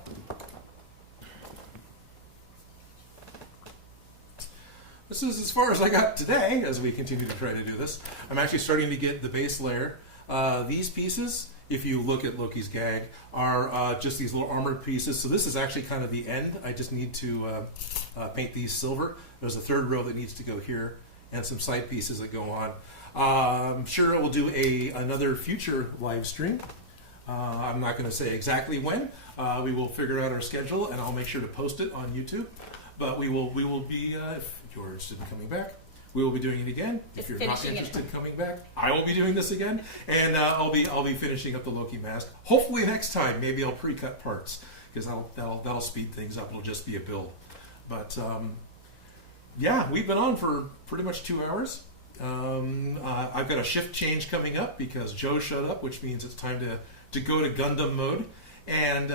this is as far as I got today as we continue to try to do this. I'm actually starting to get the base layer. These pieces, if you look at Loki's gag, are just these little armored pieces. So this is actually kind of the end. I just need to paint these silver. There's a third row that needs to go here and some side pieces that go on. I'm sure we'll do another future live stream. I'm not going to say exactly when. We will figure out our schedule, and I'll make sure to post it on YouTube. But we will be, if you're interested in coming back, we will be doing it again. If you're not interested in coming back, I will be doing this again, and I'll be finishing up the Loki mask. Hopefully next time, maybe I'll pre-cut parts because that'll speed things up. It'll just be a build. But yeah, we've been on for pretty much 2 hours. I've got a shift change coming up because Joe showed up, which means it's time to go to Gundam mode. And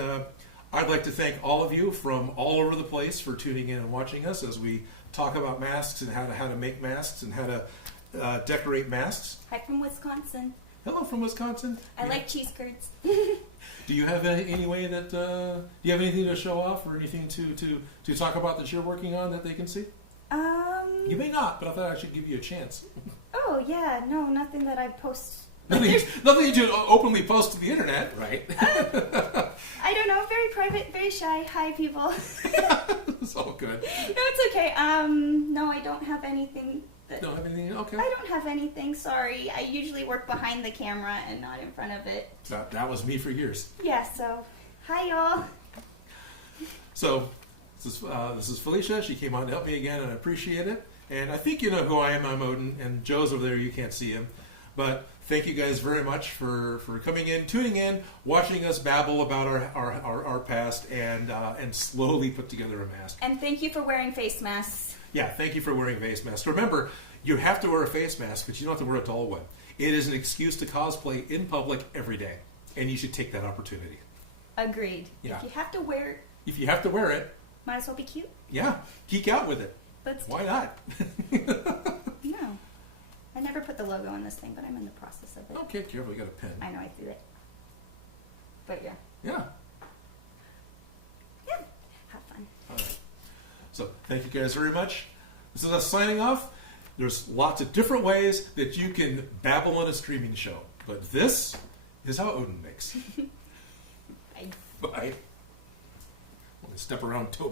I'd like to thank all of you from all over the place for tuning in and watching us as we talk about masks and how to make masks and how to decorate masks. Hi from Wisconsin. Hello from Wisconsin. I like cheese curds. Do you have any way that do you have anything to show off or anything to talk about that you're working on that they can see? You may not, but I thought I should give you a chance. Oh yeah, no, nothing that I post. Nothing to openly post to the internet, right? I don't know, very private, very shy. Hi, people. It's all good. No, it's okay. No, I don't have anything. Don't have anything? Okay. I don't have anything. Sorry. I usually work behind the camera and not in front of it. That was me for years. Yeah. So, hi, y'all. So, this is Felicia. She came on to help me again, and I appreciate it. And I think you know who I am. I'm Odin, and Joe's over there. You can't see him, but thank you guys very much for coming in, tuning in, watching us babble about our past, and slowly put together a mask. And thank you for wearing face masks. Yeah, thank you for wearing face masks. Remember, you have to wear a face mask, but you don't have to wear a dull one. It is an excuse to cosplay in public every day, and you should take that opportunity. Agreed. Yeah. If you have to wear it, If you have to wear it, might as well be cute. yeah, geek out with it. Why not? No. I never put the logo on this thing, but I'm in the process of it. Okay, careful, you got a pen. I know I threw it. But yeah. Yeah. Yeah. Have fun. All right. So, thank you guys very much. This is us signing off. There's lots of different ways that you can babble on a streaming show, but this is how Odin makes. Bye. Bye. I'm going to step around Toby.